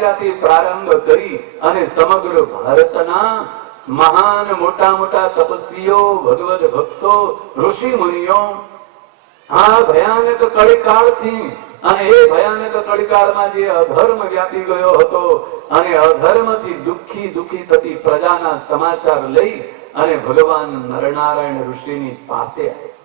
ત્યાંથી પ્રારંભ કરી અને સમગ્ર ભારતના મહાન મોટા મોટા તપસ્વીઓ, ભગવદ ભક્તો, ઋષિ મુનિઓ આ ભયાનક કળીકાળથી અને એ ભયાનક કળીકાળમાં જે અધર્મ વ્યાપી ગયો હતો અને અધર્મથી દુઃખી થતી પ્રજાના સમાચાર લઈ અને ભગવાન નરનારાયણ ઋષિની પાસે આવ્યા.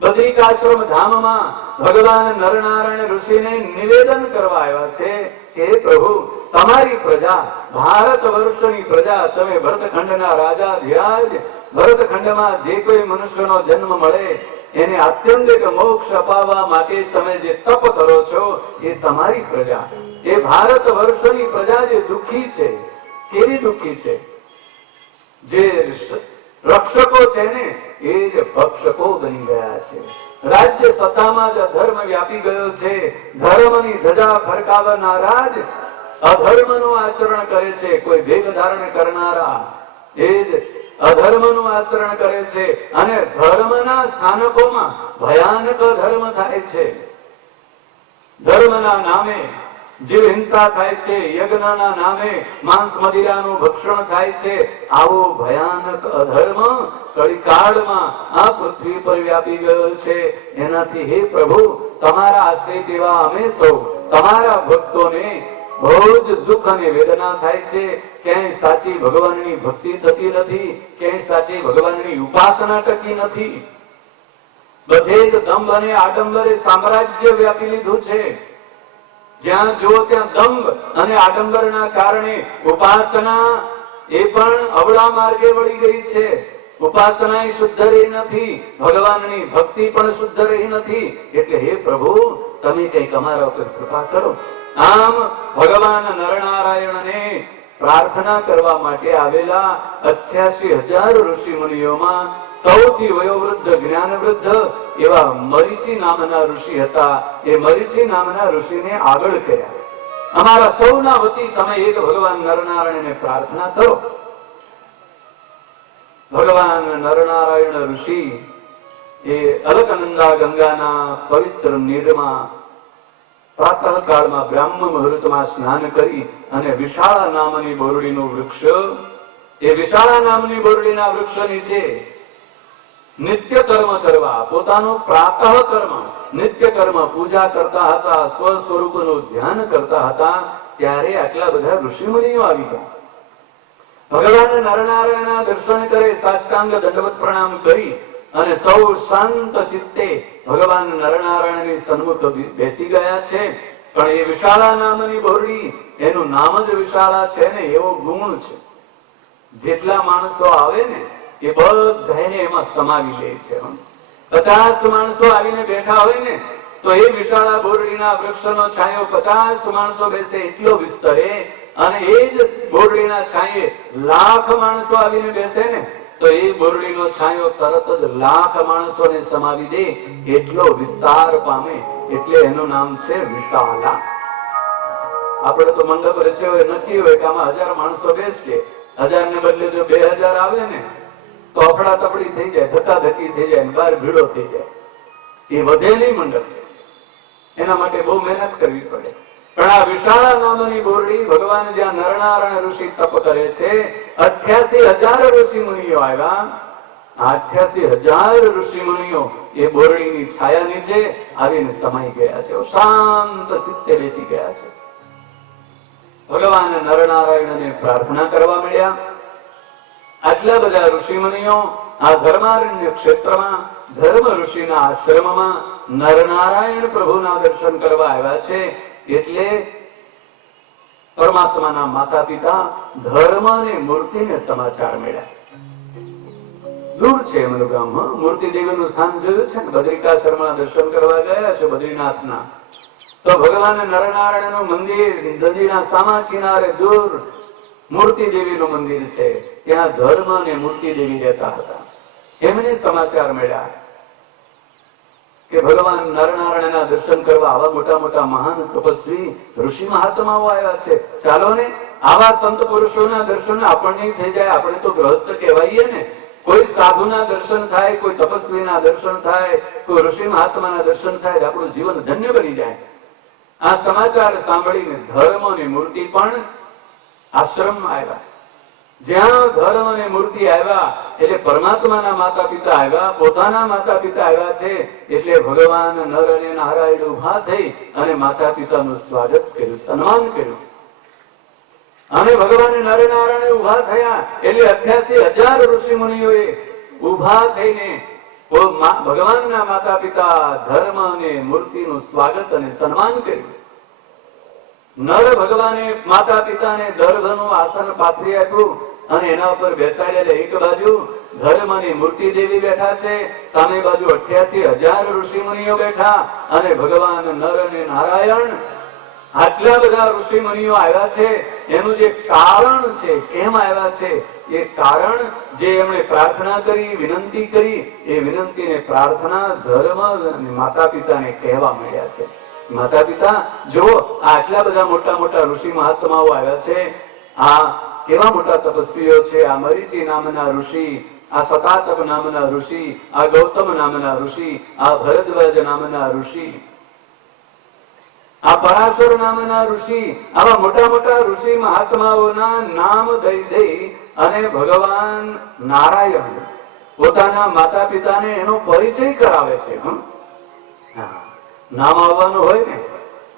બદ્રિકાશ્રમ ધામમાં ભગવાન નરનારાયણ ઋષિને નિવેદન કરવા આવ્યા છે કે પ્રભુ, તમારી પ્રજા, ભારત વર્ષની પ્રજા, તમે ભરતખંડના રાજા ધીરાજ, ભરતખંડમાં જે કોઈ મનુષ્યનો જન્મ મળે એને આત્યંતિક મોક્ષ અપાવવા માટે તમે જે તપ કરો છો એ તમારી પ્રજા, એ ભારત વર્ષની પ્રજા જે દુઃખી છે, કેવી દુઃખી છે? જે રક્ષકો છે ને એ જ ભક્ષકો બની ગયા છે. રાજ્ય સત્તામાં જ અધર્મ વ્યાપી ગયો છે. ધર્મની ધજા ફરકાવનારા જ અધર્મનું આચરણ કરે છે. કોઈ ભેગ ધારણ કરનારા એ જ અધર્મનું આચરણ કરે છે અને ધર્મના સ્થાનકોમાં ભયાનક ધર્મ થાય છે. ધર્મના નામે જીવ હિંસા થાય છે, યજ્ઞના નામે માંસ મદિરાનું ભક્ષણ થાય છે. આવો ભયાનક અધર્મ કળીકાળમાં આ પૃથ્વી પર વ્યાપી ગયો છે. એનાથી હે પ્રભુ, તમારા આશ્રિત એવા અમે સૌ તમારા ભક્તોને બહુ જ દુઃખ અને વેદના થાય છે. ક્યાંય સાચી ભગવાનની ભક્તિ થતી નથી, ક્યાંય સાચી ભગવાનની ઉપાસના ટકી નથી. બધે જ દંભ અને આડંબરે સામ્રાજ્ય વ્યાપી લીધું છે. જ્યાં જુઓ ત્યાં દંભ અને આડંબરના કારણે ઉપાસના એ પણ અવળા માર્ગે વળી ગઈ છે. ઉપાસના શુદ્ધ રહી નથી, ભગવાનની ભક્તિ પણ શુદ્ધ રહી નથી. એટલે હે પ્રભુ, તમે કઈક અમારા ઉપર કૃપા કરો. આમ ભગવાન નરનારાયણને પ્રાર્થના કરવા માટે આવેલા 88,000 ઋષિ મુનિઓમાં સૌથી વયોવૃદ્ધ, જ્ઞાનવૃદ્ધ એવા મરીચી નામના ઋષિ હતા. એ મરીચી નામના ઋષિને આગળ કર્યા. અમારા સૌના વતી તમે એક ભગવાન નરનારાયણને પ્રાર્થના કરો. ભગવાન નરનારાયણ ઋષિ એ અલકનંદા ગંગાના પવિત્ર નીરમાં પ્રાતઃકાળમાં બ્રાહ્મ મુહૂર્તમાં સ્નાન કરી અને વિશાળા નામની બોરડીનું વૃક્ષ, એ વિશાળા નામની બોરડીના વૃક્ષ નીચે નિત્ય કર્મ કરવા, પોતાનું પ્રાતઃ કર્મ, નિત્ય કર્મ પૂજા કરતા હતા, સ્વ સ્વરૂપનું ધ્યાન કરતા હતા. ત્યારે આટલા બધા ઋષિ મુનિઓ આવી ગયા. ભગવાન નરનારાયણના દર્શન કરે, સાષ્ટાંગ દંડવત પ્રણામ કરી અને સૌ શાંત ચિત્તે ભગવાન નરનારાયણની સન્મુખ બેસી ગયા છે. પણ એ વિશાળા નામની બોરડી, એનું નામ જ વિશાળા છે ને, એવો ગુણ છે. જેટલા માણસો આવે ને એ બધાને એમાં સમાવી લે છે. 50 માણસો આવીને બેઠા હોય ને તો એ વિશાળા બોરડીના વૃક્ષનો છાંયો 50 માણસો બેસે એટલો વિસ્તરે, અને એ જ બોરડીના છાંયે લાખ માણસો આવીને બેસે ને તો એ બોરડીનો છાંયો તરત જ લાખ માણસોને સમાવી દે એટલો વિસ્તાર પામે. એટલે એનું નામ છે વિશાલા. આપણે તો મંડપ રચ્યો હોય, નક્કી હોય કે આમાં 1000 માણસો બેસશે. 1000 ને બદલે જો 2000 આવે ને તો અફડા તફડી થઈ જાય, ધક્કાધક્કી થઈ જાય, બહાર ભીડો થઈ જાય. એ વધે નહીં મંડપ. એના માટે બહુ મહેનત કરવી પડે. પણ આ વિશાળા નામની બોરડી, ભગવાન જ્યાં નરનારાયણ ઋષિ તપ કરે છે, 88,000 ઋષિ મુનિઓ આવ્યા. 88,000 ઋષિ મુનિઓ એ બોરડીની છાયા નીચે આવીને સમાઈ ગયા છે, શાંત ચિત્તે બેસી ગયા છે. ભગવાન નરનારાયણને પ્રાર્થના કરવા મળ્યા. આટલા બધા ઋષિ મુનિઓ આ ધર્મારણ્ય ક્ષેત્રમાં ધર્મ ઋષિના આશ્રમમાં નરનારાયણ પ્રભુના દર્શન કરવા આવ્યા છે. એટલે પરમાત્માના માતા પિતા ધર્મ અને મૂર્તિને સમાચાર મળ્યા. દૂર છે એમનું ગામ. મૂર્તિ દેવીનું સ્થાન જોયું છે ને, બદ્રિકાશ્રમના દર્શન કરવા ગયા છે બદ્રીનાથના. તો ભગવાન નરનારાયણનું મંદિર નદીના સામા કિનારે દૂર મૂર્તિ દેવીનું મંદિર છે. ત્યાં ધર્મ અને મૂર્તિ દેવી રહેતા હતા. એમને સમાચાર મળ્યા કે ભગવાન નરનારાયણના દર્શન કરવા આવા મોટા મોટા મહાન તપસ્વી ઋષિ મહાત્માઓ આવ્યા છે. ચાલો ને આવા સંત પુરુષોના દર્શન આપણને થઈ જાય. આપણે તો ગ્રહસ્થ કહેવાઈએ ને. કોઈ સાધુના દર્શન થાય, કોઈ તપસ્વીના દર્શન થાય, કોઈ ઋષિ મહાત્માના દર્શન થાય, આપણું જીવન ધન્ય બની જાય. આ સમાચાર સાંભળીને ધર્મની મૂર્તિ પણ આશ્રમમાં આવ્યા. જ્યાં ધર્મ અને મૂર્તિ આવ્યા એટલે પરમાત્માના માતા પિતા આવ્યા, પોતાના માતા પિતા આવ્યા છે એટલે ભગવાન નર અને નારાયણ ઉભા થઈ અને માતા પિતાનું સ્વાગત કર્યું, સન્માન કર્યું. અને ભગવાન નર નારાયણ ઉભા થયા એટલે 88,000 ઋષિ મુનિઓએ ઉભા થઈને ભગવાનના માતા પિતા ધર્મ અને મૂર્તિનું સ્વાગત અને સન્માન કર્યું. નર ભગવાને માતા પિતાને દર્ભનું આસન પાથરી આપ્યું અને એના ઉપર બેસાડેલા એક બાજુ ધર્મની મૂર્તિ દેવી બેઠા છે, સામે બાજુ 88,000 ઋષિ મુનિઓ બેઠા અને ભગવાન નર અને નારાયણ. આટલા બધા ઋષિ મુનિઓ આવ્યા છે એનું જે કારણ છે, કેમ આવ્યા છે એ કારણ જે એમણે પ્રાર્થના કરી, વિનંતી કરી, એ વિનંતીને પ્રાર્થના ધર્મ અને માતા પિતાને કહેવા મળ્યા છે. માતા પિતા જો આટલા બધા મોટા મોટા ઋષિ મહાત્માઓ આવ્યા છે, આ કેવા મોટા તપસ્વીઓ છે, આ મરીચી નામના ઋષિ, આ સતાતપ નામના ઋષિ, આ ગૌતમ નામના ઋષિ, આ ભરદ્વાજ નામના ઋષિ, આ પરાશર નામના ઋષિ, આવા મોટા મોટા ઋષિ મહાત્માઓના નામ દઈ દઈ અને ભગવાન નારાયણ પોતાના માતા પિતાને એનો પરિચય કરાવે છે. નામ આવવાનું હોય ને,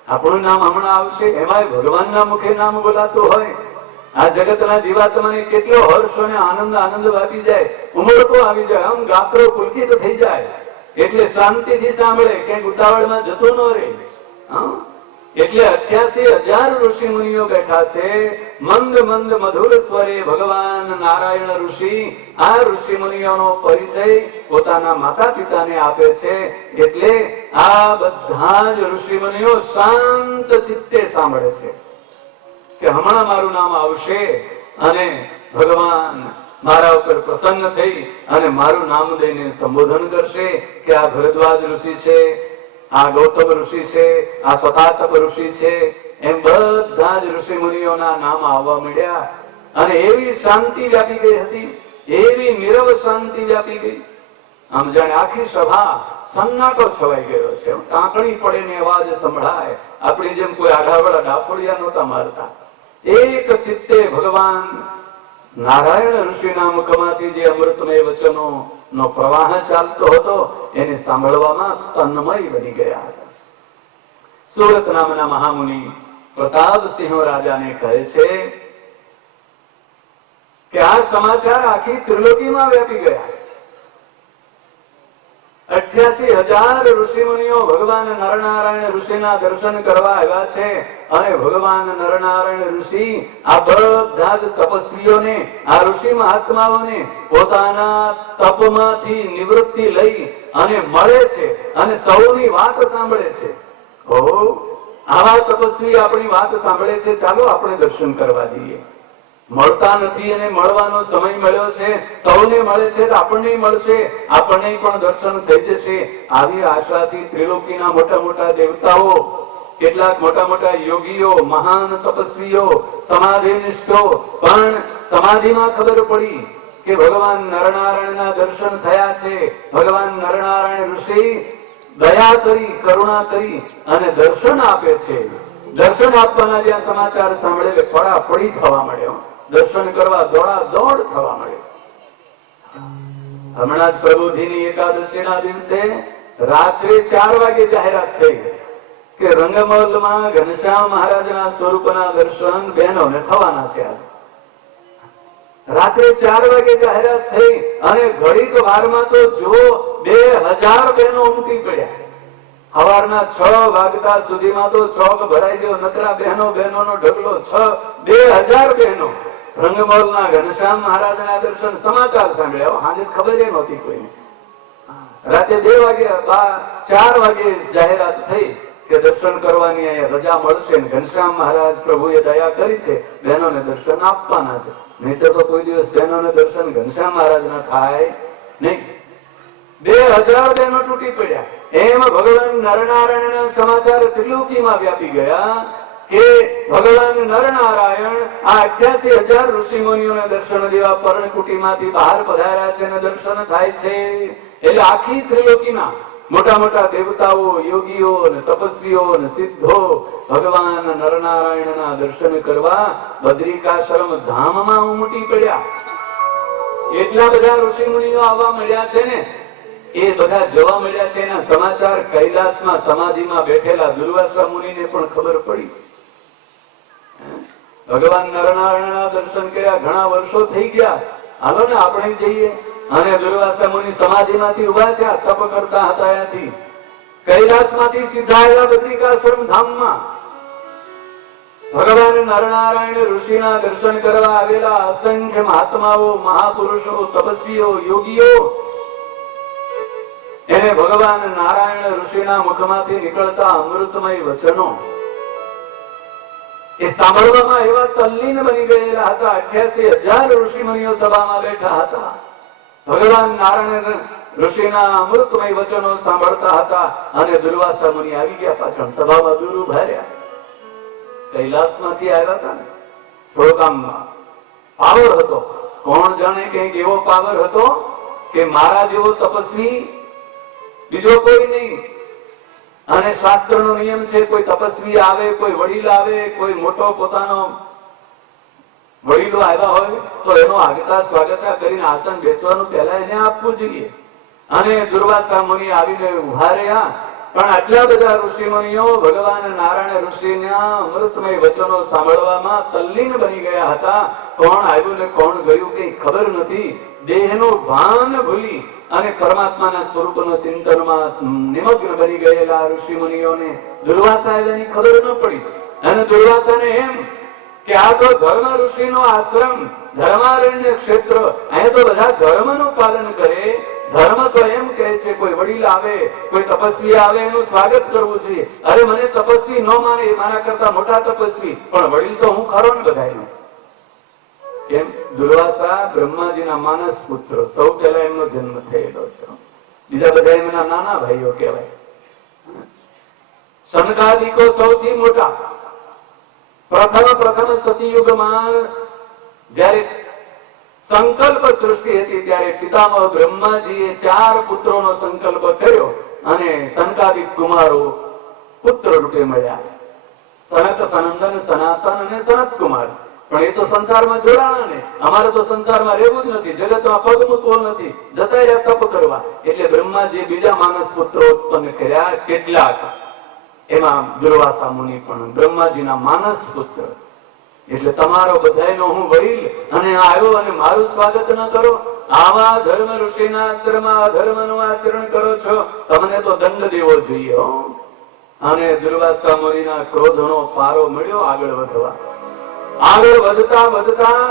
આપણું નામ હમણાં આવશે, એમાં ભગવાનના મુખે નામ બોલાતું હોય, આ જગતના જીવાત્માને કેટલો હર્ષ અને આનંદ વાપી જાય, ઉમળકો આવી જાય, આમ ગાત્રો પુલકિત થઈ જાય. એટલે શાંતિથી સાંભળે, ક્યાંક ઉતાવળમાં જતો ન રહે. એટલે 88,000 ઋષિ મુનિઓ બેઠા છે. મંદ મંદ મધુર સ્વરે ભગવાન નારાયણ ઋષિ આ ઋષિ મુનિઓનો પરિચય પોતાના માતા પિતાને આપે છે. એટલે આ બધા જ ઋષિ મુનિઓ શાંત ચિત્તે સાંભળે છે કે હમણાં મારું નામ આવશે અને ભગવાન મારા ઉપર પ્રસન્ન થઈ અને મારું નામ દઈને સંબોધન કરશે કે આ ભરદ્વાજ ઋષિ છે, આ ગૌતમ ઋષિ છે, આ સતાતપ ઋષિ છે. એમ બધા જ ઋષિ મુનિઓના નામ આવવા મળ્યા અને એવી શાંતિ વ્યાપી ગઈ હતી, એવી નીરવ શાંતિ વ્યાપી ગઈ. આમ જાણે આખી સભા સન્નાટો છવાઈ ગયો છે. કાંકણી પડે ને અવાજ સંભળાય. આપણી જેમ કોઈ આડાવડા ડાપોડિયા નહોતા મારતા. એક ચિત્તે ભગવાન નારાયણ ઋષિના મુખમાંથી જે અમૃતમય વચનો નો પ્રવાહ ચાલતો હતો એને સાંભળવામાં તન્મય બની ગયા હતા. સુરત નામના મહામુનિ પ્રતાપસિંહ રાજાને કહે છે કે આ સમાચાર આખી ત્રિલોકીમાં વ્યાપી ગયા. 88,000 ઋષિ મુનિઓ ભગવાન નરનારાયણ ઋષિના દર્શન કરવા આવ્યા છે અને ભગવાન નરનારાયણ ઋષિ આ બધા જ તપસ્વીઓને, આ ઋષિ મહાત્માઓને પોતાના તપમાંથી નિવૃત્તિ લઈ અને મળે છે અને સૌની વાત સાંભળે છે. આવા તપસ્વી આપણી વાત સાંભળે છે, ચાલો આપણે દર્શન કરવા જઈએ. મળતા નથી અને મળવાનો સમય મળ્યો છે, સૌને મળે છે તો આપણને મળશે, આપણને પણ દર્શન થઈ જશે. આવી આશાથી ત્રિલોકીના મોટા મોટા દેવતાઓ, કેટલાક મોટા મોટા યોગીઓ, મહાન તપસ્વીઓ, સમાધિનિષ્ઠો પણ સમાધિમાં ખબર પડી કે ભગવાન નરનારાયણના દર્શન થયા છે. ભગવાન નરનારાયણ ઋષિ દયા કરી, કરુણા કરી અને દર્શન આપે છે. દર્શન આપવાના જ્યાં સમાચાર સાંભળે પડાપડી થવા મળ્યો, દર્શન કરવા દોડા દોડ થવા મળ્યો. હમણાં જ પ્રબોધિની એકાદશીના દિવસે રાત્રે 4 વાગે જાહેરાત થઈ કે રંગમહલમાં ઘનશ્યામ મહારાજના સ્વરૂપના દર્શન બહેનોને થવાના છે. રાત્રે 4 વાગે જાહેરાત થઈ અને ઘડીક વારમાં તો જો 2000 બહેનો ઉમટી પડ્યા. સવારના 6 વાગતા સુધીમાં તો ચોક ભરાઈ ગયો. નકરા બહેનોનો ઢગલો, 2000 બહેનો રંગમહલના ઘનશ્યામ મહારાજના દર્શન. સમાચાર સાંભળ્યા, હાજર ખબર એ નહોતી કોઈને. રાતે 2 વાગે 4 વાગે જાહેરાત થઈ કે દર્શન કરવાની અહીંયા રજા મળશે. ઘનશ્યામ મહારાજ પ્રભુએ દયા કરી છે, બહેનોને દર્શન આપવાના છે. નહીં તો કોઈ દિવસ બહેનોને દર્શન ઘનશ્યામ મહારાજ ના થાય નહીં. 2000 બહેનો તૂટી પડ્યા. એમ ભગવાન નરનારાયણના સમાચાર ત્રિલોકીમાં વ્યાપી ગયા કે ભગવાન નરનારાયણ આ 88,000 ઋષિ મુનિઓના દર્શન દેવા પર્ણકુટીમાંથી બહાર પધાર્યા છે અને દર્શન થાય છે. એટલે આખી ત્રિલોકીના મોટા મોટા દેવતાઓ, યોગીઓ અને તપસ્વીઓ અને સિદ્ધો ભગવાન નરનારાયણના દર્શન કરવા બદ્રિકાશ્રમ ધામમાં ઉમટી પડ્યા. એટલા બધા ઋષિ મુનિઓ આવવા મળ્યા છે ને, એ બધા જવા મળ્યા છે એના સમાચાર કૈલાસમાં સમાધિમાં બેઠેલા દુર્વાસા મુનિને પણ ખબર પડી. ભગવાન નરનારાયણના દર્શન કર્યા, ઘણા વર્ષો થઈ ગયા, હાલો ને આપણે જઈએ. અને દુર્વાસા મુનિ સમાધિમાંથી ઉભા થયા, તપ કરતા હતા. ત્યાંથી કૈલાસમાંથી સીધા આવ્યા બદ્રિકાશ્રમ ધામમાં. ભગવાન નરનારાયણ ઋષિના દર્શન કરવા આવેલા અસંખ્ય મહાત્માઓ, મહાપુરુષો, તપસ્વીઓ, યોગીઓ એને ભગવાન નારાયણ ઋષિના મુખમાંથી નીકળતા અમૃતમય વચનો એ સાંભળવામાં એવા તલ્લીન બની ગયેલા હતા. 88,000 ઋષિ મુનિઓ સભામાં બેઠા હતા. ભગવાન નારાયણ ઋષિના અમૃતમય વચનો સાંભળતા હતા. અને દુર્વાસા મુનિ આવી ગયા પાછળ સભામાં દૂર ઉભા રહ્યા. કૈલાસમાંથી આવ્યા હતા ને, થોડોક આમ પાવર હતો. કોણ જાણે કંઈક એવો પાવર હતો કે મારા જેવો તપસ્વી બીજો કોઈ નહીં. અને શાસ્ત્રનો નિયમ છે, કોઈ તપસ્વી આવે, કોઈ વડીલ આવે, કોઈ મોટો પોતાનો વડીલો આવ્યા હોય તો એનો આગતા સ્વાગતા કરીને આસન બેસવાનું પહેલા એને આપવું જોઈએ. અને દુર્વાસા મુનિ આવીને ઉભા રહ્યા. પણ આટલા બધા ઋષિ મુનિઓ ભગવાન નારાયણ ઋષિના અમૃતમય વચનો સાંભળવામાં તલ્લીન બની ગયા હતા. કોણ આવ્યું ને કોણ ગયું કઈ ખબર નથી. દેહનો ભાન ભૂલી અને પરમાત્માના સ્વરૂપનો ચિંતનમાં નિમગ્ન બની ગયેલા ઋષિ મુનિઓને દુર્વાસા આવ્યાની ખબર ન પડી. અને દુર્વાસાને એમ કે આ તો ધર્મ ઋષિનો આશ્રમ, ધર્મારણ્ય ક્ષેત્ર, અહીંયા તો બધા ધર્મનું પાલન કરે. ધર્મ તો એમ કહે છે કોઈ વડીલ આવે, કોઈ તપસ્વી આવે એનું સ્વાગત કરવું જોઈએ. અરે મને તપસ્વી ન માને, મારા કરતા મોટા તપસ્વી, પણ વડીલ તો હું ખરો ને બધાયનો. કેમ? દુર્વાસા બ્રહ્માજીના માનસ પુત્ર, સૌ પહેલા એમનો જન્મ થયેલો છે. બીજા બધા એમના નાના ભાઈઓ કહેવાય. સનકાદિકો સૌથી મોટા. પ્રથમ સતયુગમાં જ્યારે સંકલ્પ સૃષ્ટિ હતી ત્યારે પિતામહ બ્રહ્માજીએ 4 પુત્રોનો સંકલ્પ કર્યો અને સનકાદિક કુમારો પુત્ર રૂપે મળ્યા. સનત, સનંદન, સનાતન અને સનત કુમાર. પણ એ તો સંસારમાં જોડાણા ને, અમારે તો સંસારમાં રહેવું જ નથી, જગતમાં પગ મૂકવો નથી, જતા રહ્યા તપ કરવા. એટલે બ્રહ્માજીએ બીજા માનસ પુત્રો ઉત્પન્ન કર્યા કેટલાક. એમાં દુર્વાસા મુનિ પણ બ્રહ્માજીના માનસ પુત્ર. એટલે તમારો બધાયનો હું વડીલ અને આવ્યો અને મારું સ્વાગત ન કરો? આવા ધર્મ ઋષિના આશ્રમમાં અધર્મનું આચરણ કરો છો, તમને તો દંડ દેવો જોઈએ. અને દુર્વાસા મુનિના ક્રોધનો પારો મળ્યો આગળ વધવા. આગળ વધતા વધતા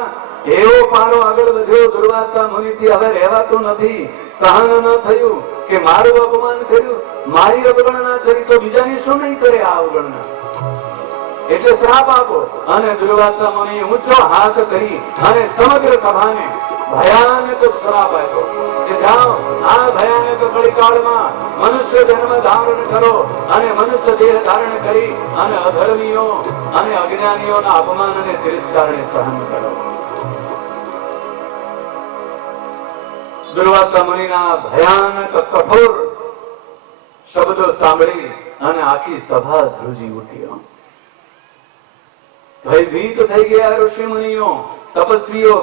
એવો પારો આગળ વધ્યો દુર્વાસા મુનિથી હવે રહેવાતું નથી. સહન ન થયું કે મારું અપમાન કર્યું, મારી અવગણના કરી તો બીજાની શું નહીં કરે આ અવગણના. એટલે શ્રાપ આપો. અને દુર્વાસા મુનિએ ઊંચો હાથ કરી અને સમગ્ર સભાને ભયાનક શ્રાપ આપ્યો કે જાઓ, આ ભયાનક કળીકાળમાં મનુષ્ય જન્મ ધારણ કરો અને મનુષ્ય દેહ ધારણ કરી અને અધર્મીઓ અને અજ્ઞાનીઓના અપમાન અને તિરસ્કારને સહન કરો. દુર્વાસા મુનિના ભયાનક કઠોર શબ્દો સાંભળી અને આખી સભા ધ્રુજી ઉઠી. ભયભીત થઈ ગયા ઋષિ મુનિઓ, તપસ્વીઓ.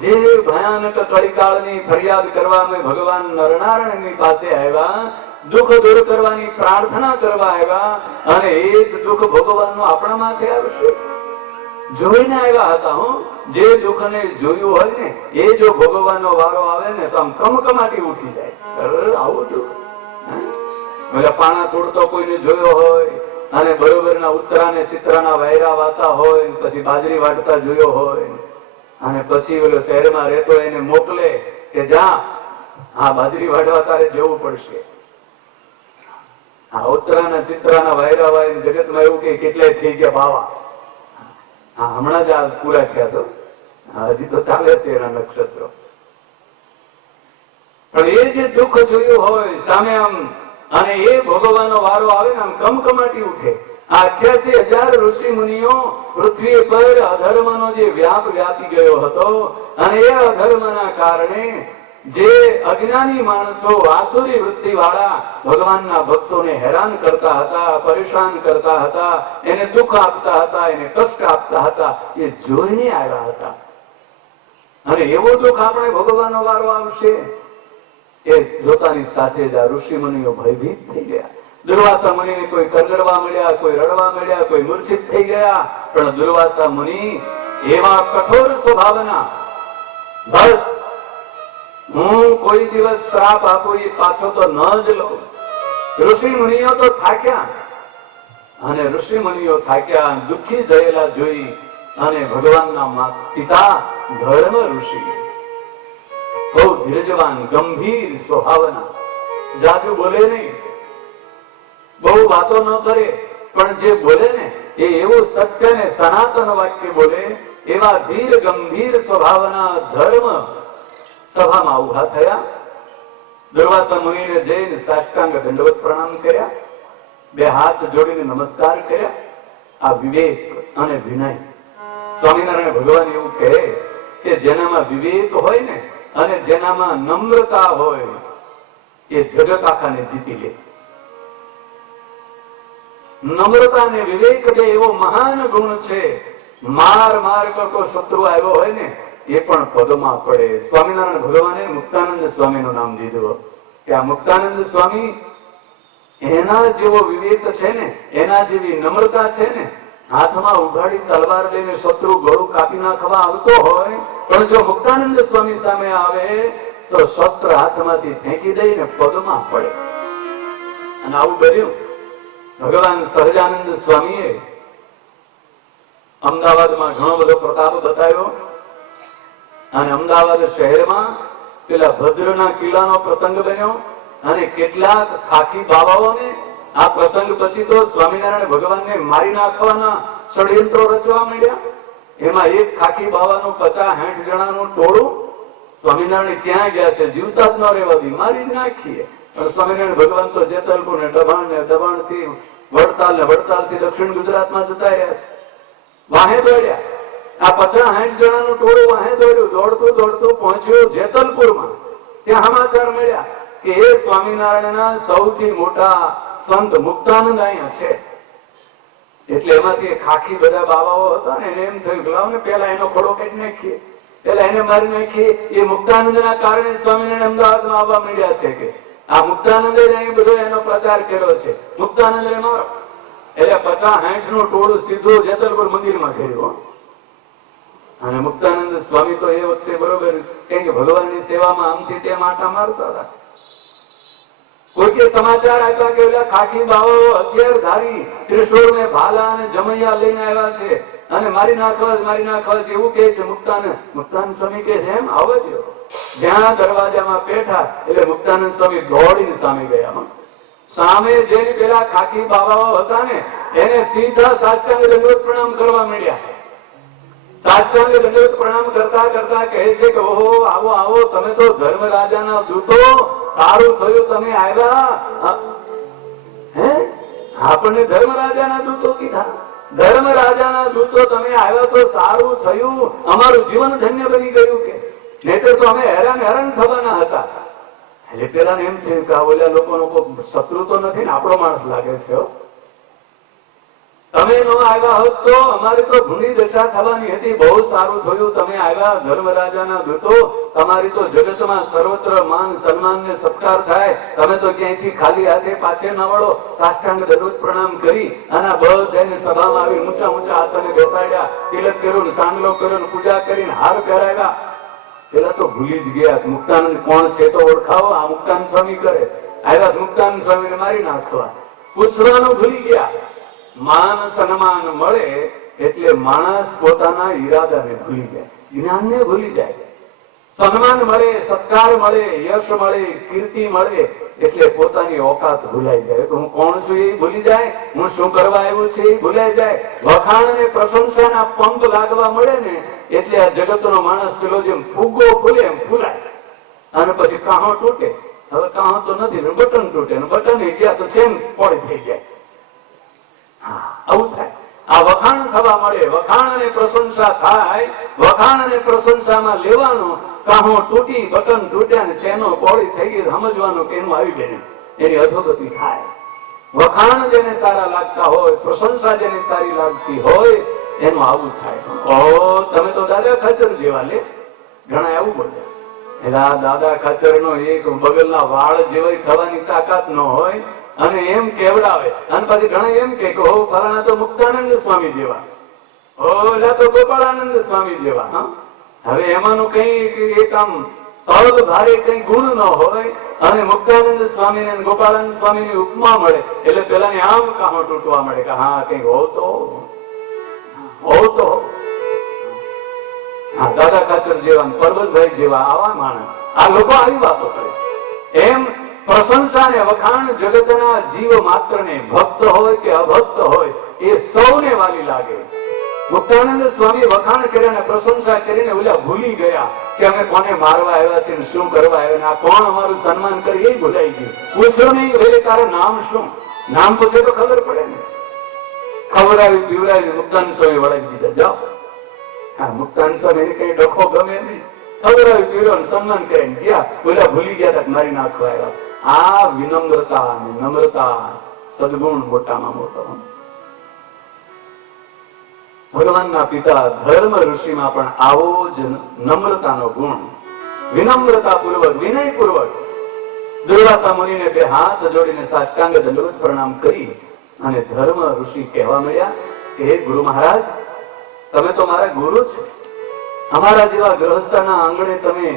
જે ભયાનક કળીકાળની ફરિયાદ કરવા અમે ભગવાન નરનારાયણની પાસે આવ્યા, દુઃખ દૂર કરવાની પ્રાર્થના કરવા આવ્યા, અને એ જ દુઃખ ભોગવવાનું આપણા માથે આવશે જોઈને આવ્યા હતા. જે દુઃખને જોયું હોય ને એ જો ભોગવવાનો વારો આવે ને તો આમ કમકમાટી ઉઠી જાય. આવું દુઃખ પાણા તોડતો કોઈને જોયો હોય અને બરોબરના ઉત્તરાને ચિત્રાના વાયરા વાતા હોય, પછી બાજરી વાટતા જોયો હોય, અને પછી ઓલો શહેરમાં રહેતો એને મોકલે કે જા આ બાજરી વાટવા તારે જવું પડશે. આ ઉત્તરાના ચિત્રાના વાયરા વાય જગતમાં એવું કે કેટલાય થઈ ગયા બાવા. હા, હમણાં જ આ પૂરા થયા છો, હજી તો ચાલે છે એના નક્ષત્રો. પણ એ જે દુઃખ જોયું હોય સામે આમ અને એ ભોગવવાનો વારો આવે ને આમ કમકમાટી ઉઠે. આ 88,000 ઋષિ મુનિઓ પૃથ્વી પર અધર્મનો જે વ્યાપ વ્યાપી ગયો હતો અને એ અધર્મના કારણે જે અજ્ઞાની માણસો આસુરી વૃત્તિ વાળા ભગવાનના ભક્તોને હેરાન કરતા હતા, પરેશાન કરતા હતા, એને દુઃખ આપતા હતા, એને કષ્ટ આપતા હતા, એ જોઈને આવ્યા હતા. અને એવો દુઃખ આપણે ભોગવવાનો વારો આવશે એ જોતાની સાથે જ આ ઋષિ મુનિઓ ભયભીત થઈ ગયા. દુર્વાસા મુનિને કોઈ કરગડવા મળ્યા, કોઈ રડવા મળ્યા, કોઈ મૂર્છિત થઈ ગયા. પણ દુર્વાસા મુનિ એવા કઠોર સ્વભાવના, બસ હું કોઈ દિવસ શ્રાપ આપું એ પાછો તો ન જ લઉં. ઋષિ મુનિઓ તો થાક્યા, અને ઋષિ મુનિઓ થાક્યા, દુઃખી થયેલા જોઈ અને ભગવાનના પિતા ધર્મ ઋષિ બહુ ધીરજવાન, ગંભીર સ્વભાવના, જાજુ બોલે નહીં, બહુ વાતો ન કરે, પણ જે બોલે ને એ એવું સત્ય ને સનાતન વાક્ય બોલે, એવા ધીર ગંભીર સ્વભાવના ધર્મ સભામાં ઉભા થયા. દુર્વાસા મુનિને જઈને સાષ્ટાંગ દંડવત પ્રણામ કર્યા, બે હાથ જોડીને નમસ્કાર કર્યા. આ વિવેક અને વિનય, સ્વામિનારાયણ ભગવાન એવું કહે કે જેનામાં વિવેક હોય ને અને જેનામાં નમ્રતા હોય એ જગત આખાને જીતી લે. નમ્રતા અને વિવેક બે એવો મહાન ગુણ છે. માર માર કરતો શત્રુ આવ્યો હોય ને એ પણ પદમાં પડે. સ્વામિનારાયણ ભગવાને મુક્તાનંદ સ્વામીનું નામ દીધું કે આ મુક્તાનંદ સ્વામી, એના જેવો વિવેક છે ને, એના જેવી નમ્રતા છે ને, હાથમાં ઉઘાડી તલવાર લઈને શત્રુ ગળું કાપી નાખવા આવતો હોય, પણ જો મુક્તાનંદ સ્વામી સામે આવે તો શસ્ત્ર હાથમાંથી ફેંકી દઈને પદમાં પડે. અને આવું બન્યું. ભગવાન સહજાનંદ સ્વામીએ અમદાવાદમાં ઘણો બધો પ્રતાપ બતાવ્યો, અને અમદાવાદ શહેરમાં પેલા ભદ્રના કિલ્લાનો પ્રસંગ બન્યો, અને કેટલાક ખાખી બાવાઓને આ પ્રસંગ પછી તો સ્વામિનારાયણ ભગવાનને મારી નાખવાના ષડયંત્રો રચવા માંડ્યા. એમાં એક ખાખી બાવાનું 50-60 જણાનું ટોળું સ્વામિનારાયણ ક્યાં ગયા છે, જીવતા જ ન રહેવા દી, મારી નાખીએ. પણ સ્વામિનારાયણ ભગવાન તો જેતલપુર ને દબાણ ને દબાણ થી વડતાલ ને વડતાલ થી દક્ષિણ ગુજરાતમાં જતા રહ્યા છે. વાહે દોડ્યા. આ 50-60 જણાનું ટોળું વાહે દોડ્યું, દોડતું દોડતું પહોંચ્યું જેતલપુરમાં. ત્યાં સમાચાર મળ્યા કે એ સ્વામિનારાયણના સૌથી મોટા સંત મુક્તાનંદ અહીંયા છે. એટલે એમાંથી ખાખી બધા બાવાઓ હતા ને, એને એમ થયું કે લાવ ને પેલા એનો ખોડો કાઢી નાખીએ, પેલા એને મારી નાખીએ. એ મુક્તાનંદના કારણે સ્વામિનારાયણ અમદાવાદમાં આવવા માંડ્યા છે કે આ મુક્તાનંદે અહીં બધો એનો પ્રચાર કર્યો છે, મુક્તાનંદ મારો. એટલે 50-60 નું ટોળું સીધું જેતલપુર મંદિરમાં ઘેર્યું. અને મુક્તાનંદ સ્વામી તો એ વખતે બરોબર કે ભગવાનની સેવામાં આમથી તેમ આટા મારતા હતા. કોઈકે સમાચાર આપ્યા કે ઓલા ખાખી બાવો હથિયાર ધારી ત્રિશૂળ ને ભાલા અને જમૈયા લઈને આવ્યા છે અને મારી નાખવા છે એવું કહે છે મુક્તાનંદ. મુક્તાનંદ સ્વામી કે છે એમ આવવા દો. જ્યાં દરવાજામાં બેઠા એટલે મુક્તાનંદ સ્વામી દોડીને સામે ગયા. સામે જેની પેલા ખાખી બાવાઓ હતા ને એને સીધા સાષ્ટાંગ દંડવત પ્રણામ કરવા માંડ્યા. સાષ્ટાંગ દંડવત પ્રણામ કરતા કરતા કહે છે કે ઓહો, આવો આવો, તમે તો ધર્મરાજાના દૂતો, સારું થયું તમે આવ્યા. હે, આપણને ધર્મરાજાના દૂતો કીધા, ધર્મરાજાના દૂતો તમે આવ્યા તો સારું થયું, અમારું જીવન ધન્ય બની ગયું. કે નહીતર તો અમે હેરાન થવાના હતા. એટલે પેલા એમ થયું કે આ ઓલા લોકોનો કોઈ શત્રુ તો નથી ને, આપણો માણસ લાગે છે. તમે ન આવ્યા હોત તો અમારી તો ભૂલી દશા થવાની હતી. બહુ સારું થયું તમે આવ્યા, ધર્મરાજાના દૂતો. તમારી તો જગતમાં સર્વત્ર માન સન્માન ને સત્કાર થાય. તમે તો ક્યાંયથી ખાલી હાથે પાછે ન વળો. સાષ્ટાંગ દંડવત પ્રણામ કરી અને બધાને સભામાં આવી ઊંચા આસને બેસાડ્યા, તિલક કર્યું, ચાંદલો કર્યો, પૂજા કરીને હાર પહેરાવ્યા. પેલા તો ભૂલી જ ગયા મુક્તાનંદ કોણ છે તો ઓળખાવો. આ મુક્તાનંદ સ્વામી કરે આવ્યા, મુક્તાનંદ સ્વામીને મારી નાખવા. પૂછવાનું ભૂલી ગયા. માન સન્માન મળે એટલે માણસ પોતાના ઈરાદાને ભૂલી જાય, જ્ઞાનને ભૂલી જાય. સન્માન મળે, સત્કાર મળે, યશ મળે, કીર્તિ મળે એટલે પોતાની ઓકાત ભૂલાઈ જાય. હું કોણ છું એ ભૂલી જાય, હું શું કરવા આવ્યું છે એ ભૂલાઈ જાય. વખાણ અને પ્રશંસાના પંપ લાગવા મળે ને એટલે આ જગતનો માણસ પેલો જેમ ફુગ્ગો ફૂલે એમ ફૂલાય અને પછી કાહો તૂટે. હવે કાહો તો નથી, બટન તૂટે, બટન ગયા તો ચેન પોળી થઈ જાય. આવું થાય. આ વખાણ થવા મળે, વખાણ અને પ્રશંસા થાય, વખાણ અને પ્રશંસામાં લેવાનું કાહો તૂટી, બટન તૂટ્યા ને ચેનો પોળી થઈ ગઈ, સમજવાનું કે એનું આવી ગયું, એની અધોગતિ થાય. વખાણ જેને સારા લાગતા હોય, પ્રશંસા જેને સારી લાગતી હોય, એનું આવું થાય. ઓ તમે તો દાદા ખાચર જેવા લે, ઘણા આવું બોલે, એલા દાદા ખાચર નો એક બગલના વાળ જેવાય થવાની તાકાત ન હોય અને એમ કેવડાવે. અને પછી ઘણા એમ કે હો ફલાણા તો મુક્તાનંદ સ્વામી જેવા, ઓલા તો ગોપાળાનંદ સ્વામી જેવા. હા, હવે એમાંનું કઈ એક આમ તળ ભારે કઈ ગુણ ન હોય અને મુક્તાનંદ સ્વામી ને ગોપાળાનંદ સ્વામી ની ઉપમા મળે એટલે પેલાની આમ કાહો તૂટવા મળે કે હા કઈક હો તો હા, દાદા ખાચર જેવા, પરબતભાઈ જેવા આવા માણસ, આ લોકો આવી વાતો કરે. એમ પ્રશંસા ને વખાણ જગતના જીવ માત્ર ને, ભક્ત હોય કે અભક્ત હોય, એ સૌને વાલી લાગે. મુક્તાનંદ સ્વામી વખાણ કર્યા ને પ્રશંસા કરીને ઓલા ભૂલી ગયા કે અમે કોને મારવા આવ્યા છે, શું કરવા આવ્યા, આ કોણ અમારું સન્માન કરે એ ભૂલાઈ ગયું. પૂછ્યો નહીં એટલે તારું નામ શું, નામ પૂછે તો ખબર પડે ને. ખબર આવી પીવડાવી મુક્તાનંદ સ્વામી વળાવી દીધા, જાઓ. હા, મુક્તાનંદ સ્વામી કઈ ડખો ગમે નહીં, ખબર આવી પીવડાવ સન્માન કરીને ગયા. ઓલા ભૂલી ગયા હતા મારી નાખવા આવ્યા. આ વિનમ્રતા અને નમ્રતા સદગુણ મોટામાં મોટો. ભગવાનના પિતા ધર્મ ઋષિમાં પણ આવો જ નમ્રતાનો ગુણ, વિનમ્રતા પૂર્વક, વિનય પૂર્વક દુર્વાસા મુનિને બે હાથ જોડીને સાષ્ટાંગ દંડવત પ્રણામ કરી અને ધર્મ ઋષિ કહેવા મળ્યા કે હે ગુરુ મહારાજ, તમે તો મારા ગુરુ છો, અમારા જેવા ગૃહસ્થના આંગણે તમે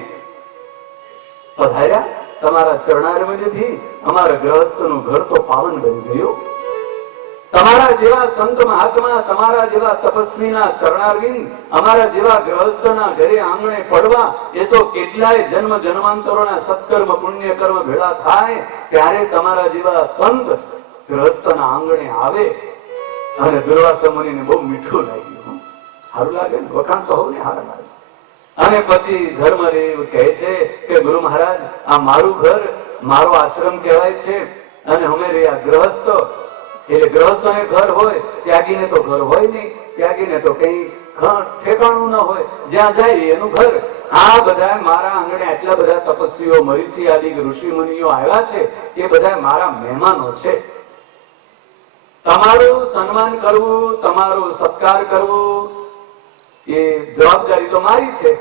પધાર્યા, તમારા ચરણારવિંદથી અમારા ગૃહસ્થનું ઘર તો પાવન બની ગયું. તમારા જેવા સંત મહાત્મા, તમારા જેવા તપસ્વીના ચરણારવિંદ અમારા જેવા ગૃહસ્થના ઘરે આંગણે પડવા, એ તો કેટલાય જન્મ જન્માંતરોના સત્કર્મ પુણ્ય કર્મ ભેળા થાય ત્યારે તમારા જેવા સંત ગૃહસ્થના આંગણે આવે. અને દુર્વાસા મુનિને બહુ મીઠું લાગ્યું. સારું લાગે ને, વખાણ તો હોવ ને સારા લાગે. અને પછી ધર્મદેવ કહે છે કે ગુરુ મહારાજ, આ મારું ઘર, મારો આશ્રમ કહેવાય છે અને અમે રહ્યા ગ્રહસ્થ. એટલે ગ્રહસ્થોને ઘર હોય, ત્યાગીને તો ઘર હોય નહીં, ત્યાગીને તો કઈ ઠેકાણું ન હોય, જ્યાં જાય એનું ઘર. આ બધા મારા આંગણે આટલા બધા તપસ્વીઓ, મરીચી આદિ ઋષિ મુનિઓ આવ્યા છે, એ બધા મારા મહેમાનો છે. તમારું સન્માન કરવું, તમારો સત્કાર કરવો એ જવાબદારી તો મારી છે.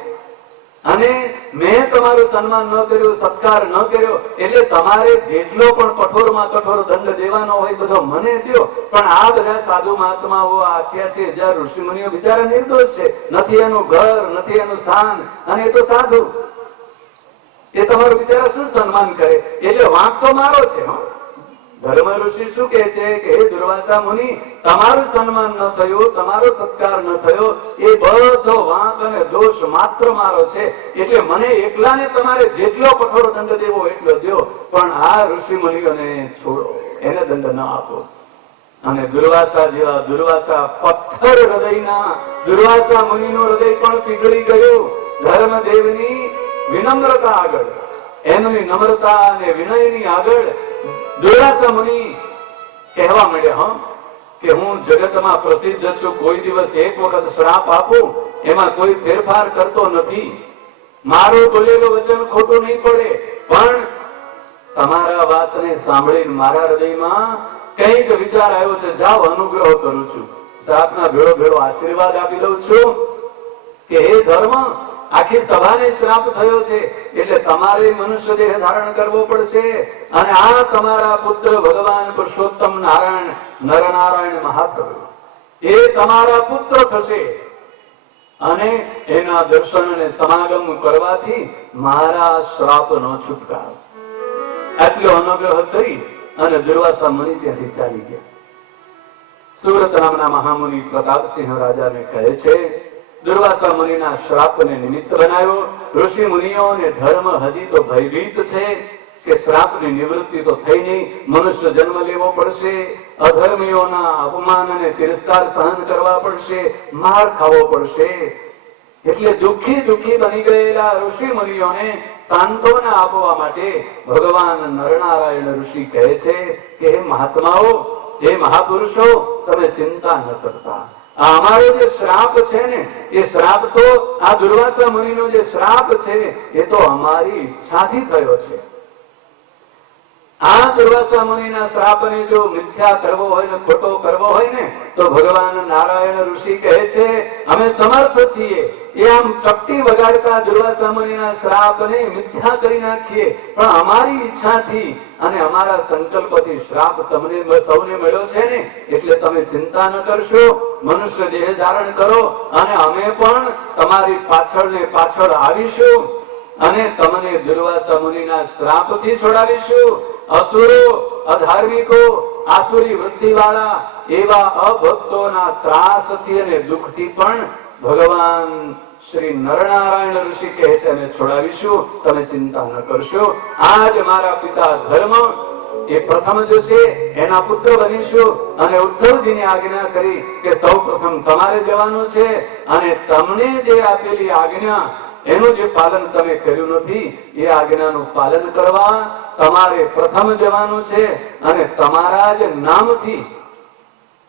અને મેં તમારું સન્માન ન કર્યું, સત્કાર ન કર્યો એટલે તમારે જેટલો પણ કઠોરમાં કઠોર દંડ દેવાનો હોય બધો મને દો. પણ આ બધા સાધુ મહાત્માઓ, 88,000 ઋષિ મુનિઓ બિચારા નિર્દોષ છે, નથી એનું ઘર, નથી એનું સ્થાન, અને એ તો સાધુ, એ તમારું બિચારા શું સન્માન કરે? એટલે વાંક તો મારો છે. ધર્મ ઋષિ શું કહે છે કે હે દુર્વાસા મુનિ, તમારું સન્માન ન થયું, તમારો સત્કાર ન થયો, એ બધો વાંક અને દોષ માત્ર મારો છે. એટલે મને એકલાને તમારે જેટલો કઠોર દંડ દેવો એટલો દો, પણ આ ઋષિ મુનિઓને છોડો, એને દંડ ન આપો. અને દુર્વાસા જેવા દુર્વાસા પથ્થર હૃદયના દુર્વાસા મુનિનું હૃદય પણ પીગળી ગયું ધર્મદેવની વિનમ્રતા આગળ. એમની નમ્રતા અને વિનયની આગળ દુર્વાસા મુનિ કહેવા મળ્યા કે હું જગતમાં પ્રસિદ્ધ છું, કોઈ દિવસ એક વખત શ્રાપ આપું એમાં કોઈ ફેરફાર કરતો નથી, મારું બોલેલું વચન ખોટું નહીં પડે. પણ તમારા વાતને સાંભળીને મારા હૃદયમાં કઈક વિચાર આવ્યો છે, જાઓ અનુગ્રહ કરું છું, શ્રાપના ભેળો ભેળો આશીર્વાદ આપી દઉં છું કે હે ધર્મ, આખી સભાને શ્રાપ થયો છે એટલે તમારે મનુષ્ય દેહ ધારણ કરવો પડશે. અને આ તમારા પુત્ર ભગવાન પુરુષોત્તમ નારાયણ, નરનારાયણ મહાપ્રભુ, એ તમારા પુત્ર થશે. અને એના દર્શન અને સમાગમ કરવાથી મારા શ્રાપનો છુટકારો. આટલો અનુગ્રહ કરી અને દુર્વાસા મુનિ ત્યાંથી ચાલી ગયા. સુરત નામના મહામુનિ પ્રતાપસિંહ રાજાને કહે છે, દુર્વાસા મુનિના શ્રાપને નિમિત્ત બનાવ્યો. ઋષિ મુનિઓ અને ધર્મ હજી તો ભયભીત છે કે શ્રાપની નિવૃત્તિ તો થઈ નહીં, મનુષ્ય જન્મ લેવો પડશે, અધર્મીઓના અપમાન અને તિરસ્કાર સહન કરવા પડશે, માર ખાવો પડશે. એટલે દુઃખી દુઃખી બની ગયેલા ઋષિ મુનિઓને સાંત્વના આપવા માટે ભગવાન નરનારાયણ ઋષિ કહે છે કે હે મહાત્માઓ, હે મહાપુરુષો, તમે ચિંતા ન કરતા. આ અમારો જે શ્રાપ છે ને, એ શ્રાપ તો આ દુર્વાસા મુનિનો જે શ્રાપ છે એ તો અમારી ઈચ્છાથી થયો છે. આ દુર્વાસા મુનિના શ્રાપને જો મિથ્યા કરવો હોય ને ખોટો કરવો હોય ને તો ભગવાન નારાયણ ઋષિ કહે છે અમે સમર્થ છીએ એ આમ ચપટી વગાડતા દુર્વાસા મુનિના શ્રાપને મિથ્યા કરી નાખીએ, પણ અમારી ઈચ્છાથી અને અમારા સંકલ્પથી શ્રાપ તમને સૌને મળ્યો છે ને, એટલે તમે ચિંતા ન કરશો. મનુષ્ય દેહ ધારણ કરો અને અમે પણ તમારી પાછળ ને પાછળ આવીશું અને તમને દુર્વાસા મુનિના શ્રાપથી છોડાવીશું. અસુરો, અધાર્મિકો, આસુરી વૃત્તિ વાળા એવા અભક્તોના ત્રાસથી અને દુઃખથી પણ ભગવાન શ્રી નરનારાયણ ઋષિ કહે છે અમે છોડાવીશું, તમે ચિંતા ન કરશો. આજ મારા પિતા ધર્મ એ પ્રથમ જ છે, એના પુત્ર બનીશું. અને ઉદ્ધવજીને આજ્ઞા કરી કે સૌ પ્રથમ તમારે જવાનું છે અને તમને જે આપેલી આજ્ઞા એનું જે પાલન તમે કર્યું નથી એ આજ્ઞાનું પાલન કરવા તમારે પ્રથમ જવાનું છે. અને તમારા જ નામથી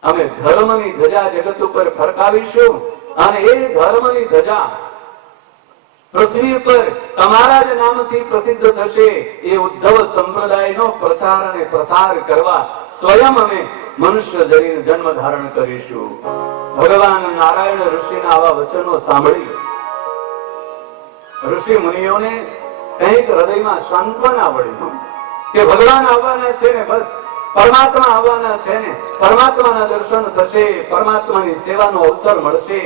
અમે ધર્મની ધજા જગત ઉપર ફરકાવીશું અને એ ધર્મની ધજા પૃથ્વી પર તમારા જ નામથી પ્રસિદ્ધ થશે. એ ઉદ્ધવ સંપ્રદાયનો પ્રચાર અને પ્રસાર કરવા સ્વયં અમે મનુષ્ય જન્મ ધારણ કરીશું. ભગવાન નારાયણ ઋષિના આવા વચનો સાંભળી ઋષિ મુનિઓને કંઈક હૃદયમાં સાંત્વના વળી કે ભગવાન આવવાના છે ને, બસ પરમાત્મા આવવાના છે ને, પરમાત્માના દર્શન થશે, પરમાત્માની સેવાનો અવસર મળશે,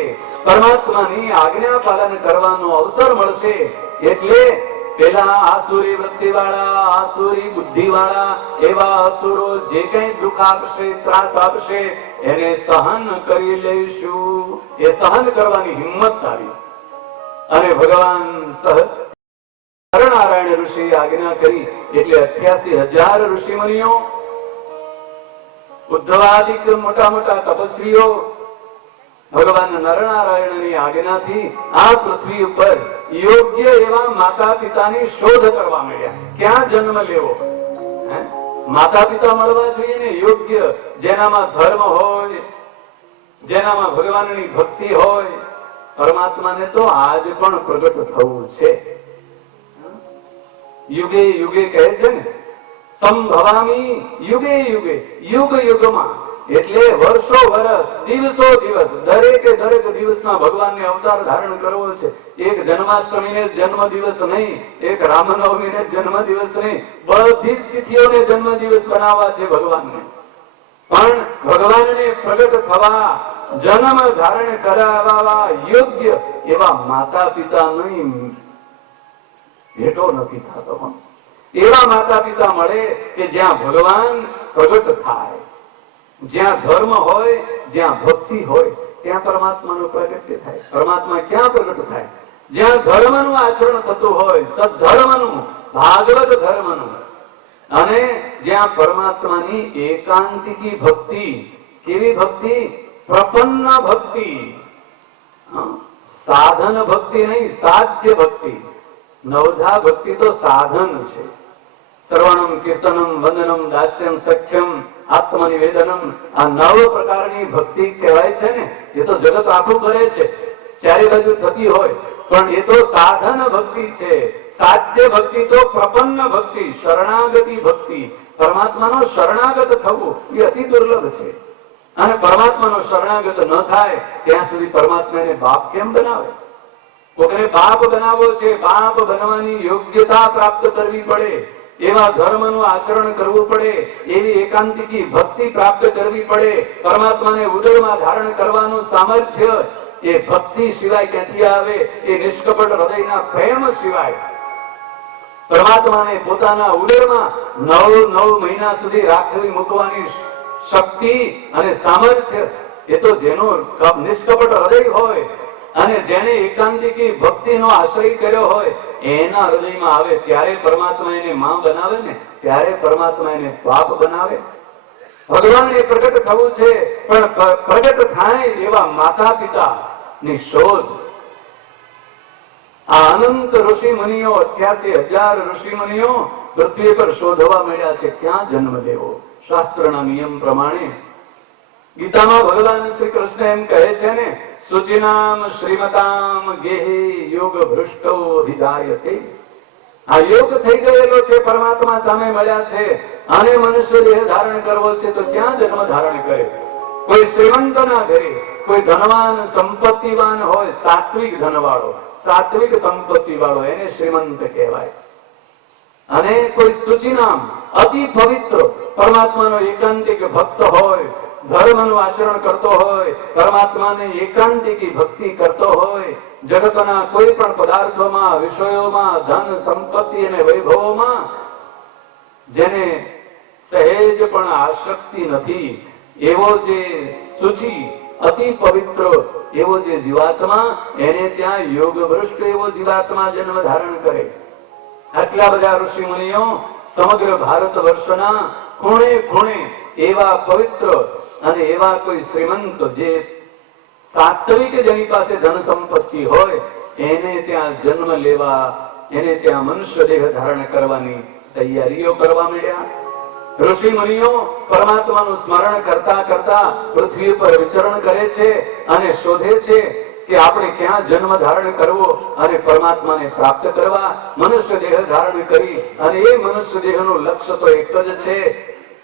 પરમાત્માની આજ્ઞા પાલન કરવાનો અવસર મળશે. એટલે પેલા આસુરી વૃત્તિ વાળા, આસુરી બુદ્ધિ વાળા એવા અસુરો જે કઈ દુઃખ આપશે, ત્રાસ આપશે એને સહન કરી લઈશું. એ સહન કરવાની હિંમત આવી અને ભગવાન નરનારાયણ ઋષિ આજ્ઞા કરી એટલે 88,000 ઋષિ મુનિઓ, ઉદ્ધવાદિક મોટા મોટા તપસ્વીઓ ભગવાન નરનારાયણની આજ્ઞાથી આ પૃથ્વી ઉપર યોગ્ય એવા માતા પિતાની શોધ કરવા માંડ્યા. ક્યાં જન્મ લેવો? માતા પિતા મળવા જોઈએ ને યોગ્ય, જેનામાં ધર્મ હોય, જેનામાં ભગવાનની ભક્તિ હોય. પરમાત્માને તો આજ પણ પ્રગટ થવું છે. યુગે યુગે કહે છે ને, સંભવામી યુગે યુગે, યુગ યુગમાં એટલે વર્ષો વર્ષ, દિવસો દિવસ, દરેકે દરેક દિવસમાં ભગવાનને અવતાર ધારણ કરવો છે. એક જન્માષ્ટમીને જન્મ દિવસ નહીં, એક રામનવમીને જન્મ દિવસ નહીં, બધી તિથિઓને જન્મ દિવસ બનાવવા છે ભગવાનને. પણ ભગવાનને પ્રગટ થવા, જન્મ ધારણ કરાવવા યોગ્ય એવા માતા પિતાની ભેટો નથી થતો. એવા માતા પિતા મળે કે જ્યાં ભગવાન પ્રગટ થાય, જ્યાં ધર્મ હોય, જ્યાં ભક્તિ હોય ત્યાં પરમાત્માનું પ્રગટ્ય થાય. પરમાત્મા ક્યાં પ્રગટ થાય? જ્યાં ધર્મનું આચરણ થતું હોય, સદ્ધર્મનું, ભાગવત ધર્મનું, અને જ્યાં પરમાત્માની એકાંતિકી ભક્તિ. કેવી ભક્તિ? પ્રપન્ન ભક્તિ, સાધન ભક્તિ નહીં, સાધ્ય ભક્તિ. નવધા ભક્તિ તો સાધન છે. શ્રવણમ, કીર્તનમ, વંદનમ, દાસ્યમ, સખ્યમ, આત્મનિવેદનમ, આ 9 પ્રકારની ભક્તિ કહેવાય છે ને. એ તો જગત આખું કરે છે, ચારે બાજુ થતી હોય, પણ એ તો સાધન ભક્તિ છે. સાધ્ય ભક્તિ તો પ્રપન્ન ભક્તિ, શરણાગતિ ભક્તિ. પરમાત્માનો શરણાગત થવું એ અતિ દુર્લભ છે. અને પરમાત્માનો શરણાગત ન થાય ત્યાં સુધી પરમાત્માને બાપ કેમ બનાવે? કોકને બાપ બનાવવો છે, બાપ બનવાની યોગ્યતા પ્રાપ્ત કરવી પડે, એવા ધર્મનું આચરણ કરવું પડે, એવી એકાંતિકી ભક્તિ પ્રાપ્ત કરવી પડે. પરમાત્માને ઉદરમાં ધારણ કરવાનું સામર્થ્ય એ ભક્તિ સિવાય ક્યાંથી આવે? એ નિષ્કપટ હૃદયના પ્રેમ સિવાય. પરમાત્માને પોતાના ઉદરમાં 9 મહિના સુધી રાખવી મૂકવાની શક્તિ અને સામર્થ્ય એ તો જેનું નિષ્કપટ હૃદય હોય અને જેને એકાંતિકી ભક્તિનો આશ્રય કર્યો હોય એના હૃદયમાં આવે ત્યારે પરમાત્મા એને માં બનાવે ને, ત્યારે પરમાત્મા એને બાપ બનાવે. ભગવાનને પ્રગટ થવું છે, પણ પ્રગટ થાય એવા માતા પિતા ની શોધ. આ અનંત ઋષિ મુનિઓ, 88,000 ઋષિ મુનિઓ પૃથ્વી પર શોધવા મળ્યા છે ક્યાં જન્મ લેવો, શાસ્ત્રના નિયમ પ્રમાણે ગીતામાં ભગવાન શ્રી કૃષ્ણ એમ કહે છે ને, સુચિનામ શ્રીમતામ ગેહે યોગ ભ્રષ્ટો અભિજાયતે. આ યોગ થઈ ગયેલો છે, પરમાત્મા સામે મળ્યા છે અને મનુષ્ય દેહ ધારણ કરવો છે તો ક્યાં જન્મ ધારણ કરે? કોઈ શ્રીમંતના ઘરે, કોઈ ધનવાન સંપત્તિવાન હોય, સાત્વિક ધનવાળો, સાત્વિક સંપત્તિવાળો, એને શ્રીમંત કહેવાય. અને કોઈ સુચિનામ અતિ પવિત્ર પરમાત્માનો એકાંતિક ભક્ત હોય, ધર્મનું આચરણ કરતો હોય, પરમાત્માને એકાંતિક ભક્તિ કરતો હોય, જગતના કોઈ પણ પદાર્થોમાં, વિષયોમાં, ધન સંપત્તિ અને વૈભવોમાં જેને સહેજ પણ આસક્તિ નથી, એવો જે શુચિ અતિ પવિત્ર એવો જે જીવાત્મા, એને ત્યાં યોગ ભ્રષ્ટ એવો જીવાત્મા જન્મ ધારણ કરે. આટલા બધા ઋષિ મુનિઓ સમગ્ર ભારત વર્ષના ખૂણે ખૂણે એવા પવિત્ર અને એવા કોઈ શ્રીમંત જે સાત્વિક જેની પાસે ધન સંપત્તિ હોય, એને ત્યાં જન્મ લેવા, એને ત્યાં મનુષ્ય દેહ ધારણ કરવાની તૈયારીઓ કરવા માંડ્યા. ઋષિ મુનિઓ પરમાત્માનું સ્મરણ કરતા કરતા પૃથ્વી પર વિચરણ કરે છે અને શોધે છે કે આપણે ક્યાં જન્મ ધારણ કરવો અને પરમાત્માને પ્રાપ્ત કરવા. મનુષ્ય દેહ ધારણ કરી અને એ મનુષ્ય દેહનું લક્ષ્ય તો એક જ છે,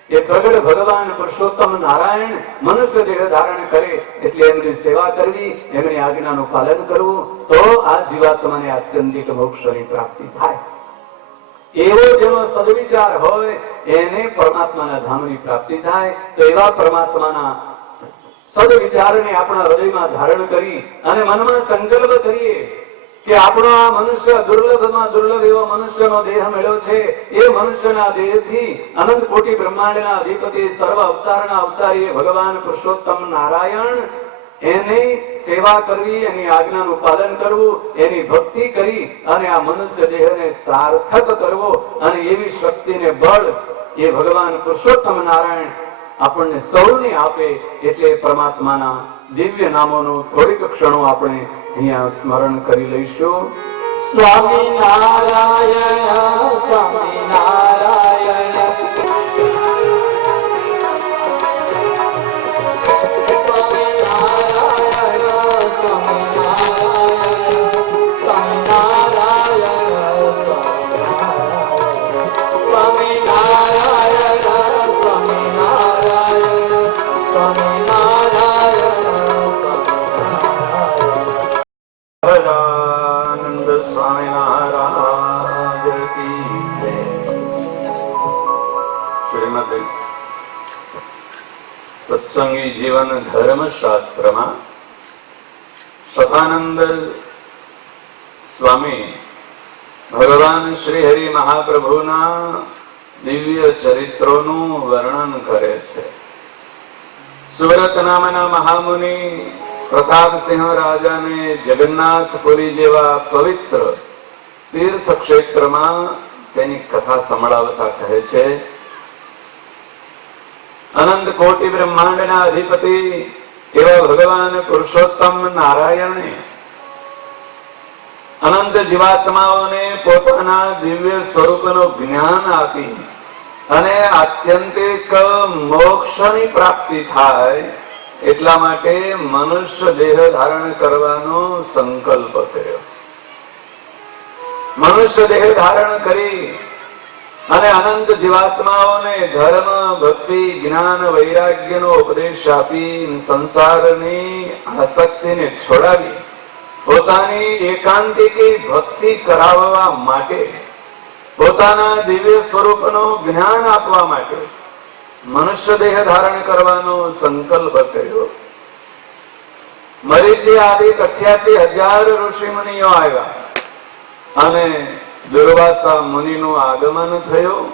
એ પ્રગટ ભગવાન પુરુષોત્તમ નારાયણ મનુષ્ય દેહ ધારણ કરે એટલે એમની સેવા કરવી, એમની આજ્ઞાનું પાલન કરવું, તો આ જીવાત્માને આત્યંતિક મોક્ષની પ્રાપ્તિ થાય. એવો જેનો સદવિચાર હોય એને પરમાત્માના ધામની પ્રાપ્તિ થાય. તો એવા પરમાત્માના સદવિચારને આપણા હૃદયમાં ધારણ કરી અને મનમાં સંકલ્પ કરીએ કે આપણો આ મનુષ્ય દુર્લભમાં દુર્લભ એવો મનુષ્યનો દેહ મળ્યો છે. એ મનુષ્યના દેહથી અનંત કોટી બ્રહ્માંડના અધિપતિ, સર્વ અવતારના અવતારી ભગવાન પુરુષોત્તમ નારાયણ, એની સેવા કરવી, એની આજ્ઞાનું પાલન કરવું, એની ભક્તિ કરી અને આ મનુષ્ય દેહને સાર્થક કરવો. અને એવી શક્તિને બળ એ ભગવાન પુરુષોત્તમ નારાયણ આપણને સૌને આપે. એટલે પરમાત્માના દિવ્ય નામોનું થોડીક ક્ષણો આપણે અહીંયા સ્મરણ કરી લઈશું. સ્વામી નારાયણ, સ્વામી નારાયણ, સહજાનંદ સ્વામિનારાયણ કી જય. શ્રીમદ સત્સંગી જીવન ધર્મ શાસ્ત્રમાં સદાનંદ સ્વામી ભગવાન શ્રી હરિ મહાપ્રભુના દિવ્ય ચરિત્રોનું વર્ણન કરે છે. સુરત નામના મહામુનિ પ્રતાપસિંહ રાજાને જગન્નાથપુરી જેવા પવિત્ર તીર્થ ક્ષેત્રમાં તેની કથા સંભળાવતા કહે છે, અનંત કોટી બ્રહ્માંડના અધિપતિ એવા ભગવાન પુરુષોત્તમ નારાયણે અનંત જીવાત્માઓને પોતાના દિવ્ય સ્વરૂપનું જ્ઞાન આપી અને આત્યંતિક મોક્ષની પ્રાપ્તિ થાય એટલા માટે મનુષ્ય દેહ ધારણ કરવાનો સંકલ્પ કર્યો. મનુષ્ય દેહ ધારણ કરી અને અનંત જીવાત્માઓને ધર્મ, ભક્તિ, જ્ઞાન, વૈરાગ્યનો ઉપદેશ આપી સંસારની આસક્તિને છોડાવી પોતાની એકાંતિકી ભક્તિ કરાવવા માટે, પોતાના દિવ્ય સ્વરૂપનું જ્ઞાન આપવા માટે મનુષ્ય દેહ ધારણ કરવાનો સંકલ્પ કર્યો. મરીચી આદિ 88,000 ઋષિ મુનિઓ આવ્યા અને દુર્વાસા મુનિનું આગમન થયું.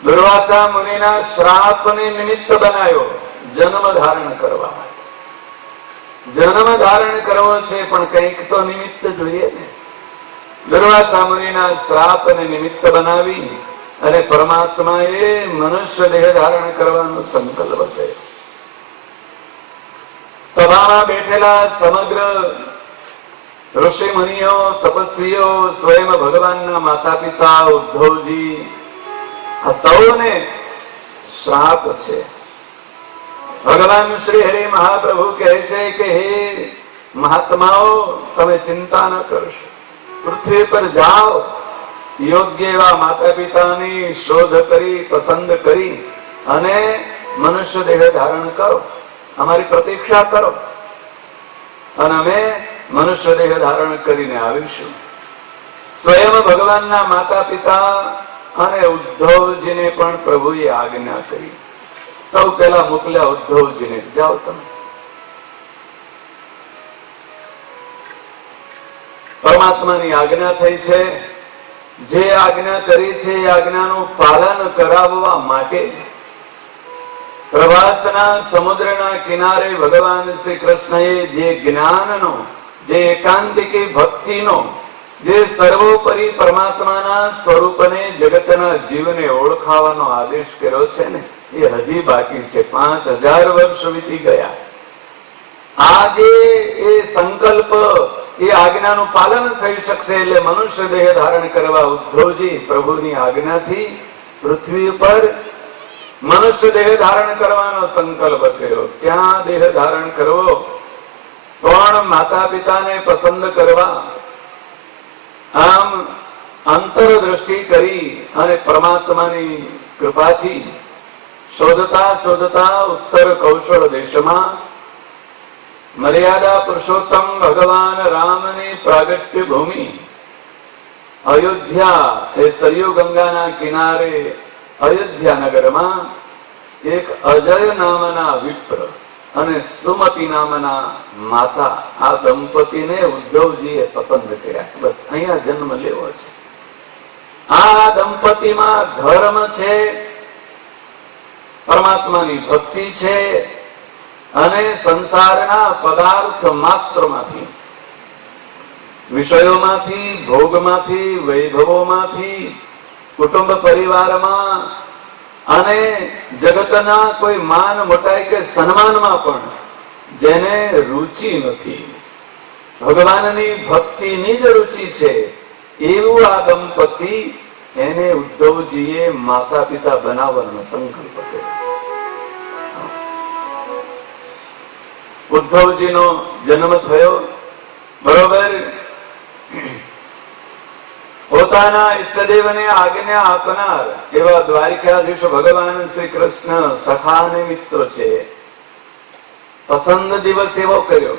દુર્વાસા મુનિના શ્રાપને નિમિત્ત બનાવ્યો જન્મ ધારણ કરવા. જન્મ ધારણ કરવો છે પણ કંઈક તો નિમિત્ત જોઈએ ને. દુર્વાસા મુનિના શ્રાપને નિમિત્ત બનાવી અને પરમાત્માએ મનુષ્ય દેહ ધારણ કરવાનો સંકલ્પ કર્યો. સભામાં બેઠેલા સમગ્ર ઋષિ મુનિઓ, તપસ્વીઓ, સ્વયં ભગવાનના માતા પિતા ઉદ્ધવજી, આ સૌને શ્રાપ છે. ભગવાન શ્રી હરિ મહાપ્રભુ કહે છે કે હે મહાત્માઓ, તમે ચિંતા ન કરશો, પૃથ્વી પર જાઓ, યોગ્ય એવા માતા પિતાની શોધ કરી, પસંદ કરી અને મનુષ્ય દેહ ધારણ કરો, અમારી પ્રતીક્ષા કરો અને અમે મનુષ્ય દેહ ધારણ કરીને આવીશું. સ્વયં ભગવાનના માતા પિતા અને ઉદ્ધવજીને પણ પ્રભુએ આજ્ઞા કરી. સૌ પહેલા મોકલ્યા ઉદ્ધવજીને, જાઓ તમે. પરમાત્માની આજ્ઞા થઈ છે, જે આજ્ઞા કરી છે એ આજ્ઞાનું પાલન કરાવવા માટે પ્રવાસના સમુદ્રના કિનારે ભગવાન શ્રી કૃષ્ણએ જે જ્ઞાનનો, જે એકાંતિકી ભક્તિનો, જે સર્વોપરી પરમાત્માના સ્વરૂપને, જગતના જીવને ઓળખાવાનો આદેશ કર્યો છે ને, એ હજી બાકી છે. 5000 વર્ષ વીતી ગયા. આજે એ સંકલ્પ, એ આજ્ઞાનું પાલન થઈ શકશે એટલે મનુષ્ય દેહ ધારણ કરવા ઉદ્ધવજી પ્રભુની આજ્ઞાથી પૃથ્વી પર મનુષ્ય દેહ ધારણ કરવાનો સંકલ્પ કર્યો. ક્યાં દેહ ધારણ કરવો? પણ માતા પિતાને પસંદ કરવા. આમ અંતરદ્રષ્ટિ કરી અને પરમાત્માની કૃપાથી શોધતા શોધતા ઉત્તર કૌશળ દેશમાં મર્યાદા પુરુષોત્તમ ભગવાન રામની પ્રાગટ્ય ભૂમિ અયોધ્યા, એ સરયુ ગંગાના કિનારે અયોધ્યા નગરમાં એક અજય નામના વિપ્ર અને સુમતિ નામના માતા, આ દંપતીને ઉદ્ધવજીએ પસંદ કર્યા. બસ અહીંયા જન્મ લેવો છે. આ દંપતીમાં ધર્મ છે, પરમાત્માની ભક્તિ છે અને સંસારના પદાર્થ માત્રમાંથી, વિષયોમાંથી, ભોગમાંથી, વૈભવોમાંથી, કુટુંબ પરિવારમાં અને જગતના કોઈ માન મોટાઈ કે સન્માનમાં પણ જેને રુચિ નથી, ભગવાનની ભક્તિની જ રુચિ છે, એવું આ દંપતિ, એને ઉદ્ધવજીએ માતા પિતા બનાવવાનો સંકલ્પ કર્યો. ઉદ્ધવજીનો જન્મ થયો, બરોબર. પોતાના ઈષ્ટદેવને આજ્ઞા આપનાર એવા દ્વારિકાધીશ ભગવાન શ્રી કૃષ્ણ સખા અને મિત્ર છે. પસંદ દિવસ એવો કર્યો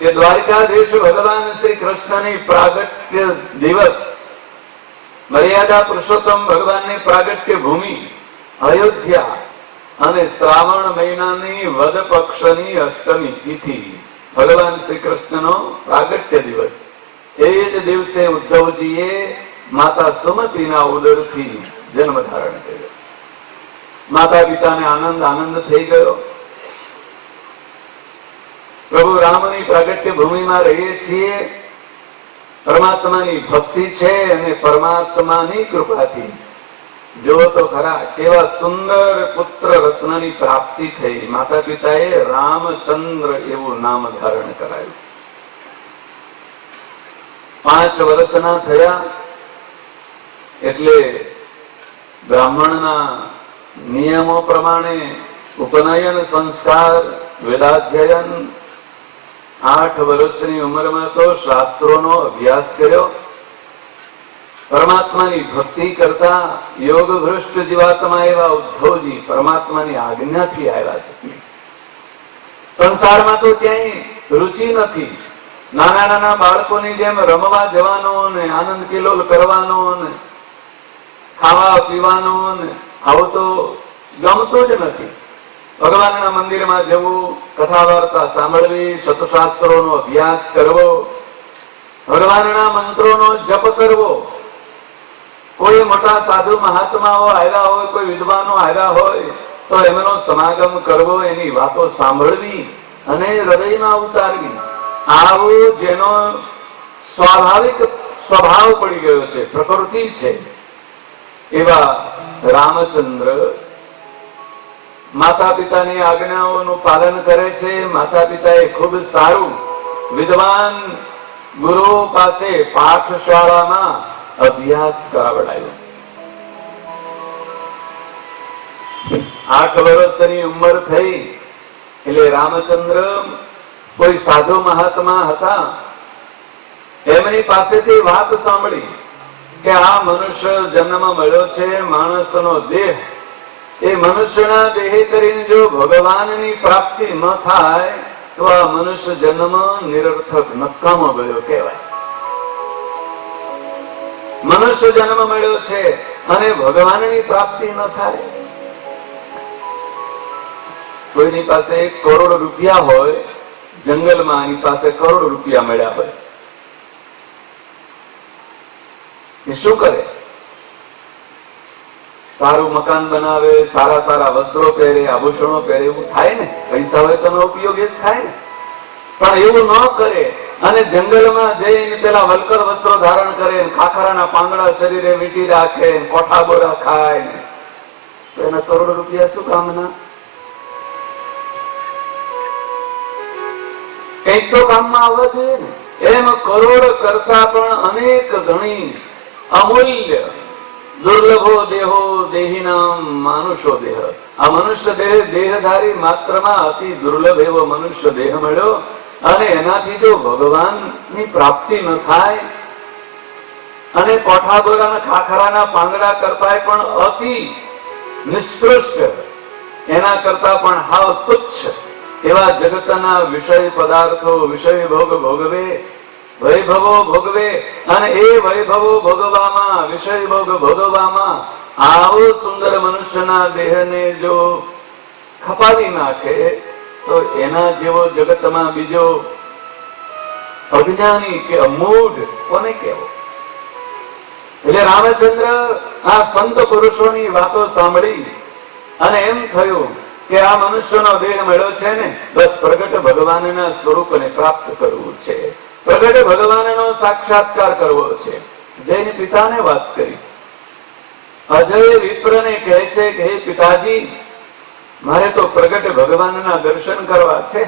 કે દ્વારિકાધીશ ભગવાન શ્રી કૃષ્ણની પ્રાગટ્ય દિવસ, મર્યાદા પુરુષોત્તમ ભગવાનની પ્રાગટ્ય ભૂમિ અયોધ્યા અને શ્રાવણ મહિનાની વદ પક્ષની અષ્ટમી તિથિ, ભગવાન શ્રી કૃષ્ણનો પ્રાગટ્ય દિવસ. એ જ દિવસે ઉદ્ધવજીએ માતા સુમતિના ઉદરથી જન્મ ધારણ કર્યો. માતા પિતાને આનંદ થઈ ગયો. પ્રભુ રામની પ્રાગટ્ય ભૂમિમાં રહીએ છીએ, પરમાત્માની ભક્તિ છે અને પરમાત્માની કૃપાથી જો તો ખરા કેવા સુંદર પુત્ર રત્નની પ્રાપ્તિ થઈ. માતા પિતાએ રામચંદ્ર એવું નામ ધારણ કરાયું. 5 વર્ષના થયા એટલે બ્રાહ્મણના નિયમો પ્રમાણે ઉપનયન સંસ્કાર, વેદાધ્યયન. 8 વર્ષની ઉંમરમાં તો શાસ્ત્રોનો અભ્યાસ કર્યો. પરમાત્માની ભક્તિ કરતા યોગ ભ્રષ્ટ જીવાત્મા એવા ઉદ્ધવજી પરમાત્માની આજ્ઞાથી આવ્યા છે. સંસારમાં તો ક્યાંય રુચિ નથી. નાના નાના બાળકોની જેમ રમવા જવાનો ને આનંદ કિલોલ કરવાનો ને ખાવા પીવાનો ને આવું તો ગમતું જ નથી. ભગવાનના મંદિરમાં જવું, કથા વાર્તા સાંભળવી, સતશાસ્ત્રોનો અભ્યાસ કરવો, ભગવાનના મંત્રોનો જપ કરવો, કોઈ મોટા સાધુ મહાત્માઓ આવ્યા હોય, કોઈ વિદ્વાનો આવ્યા હોય તો એમનો સમાગમ કરવો, એની વાતો સાંભળવી અને હૃદયમાં ઉતારવી. આવું જેનો સ્વાભાવિક સ્વભાવ પડી ગયો છે, પ્રકૃતિ છે, એવા રામચંદ્ર માતા પિતાની આજ્ઞાઓનું પાલન કરે છે. માતા પિતાએ ખૂબ સારું વિદ્વાન ગુરુ પાસે પાઠશાળામાં અભ્યાસ કરાવડાયો. 8 વર્ષની ઉંમર થઈ એટલે રામચંદ્ર કોઈ સાધુ મહાત્મા હતા, એમની પાસેથી વાત સાંભળી કે આ મનુષ્ય જન્મ મળ્યો છે, માણસનો દેહ, એ મનુષ્યના દેહ કરીને જો ભગવાનની પ્રાપ્તિ ન થાય તો આ મનુષ્ય જન્મ નિરર્થક નકામો ગયો કહેવાય. મનુષ્ય જન્મ મળ્યો છે અને ભગવાનની પ્રાપ્તિ ન થાય. કોઈની પાસે 1 કરોડ રૂપિયા હોય, જંગલમાં એની પાસે કરોડ રૂપિયા મળ્યા હોય, એ શું કરે? સારું મકાન બનાવે, સારા સારા વસ્ત્રો પહેરે, આભૂષણો પહેરે, એવું થાય ને? પૈસા હોય તો એનો ઉપયોગ એ જ થાય ને. પણ એવું ન કરે અને જંગલમાં જઈને પેલા વલકર વસ્ત્રો ધારણ કરે, ખાખરાના પાંદડા શરીરે વીંટી રાખે, કોઠા બોરા ખાય, તો એના કરોડ રૂપિયા શું કામના? કઈક તો કામમાં આવવા જોઈએ ને. એમ કરોડ કરતા પણ અનેક ગણી અમૂલ્ય દુર્લભો દેહો દેહિનામ માનુષો દેહ. આ મનુષ્ય દેહ દેહધારી માત્રમાં અતિ દુર્લભ એવો મનુષ્ય દેહ મળ્યો, અને એનાથી જો ભગવાનની પ્રાપ્તિ ન થાય અને કોઠાદોરાના ખાખરાના પાંદડા કરતા પણ અતિ નિષ્કૃષ્ટ, એના કરતા પણ હાવ તુચ્છ એવા જગતના વિષય પદાર્થો, વિષય ભોગ ભોગવે, વૈભવો ભોગવે, અને એ વૈભવો ભોગવામાં, વિષય ભોગ ભોગવામાં આવો સુંદર મનુષ્યના દેહને જો ખપાવી નાખે તો એના જેવો જગતમાં બીજો અજ્ઞાની કે અમૂઢ કોને કહેવો? એટલે રામચંદ્ર આ સંત પુરુષોની વાતો સાંભળી અને એમ થયું કે આ મનુષ્યનો દેહ મળ્યો છે ને, બસ પ્રગટ ભગવાનના સ્વરૂપને પ્રાપ્ત કરવું છે, પ્રગટ ભગવાનનો સાક્ષાત્કાર કરવો છે. જઈને પિતાને વાત કરી. અજય વિપ્રને કહે છે કે હે પિતાજી, મારે તો પ્રગટ ભગવાનના દર્શન કરવા છે.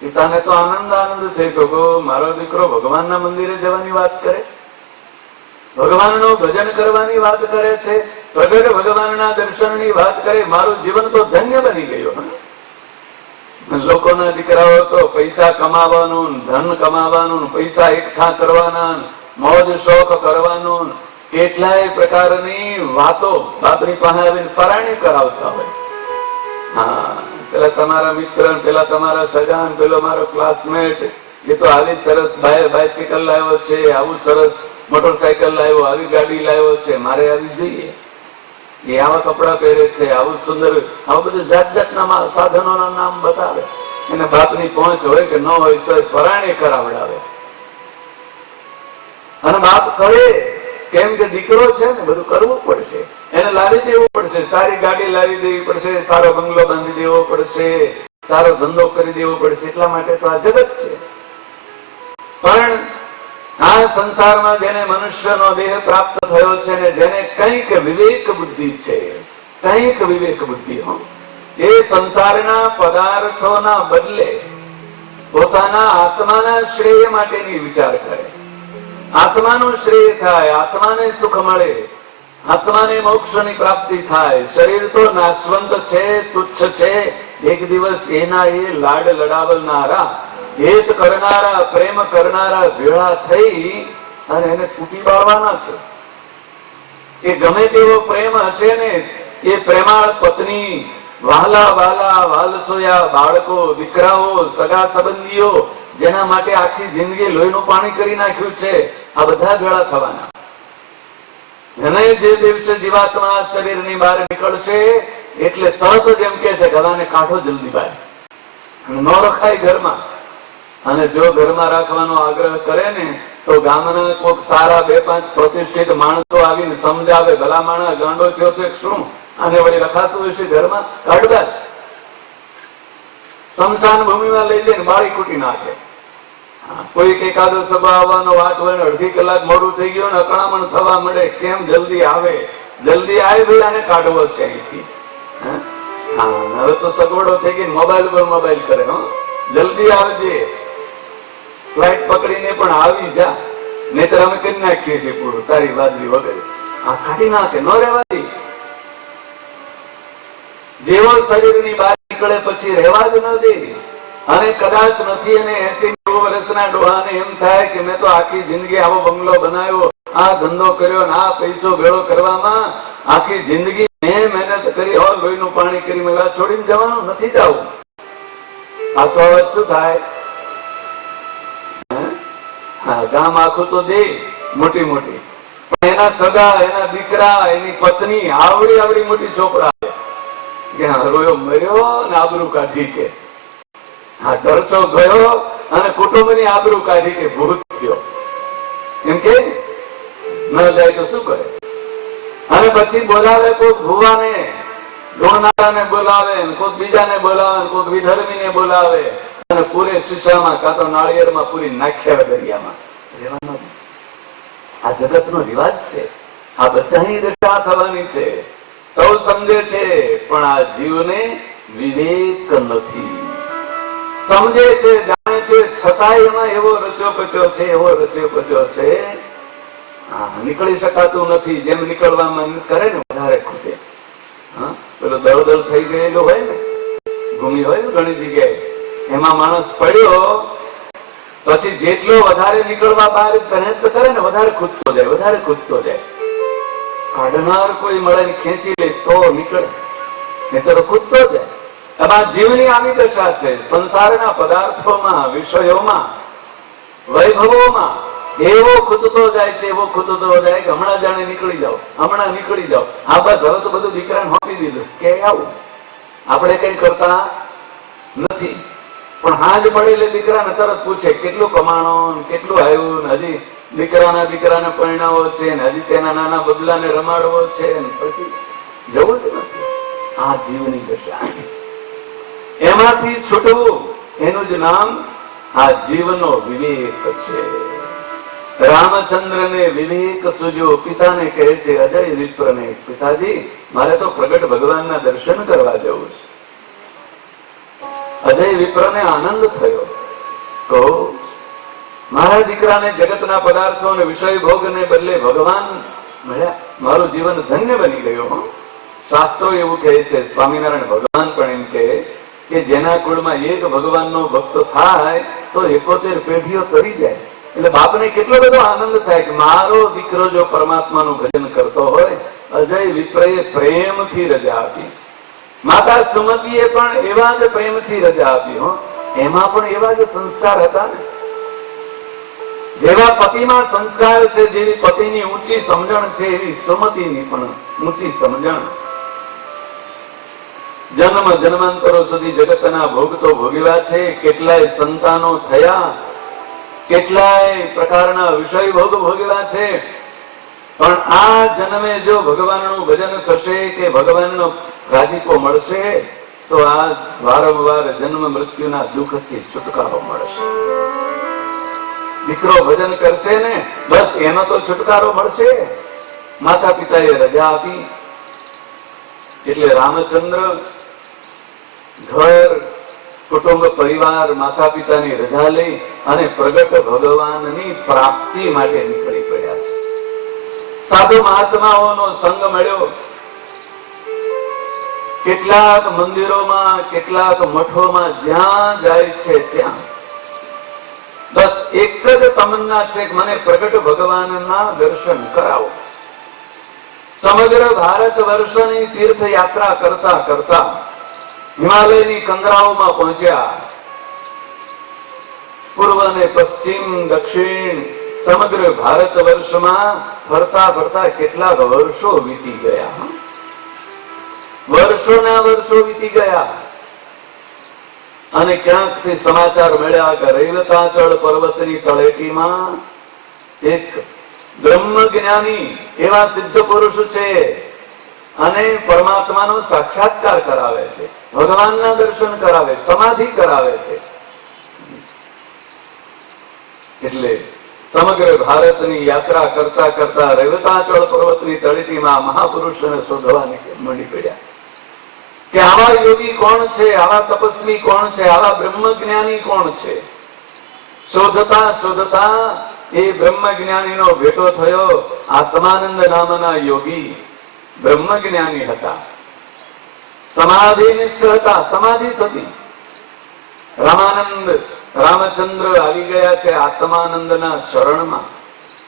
પિતાને તો આનંદ થઈ ગયો, મારો દીકરો ભગવાનના મંદિરે જવાની વાત કરે, ભગવાનનું ભજન કરવાની વાત કરે છે, પ્રગટ ભગવાનના દર્શનની વાત કરે, મારું જીવન તો ધન્ય બની ગયું. લોકોના દીકરાઓ તો પૈસા કમાવાનું, ધન કમાવાનું, પૈસા એકઠા કરવાના, મોજ શોખ કરવાનું, કેટલાય પ્રકારની વાતો બાપની પાસે આવીને પરાણી કરાવતા હોય. હા, પેલા તમારા મિત્ર, પેલા તમારા સગાન, પેલો મારો ક્લાસમેટ, એ તો આવી સરસ બાઇસિકલ લાવ્યો છે, આવું સરસ મોટરસાયકલ લાવ્યો, આવી ગાડી લાવ્યો છે, મારે આવી જોઈએ. એ આવા કપડા પહેરે છે, આવું સુંદર, આવું બધું જાત જાતના સાધનોના નામ બતાવે. એને બાપની પહોંચ હોય કે ન હોય તો પરાણે કરાવડાવે. અને બાપ કરે કેમ કે દીકરો છે ને, બધું કરવું પડશે, એને લાવી દેવું પડશે, સારી ગાડી લાવી દેવી પડશે, સારો બંગલો બાંધી દેવો પડશે, સારો ધંધો કરી દેવો પડશે. એટલા માટે તો આ જગત છે. પણ આ સંસારમાં જેને મનુષ્યનો દેહ પ્રાપ્ત થયો છે ને, જેને કંઈક વિવેક બુદ્ધિ છે, કંઈક વિવેક બુદ્ધિ, એ સંસારના પદાર્થોના બદલે પોતાના આત્માના શ્રેય માટેની વિચાર કરે. આત્માનું શ્રેય થાય, આત્માને સુખ મળે, આત્માને મોક્ષની પ્રાપ્તિ થાય. શરીર તો નાશવંત છે, તુચ્છ છે. એક દિવસ એના એ લાડ લડાવનારા, હેત કરનારા, પ્રેમ કરનારા ભેળા થઈ અને એને તૂટી પાડવાના છે. એ ગમે તેવો પ્રેમ હશે ને, એ પ્રેમાળ પત્ની, વહાલા વાલા વાલસોયા બાળકો, દીકરાઓ, સગા સંબંધીઓ, જેના માટે આખી જિંદગી લોહીનું પાણી કરી નાખ્યું છે, આ બધા ભેળા થવાના. અને જે દિવસે જીવાત્મા શરીરની બહાર નીકળશે એટલે તરત જ એમ કે છે, ગળાને કાઢો જલ્દી બહાર, ન રખાય ઘરમાં. અને જો ઘરમાં રાખવાનો આગ્રહ કરે ને તો ગામના કોઈક સારા 2-5 પ્રતિષ્ઠિત માણસો આવીને સમજાવે, ભલા માણસ ગાંડો થયો છે શું, આને વળી રખાતું હશે ઘરમાં, કાઢવા સ્મશાન ભૂમિમાં લઈ જઈને બાળી કૂટી નાખે. કોઈક એકાદો સભા આવવાનો વાત હોય ને, અડધી કલાક મોડું થઈ ગયું ને અકળામણ થવા મળે, કેમ જલ્દી આવે, જલ્દી આવે ભાઈ, આને કાઢવો છે અહીંથી. હવે તો સગવડો થઈ ગઈ, મોબાઈલ પર મોબાઈલ કરે, જલ્દી આવજે, ફ્લાઇટ પકડીને પણ આવી જા, નહીતર અમે કરી નાખીએ છીએ પૂરું, તારી બાજરી વગેરે. આ કાઢી નાખે, ન રહેવાથી. જેવો શરીરની બહાર નીકળે પછી રહેવા જ ન દે. અને કદાચ નથી અને 80-90 વર્ષના ડોહાને એમ થાય કે મેં તો આખી જિંદગી આવો બંગલો બનાવ્યો, આ ધંધો કર્યો ને આ પૈસો ભેળો કરવામાં આખી જિંદગી મેં મહેનત કરી, હવે લોહીનું પાણી કરી મેં છોડીને જવાનું નથી જવું. આ સ્વભાવ શું થાય? હા, ગામ આખું તો દે મોટી મોટી, પણ એના સગા, એના દીકરા, એની પત્ની આવડી મોટી ચોપડા કે રોયો મર્યો ને આબરૂ કાઢી કે હા ચરસો ગયો અને કુટુંબની આબરૂ કાઢી કે ભૂત થયો એમ કે ન જાય તો શું કરે? અને પછી બોલાવે કોઈ ભુવાને, ઢોળનારાને બોલાવે, કોઈ બીજાને બોલાવે, કોઈ વિધર્મીને બોલાવે અને પૂરે શીશામાં કાં તો નાળિયેરમાં પૂરી નાખ્યા દરિયામાં. રહેવાનો આ જગતનો રિવાજ છે. આ બધાની દશા થવાની છે. સૌ સમજે છે પણ આ જીવને વિવેક નથી. સમજે છે, જાણે છે, છતાંય એમાં એવો રચ્યો પચ્યો છે, એવો રચ્યો પચ્યો છે, નીકળી શકાતું નથી. જેમ નીકળવામાં મન કરે ને વધારે ખૂટે. પેલો દળદળ થઈ ગયેલો હોય ને, ભૂમિ હોય ને ઘણી જગ્યાએ, એમાં માણસ પડ્યો પછી જેટલો વધારે નીકળવા બહાર મહેનત કરે ને વધારે ખૂટતો જાય, વધારે ખૂટતો જાય. કાઢનાર કોઈ મળે ને ખેંચી લે તો નીકળે, નહીં તો ખૂટતો જાય. એમાં જીવની આવી દશા છે. સંસારના પદાર્થોમાં, વિષયોમાં, વૈભવોમાં એવો ખૂટતો જાય છે, એવો ખૂટતો જાય કે હમણાં જાણે નીકળી જાઓ, હમણાં નીકળી જાઓ. આ બસ હવે તો બધું દીકરાને આપી દીધું કે આવું આપણે કઈ કરતા નથી. પણ હાજ પડે એટલે દીકરાને તરત પૂછે કેટલું કમાણો, કેટલું આવ્યું, હજી દીકરાને પરિણાવો છે ને હજી તેના નાના બદલાને રમાડવો છે ને પછી જવું જ નથી. આ જીવની દશા. એમાંથી છૂટવું એનું જ નામ આ જીવનો વિવેક છે. રામચંદ્રને વિવેક સૂજ્યો. પિતાને કહે છે અજય વિપ્રને, પિતાજી મારે તો પ્રગટ ભગવાનના દર્શન કરવા જવું છે. અજય વિપ્રને આનંદ થયો. કહો મારા દીકરાને જગતના પદાર્થો અને વિષય ભોગને બદલે ભગવાન મળ્યા, મારું જીવન ધન્ય બની ગયું. શાસ્ત્રો એવું કહે છે, સ્વામિનારાયણ ભગવાન પણ એમ કહે કે જેના કુળમાં એક ભગવાનનો ભક્ત થાય તો 71 પેઢીઓ તરી જાય. એટલે બાપને કેટલો બધો આનંદ થાય કે મારો દીકરો જો પરમાત્માનું ભજન કરતો હોય. અજય વિપ્રએ પ્રેમથી રજા આપી. માતા સુમતીએ પણ એવા જ પ્રેમથી રજા આપી. એમાં પણ એવા જ સંસ્કાર હતા ને. જેવા પતિમાં સંસ્કાર છે, જેવી પતિની ઊંચી સમજણ છે, એવી સુમતીની પણ ઊંચી સમજણ. જન્મ જન્માંતરો સુધી જગતના ભોગ તો ભોગવ્યા છે, કેટલાય સંતાનો થયા, કેટલાય પ્રકારના વિષય ભોગ ભોગવ્યા છે. પણ આ જન્મે જો ભગવાનનું ભજન થશે કે ભગવાનનો રાજીપો મળશે તો આ વારંવાર જન્મ મૃત્યુના દુઃખથી છુટકારો મળશે. દીકરો ભજન કરશે ને બસ એનો તો છુટકારો મળશે. માતા પિતાએ રજા આપી એટલે રામચંદ્ર ઘર, કુટુંબ, પરિવાર, માતા પિતાની રજા લઈ અને પ્રગટ ભગવાનની પ્રાપ્તિ માટે નીકળી પડ્યા છે. સાધુ મહાત્માઓનો સંગ મળ્યો. કેટલાક મંદિરોમાં, કેટલાક મઠોમાં જ્યાં જાય છે ત્યાં બસ એક જ તમન્ના છે કે મને પ્રગટ ભગવાનના દર્શન કરાવો. સમગ્ર ભારત વર્ષની તીર્થ યાત્રા કરતા કરતા હિમાલયની કંદરાઓમાં પહોંચ્યા. પૂર્વ ને પશ્ચિમ, દક્ષિણ સમગ્ર ભારત વર્ષમાં ફરતા ફરતા કેટલાક વર્ષો વીતી ગયા. વર્ષોના વર્ષો વીતી ગયા અને ક્યાંકથી સમાચાર મળ્યા કે રૈવતાચળ પર્વતની તળેટીમાં એક બ્રહ્મ જ્ઞાની એવા સિદ્ધ પુરુષ છે અને પરમાત્માનો સાક્ષાત્કાર કરાવે છે, ભગવાનના દર્શન કરાવે, સમાધિ કરાવે છે. એટલે સમગ્ર ભારતની યાત્રા કરતા કરતા રૈવતાચળ પર્વતની તળેટીમાં મહાપુરુષોને શોધવા મંડી પડ્યા કે આવા યોગી કોણ છે, આવા તપસ્વી કોણ છે, આવા બ્રહ્મ જ્ઞાની કોણ છે. શોધતા શોધતા એ બ્રહ્મ જ્ઞાનીનો ભેટો થયો. આત્માનંદ નામના યોગી બ્રહ્મ જ્ઞાની હતા. સમાધિનિષ્ઠ હતા, સમાધિ થતી. રામાનંદ રામચંદ્ર આવી ગયા છે આત્માનંદના ચરણમાં.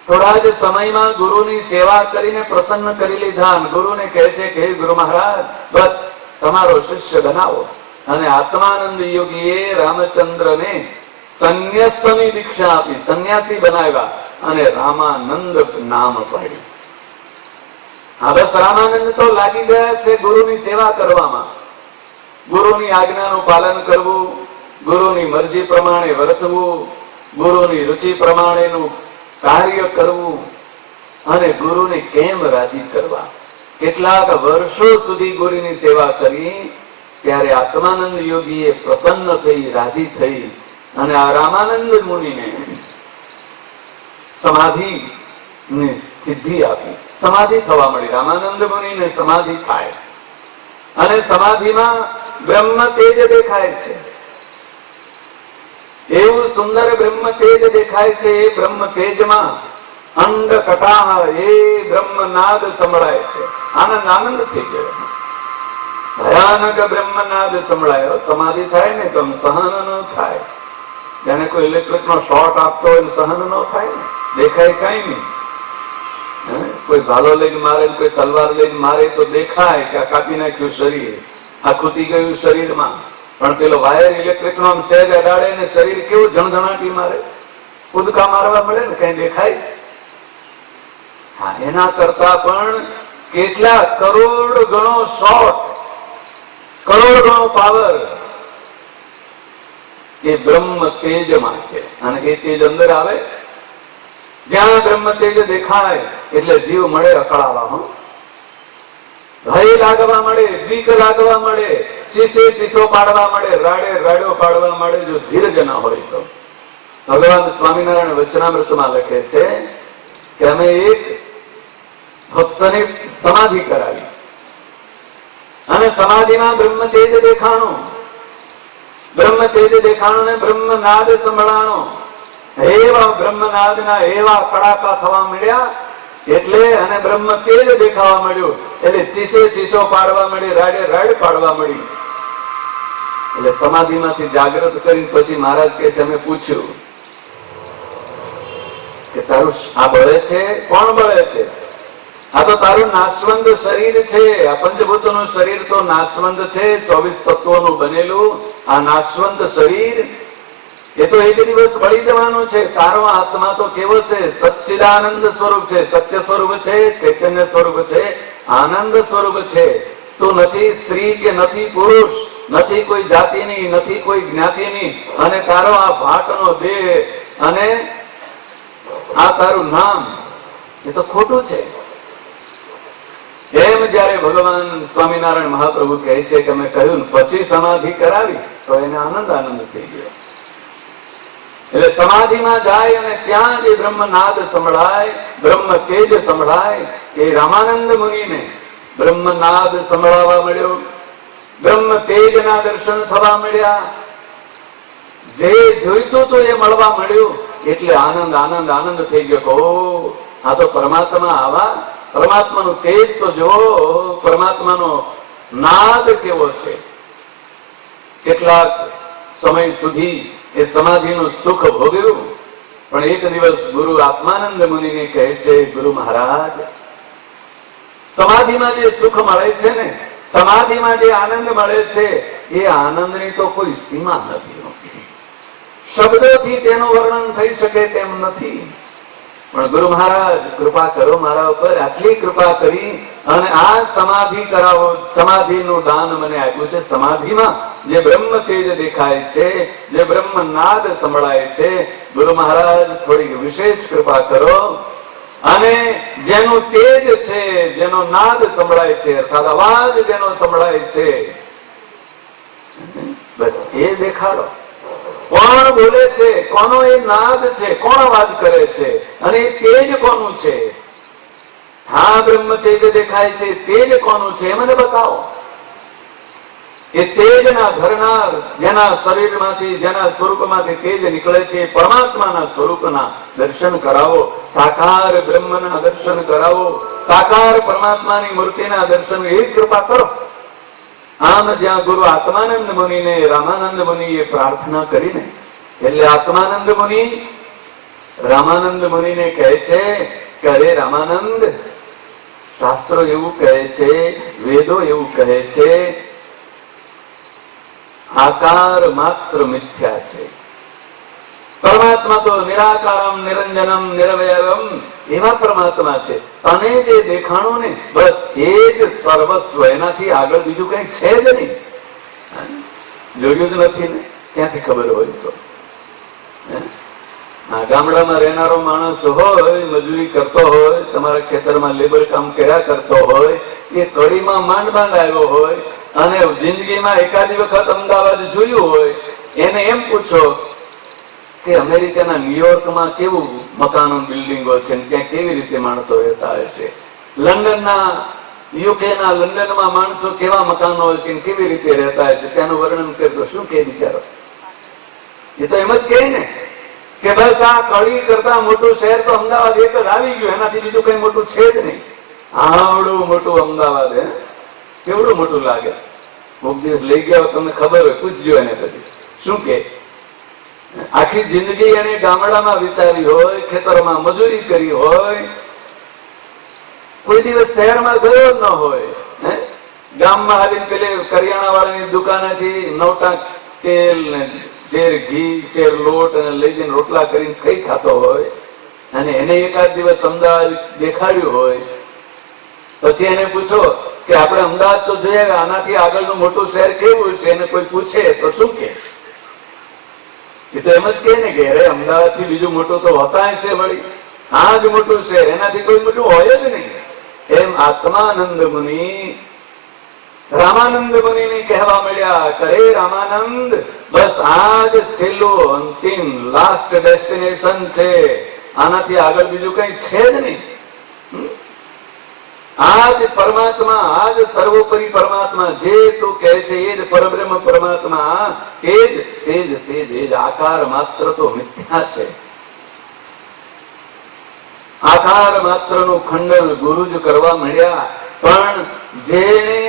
થોડા જ સમયમાં ગુરુની સેવા કરીને પ્રસન્ન કરી લીધા. ગુરુને કહે છે કે હે ગુરુ મહારાજ, બસ તમારો શિષ્ય બનાવો. અને આત્માનંદ યોગીએ રામચંદ્રને સંન્યસ્તની દીક્ષા આપી, સંન્યાસી બનાવ્યા અને રામાનંદ નામ પાડ્યું. હા, બસ રામાનંદ તો લાગી ગયા છે ગુરુની સેવા કરવામાં. ગુરુની આજ્ઞાનું પાલન કરવું, ગુરુની મરજી પ્રમાણે વર્તવું, ગુરુની રુચિ પ્રમાણેનું કાર્ય કરવું અને ગુરુને કેમ રાજી કરવા. કેટલાક વર્ષો સુધી ગુરુની સેવા કરી ત્યારે આત્માનંદ યોગીએ પ્રસન્ન થઈ, રાજી થઈ અને આ રામાનંદ મુનિને સમાધિ ની સિદ્ધિ આપી. સમાધિ થવા મળી. રામાનંદ મુનિને સમાધિ થાય અને સમાધિમાં બ્રહ્મ તેજ દેખાય છે. એવું સુંદર બ્રહ્મ તેજ દેખાય છે. એ બ્રહ્મ તેજમાં અંડ કટાહ એ બ્રહ્મનાદ સંભળાય છે. આનંદ આનંદ થઈ ગયો. ભયાનક બ્રહ્મનાદ સંભળાયો. સમાધિ થાય ને તો સહન ન થાય. જાણે કોઈ ઇલેક્ટ્રિક નો શોર્ટ આપતો હોય સહન ન થાય ને. દેખાય કઈ નહીં. કોઈ ભાલો લઈને મારે, કોઈ તલવાર લઈને મારે તો દેખાય કે આ કાપી નાખ્યું શરીર, આ ખૂટી ગયું શરીરમાં. પણ પેલો વાયર ઇલેક્ટ્રિક નો સહેજ અડાડે ને શરીર કેવું જણઝણાટી મારે, કૂદકા મારવા મળે ને, કઈ દેખાય? હા, એના કરતા પણ કેટલા કરોડ ગણો શોર્ટ, કરોડ ગણો પાવર એ બ્રહ્મ તેજમાં છે. અને એ તેજ અંદર આવે. જ્યાં બ્રહ્મ તેજ દેખાય એટલે જીવ મળે અકળાવા. ભય લાગવા મળે, બીક લાગવા મળે, ચીસે ચીસો પાડવા મળે, રાડે રાડો પાડવા મળે, જો ધીરજ ના હોય તો. ભગવાન સ્વામિનારાયણ વચનામૃતમાં લખે છે કે અમે એક ભક્તને સમાધિ કરાવી અને સમાધિમાં બ્રહ્મ તેજ દેખાણું. બ્રહ્મ તેજ દેખાણું ને બ્રહ્મનાદ સંભળાણો. એવા બ્રહ્મનાદના એવા કડાકા થવા મળ્યા એટલે અને બ્રહ્મ તેજ દેખાવા મળ્યું એટલે ચીસે ચીસો પાડવા મળી, રાડે રાડ પાડવા મળી. એટલે સમાધિમાંથી જાગૃત કરી પછી મહારાજ કે છે, અમે પૂછ્યું કે તારું આ બળે છે? કોણ બળે છે? આ તો તારું નાશવંત શરીર છે. આ પંચભૂતોનું શરીર તો નાશવંત છે, 24 તત્વોનું બનેલું આ નાશવંત શરીર એ તો એક દિવસ બળી જવાનું છે. તારો આત્મા તો કેવો છે? સચ્ચિદાનંદ સ્વરૂપ છે, સત્ય સ્વરૂપ છે, ચૈતન્ય સ્વરૂપ છે, આનંદ સ્વરૂપ છે. તું નથી સ્ત્રી કે નથી પુરુષ, નથી કોઈ જાતિની, નથી કોઈ જ્ઞાતિની. અને તારો આ ભાટનો દેહ અને આ તારું નામ એ તો ખોટું છે. એમ જયારે ભગવાન સ્વામિનારાયણ મહાપ્રભુ કહે છે કે અમે કહ્યું પછી સમાધિ કરાવી તો એને આનંદ આનંદ થઈ ગયો. એટલે સમાધિમાં જાય અને ત્યાં જે બ્રહ્મનાદ સંભળાય, બ્રહ્મ તેજ સંભળાય, એ રામાનંદ મુનિને બ્રહ્મનાદ સંભળાવા મળ્યો, બ્રહ્મ તેજના દર્શન થવા મળ્યા. જે જોઈતું તો એ મળવા મળ્યું એટલે આનંદ આનંદ આનંદ થઈ ગયો. ઓ આ તો પરમાત્મા આવા, પરમાત્માનું તેજ તો જો, પરમાત્માનો નાદ કેવો છે. કેટલાક સમય સુધી એ સમાધિનું સુખ ભોગવ્યું. પણ એક દિવસ ગુરુ આત્માનંદ મુનિને કહે છે, ગુરુ મહારાજ, સમાધિમાં જે સુખ મળે છે ને, સમાધિમાં જે આનંદ મળે છે એ આનંદની તો કોઈ સીમા નથી. શબ્દોથી તેનું વર્ણન થઈ શકે તેમ નથી. પણ ગુરુ મહારાજ કૃપા કરો મારા ઉપર, આટલી કૃપા કરી અને આ સમાધિ કરાવો. સમાધિનું દાન મને આપ્યું છે. સમાધિમાં જે બ્રહ્મ તેજ દેખાય છે, જે બ્રહ્મનાદ સંભળાય છે, ગુરુ મહારાજ થોડીક વિશેષ કૃપા કરો અને જેનું તેજ છે, જેનો નાદ સંભળાય છે, અર્થાત અવાજ જેનો સંભળાય છે, બસ એ દેખાડો. કોણ બોલે છે, કોનો એ નાદ છે, કોણ અવાજ કરે છે અને એ તેજ કોનું છે? હા, બ્રહ્મ તેજ દેખાય છે, તેજ કોનું છે એ મને બતાવો. એ તેજના ધરનાર, જેના શરીરમાંથી, જેના સ્વરૂપમાંથી તેજ નીકળે છે, પરમાત્માના સ્વરૂપના દર્શન કરાવો. સાકાર બ્રહ્મના દર્શન કરાવો, સાકાર પરમાત્માની મૂર્તિના દર્શન, એવી કૃપા કરો. આમ જ્યાં ગુરુ આત્માનંદ મુનિને રામાનંદ મુનિએ પ્રાર્થના કરીને, એટલે આત્માનંદ મુનિ રામાનંદ મુનિને કહે છે કે અરે રામાનંદ, શાસ્ત્રો એવું કહે છે, વેદો એવું કહે છે, આકાર માત્ર મિથ્યા છે, પરમાત્મા તો નિરાકારમ નિરંજનમ નિરવયવમ એવા પરમાત્મા છે. તને જે દેખાણું ને બસ એ જ સર્વસ્વ, એનાથી આગળ બીજું કઈ છે જ નહીં. જોયું જ નથી ને, ક્યાંથી ખબર હોય તો? ગામડામાં રહેનારો માણસ હોય, મજૂરી કરતો હોય, તમારા ખેતરમાં લેબર કામ કર્યા કરતો હોય, એ કડીમાં માંડ માંડ આવ્યો હોય અને જિંદગીમાં એકાદી વખત અમદાવાદ જોયું હોય, એને એમ પૂછો કે અમેરિકાના ન્યુયોર્કમાં કેવું મકાનો બિલ્ડિંગો છે, ત્યાં કેવી રીતે માણસો રહેતા હશે, લંડનના યુકેના લંડનમાં માણસો કેવા મકાનો હશે, કેવી રીતે રહેતા હશે, ત્યાંનું વર્ણન કરતો શું કે બિચારો? એ તો એમ જ કહે ને કે બસ આ કડી કરતા મોટું શહેર તો અમદાવાદ એક જ આવી ગયું, એનાથી બીજું કઈ મોટું છે જ નહીં. આવડું મોટું અમદાવાદ, હે કેવડું મોટું લાગે. કોક દિવસ લઈ ગયા તમને ખબર હોય, પૂછજો એને પછી શું કે. આખી જિંદગી એને ગામડામાં વિતાવી હોય, ખેતરમાં મજૂરી કરી હોય, કોઈ દિવસ શહેરમાં ગયો ન હોય. ગામમાં આવીને પેલે કરિયાણા વાળાની દુકાનેથી 9 ટાંક તેલ ને શેર ઘી, શેર લોટ અને લઈ જઈને રોટલા કરીને ખાઈ ખાતો હોય, અને એને એકાદ દિવસ અમદાવાદ દેખાડ્યું હોય, પછી એને પૂછો કે આપણે અમદાવાદ તો જોઈએ, આનાથી આગળનું મોટું શહેર કેવું છે, એને કોઈ પૂછે તો શું કે? એ તો એમ જ કે ને કે અરે અમદાવાદ થી બીજું મોટું તો હોતા હશે વળી, આ જ મોટું શહેર, એનાથી કોઈ મોટું હોય જ નહીં. એમ આત્માનંદ મુનિ રામાનંદ મુનિને કહેવા મળ્યા, કરે રામાનંદ, બસ આ જ છેલ્લું અંતિમ લાસ્ટ ડેસ્ટિનેશન છે, આનાથી આગળ બીજું કઈ છે જ નહીં. આ જ પરમાત્મા, આ જ સર્વોપરી પરમાત્મા, જે તું કહે છે એ જ પરબ્રહ્મ પરમાત્મા, એ જ આકાર માત્ર તો મિથ્યા છે. આકાર માત્ર નું ખંડન ગુરુ જ કરવા માંડ્યા. પણ જેને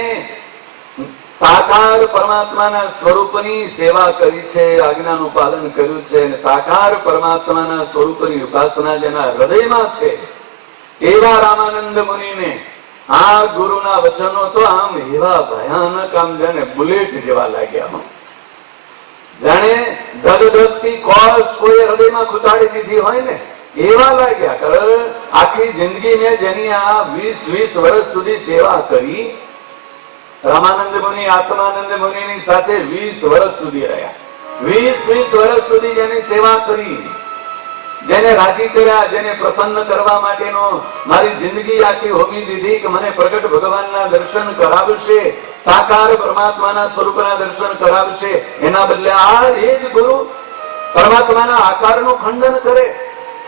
સાકાર પરમાત્માના સ્વરૂપની સેવા કરી છે, આજ્ઞાનું પાલન કર્યું છે, અને સાકાર પરમાત્માના સ્વરૂપની ઉપાસના જેના હૃદયમાં છે, એવા રામાનંદ મુનિને આ ગુરુના વચનો તો આમ એવા ભયાનક, આમ જાણે બુલેટ જેવા લાગ્યા. જાણે ધગધગતી કોસ કોઈ હૃદયમાં ખૂટાડી દીધી હોય ને એવા લાગ્યા. આખી જિંદગી મેં જેની આ 20 વર્ષ સુધી સેવા કરી, રામાનંદ મુનિ આત્માનંદ મુનિની સાથે 20 વર્ષ સુધી રહ્યા, 20 વર્ષ સુધી જેની સેવા કરી, જેને રાજી કર્યા, જેને પ્રસન્ન કરવા માટેનો મારી જિંદગી આખી હોમી દીધી કે મને પ્રગટ ભગવાનના દર્શન કરાવશે, સાકાર પરમાત્માના સ્વરૂપના દર્શન કરાવશે, એના બદલે આ એ જ ગુરુ પરમાત્માના આકારનું ખંડન કરે,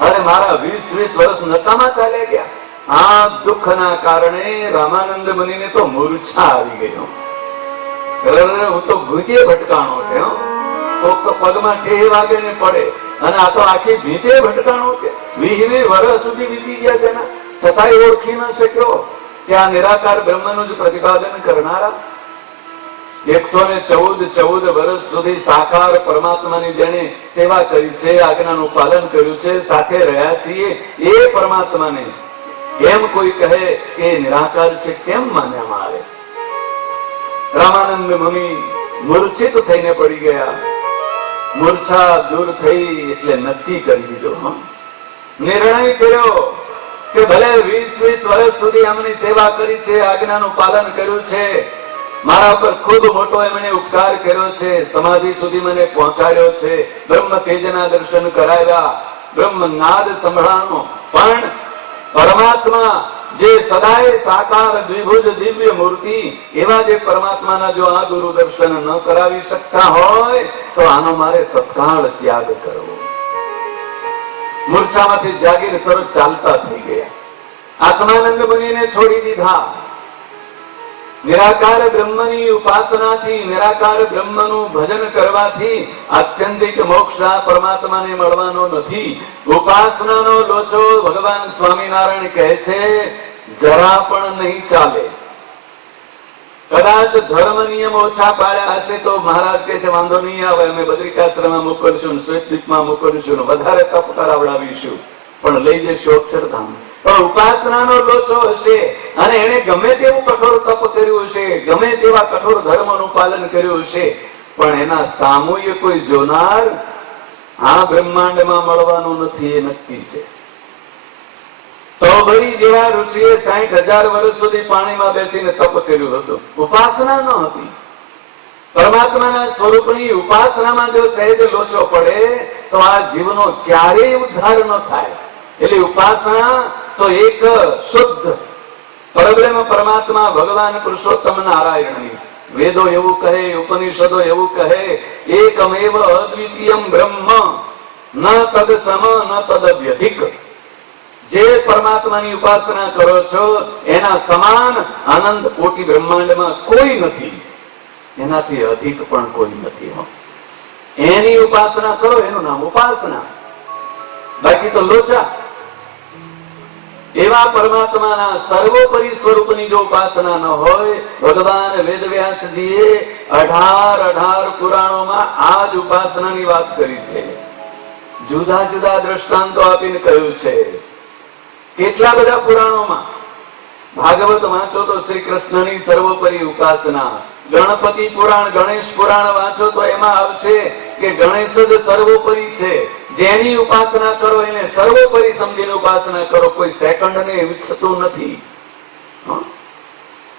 અને મારા 20 વર્ષ નકામા ચાલ્યા ગયા. આ દુઃખના કારણે રામાનંદ મુનિને તો મૂર્છા આવી ગયો. હું તો ભૂતે ભટકાણો છે, તો પગમાં ટેહ વાગે ને પડે, અને આ તો આખી ભીતે ભટકાણો છે. 20 વર્ષ સુધી વીતી ગયા તેના, છતાંય ઓળખી ન શક્યો કે આ નિરાકાર બ્રહ્મનું જ પ્રતિપાદન કરનારા. 114 વર્ષ સુધી સાકાર પરમાત્માની જેને સેવા કરી છે, આજ્ઞાનું પાલન કર્યું છે, સાથે રહ્યા છીએ, એ પરમાત્માને કેમ કોઈ કહે કે નિરાકાર છે, કેમ માનવામાં આવે? રામાનંદ મુનિ મૂર્છિત થઈને પડી ગયા. મૂર્છા દૂર થઈ એટલે નક્કી કરી દીધો, નિર્ણય કર્યો કે ભલે 20 વર્ષ સુધી અમની સેવા કરી છે, આજ્ઞાનું પાલન કર્યું છે, મારા ઉપર ખૂબ મોટો એમણે ઉપકાર કર્યો છે, સમાધિ સુધી મને પહોંચાડ્યો છે, બ્રહ્મ તેજના દર્શન કરાવ્યા, બ્રહ્મ નાદ સંભળાનો, પણ પરમાત્મા જે સદાય સાકાર દ્વિભુજ દિવ્ય મૂર્તિ, એવા જે પરમાત્માના જો આ ગુરુ દર્શન ન કરાવી શકતા હોય તો આનો મારે તત્કાળ ત્યાગ કરવો. મૂર્છામાંથી જાગીને તરત ચાલતા થઈ ગયા. આત્માનંદ મુનિને છોડી દીધા. નિરાકાર બ્રહ્મની ઉપાસનાથી, નિરાકાર બ્રહ્મનું ભજન કરવાથી આત્યંતિક મોક્ષ આ પરમાત્માને મળવાનો નથી. ઉપાસનાનો લોચો ભગવાન સ્વામિનારાયણ કહે છે જરા પણ નહીં ચાલે. કદાચ ધર્મ નિયમ ઓછા પાડ્યા હશે તો મહારાજ કે છે વાંધો નહીં આવે, અમે બદ્રિકાશ્રમમાં મોકલશું, શ્વેતદ્વીપમાં મોકલશું, વધારે તપ કરાવડાવીશું, પણ લઈ જઈશું અક્ષરધામ. પણ ઉપાસનાનો લોચો હશે અને એને ગમે તેવું કઠોર તપ કર્યું હશે, ગમે તેવા કઠોર ધર્મનું પાલન કર્યું હશે, પણ એના સામૂહિક કોઈ જોનાર આ બ્રહ્માંડમાં મળવાનું નથી, એ નક્કી છે. સૌભરી જેવા ઋષિએ 60,000 વર્ષ સુધી પાણીમાં બેસીને તપ કર્યું હતું, ઉપાસના ન હતી. પરમાત્માના સ્વરૂપની ઉપાસનામાં જો સહેજ લોચો પડે તો આ જીવનો ક્યારેય ઉદ્ધાર ન થાય. એટલે ઉપાસના તો એક શુદ્ધ પરબ્રહ્મ પરમાત્મા ભગવાન પુરુષોત્તમ નારાયણની. વેદો એવું કહે, ઉપનિષદો એવું કહે, એકમેવ અદ્વિતીયમ બ્રહ્મ ન તદ સમ ન તદ વ્યધિક. જે પરમાત્માની ઉપાસના કરો છો એના સમાન આનંદ કોટી બ્રહ્માંડમાં કોઈ નથી, એનાથી અધિક પણ કોઈ નથી. એની ઉપાસના કરો, એનું નામ ઉપાસના, બાકી તો લોચા. એવા પરમાત્માના સર્વોપરી સ્વરૂપની જો ઉપાસના ન હોય, ભગવાન વેદવ્યાસજીએ 18 પુરાણોમાં આ જ ઉપાસનાની વાત કરી છે. જુદા જુદા દ્રષ્ટાંતો આપીને કહ્યું છે. કેટલા બધા પુરાણોમાં ભાગવત વાંચો તો શ્રી કૃષ્ણની સર્વોપરી ઉપાસના, ગણપતિ પુરાણ, ગણેશ પુરાણ વાંચો તો એમાં આવશે કે ગણેશ જ સર્વોપરી છે. જેની ઉપાસના કરો એને સર્વોપરી સમજીને ઉપાસના કરો. કોઈ સેકન્ડ ને ઈચ્છતું નથી.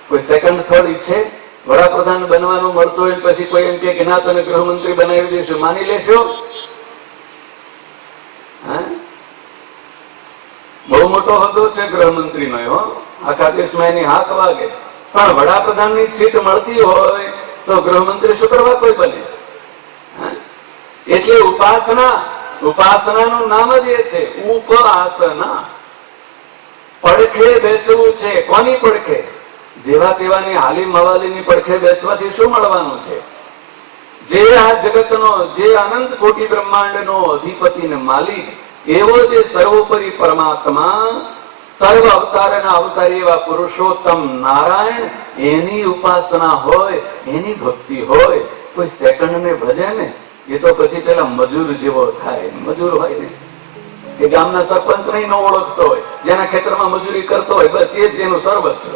કોઈ સેકન્ડ થર્ડ ઈચ્છે? વડાપ્રધાન બનવાનું મળતું હોય પછી કોઈ એમ કે ના તને ગૃહમંત્રી બનાવી દઈશું, માની લેશો? બહુ મોટો હોદ્દો છે ગૃહમંત્રીનો, આખા દેશમાં એની હાક વાગે. પણ વડાપ્રધાનની સીટ મળતી હોય તો ગૃહમંત્રી શું કરવા કોઈ બને? એટલે ઉપાસનાનું નામ જ એ છે, ઉપાસના. પડખે બેસવું છે. કોની પડખે? જેવા તેવાની હાલી મવાલીની પડખે બેસવાથી શું મળવાનું છે? જે આ જગતનો, જે અનંત કોટી બ્રહ્માંડનો અધિપતિ ને માલિક એવો જે સર્વોપરી પરમાત્મા, સર્વ અવતારના અવતારી એવા પુરુષોત્તમ નારાયણ, એની ઉપાસના હોય, એની ભક્તિ હોય. કોઈ સેકન્ડ ને ભજે ને એ તો પછી પેલા મજૂર જેવો થાય. મજૂર હોય ને એ ગામના સરપંચ નહીં ન ઓળખતો હોય, જેના ખેતરમાં મજૂરી કરતો હોય, બસ એ જ એનું સર્વસ્વ.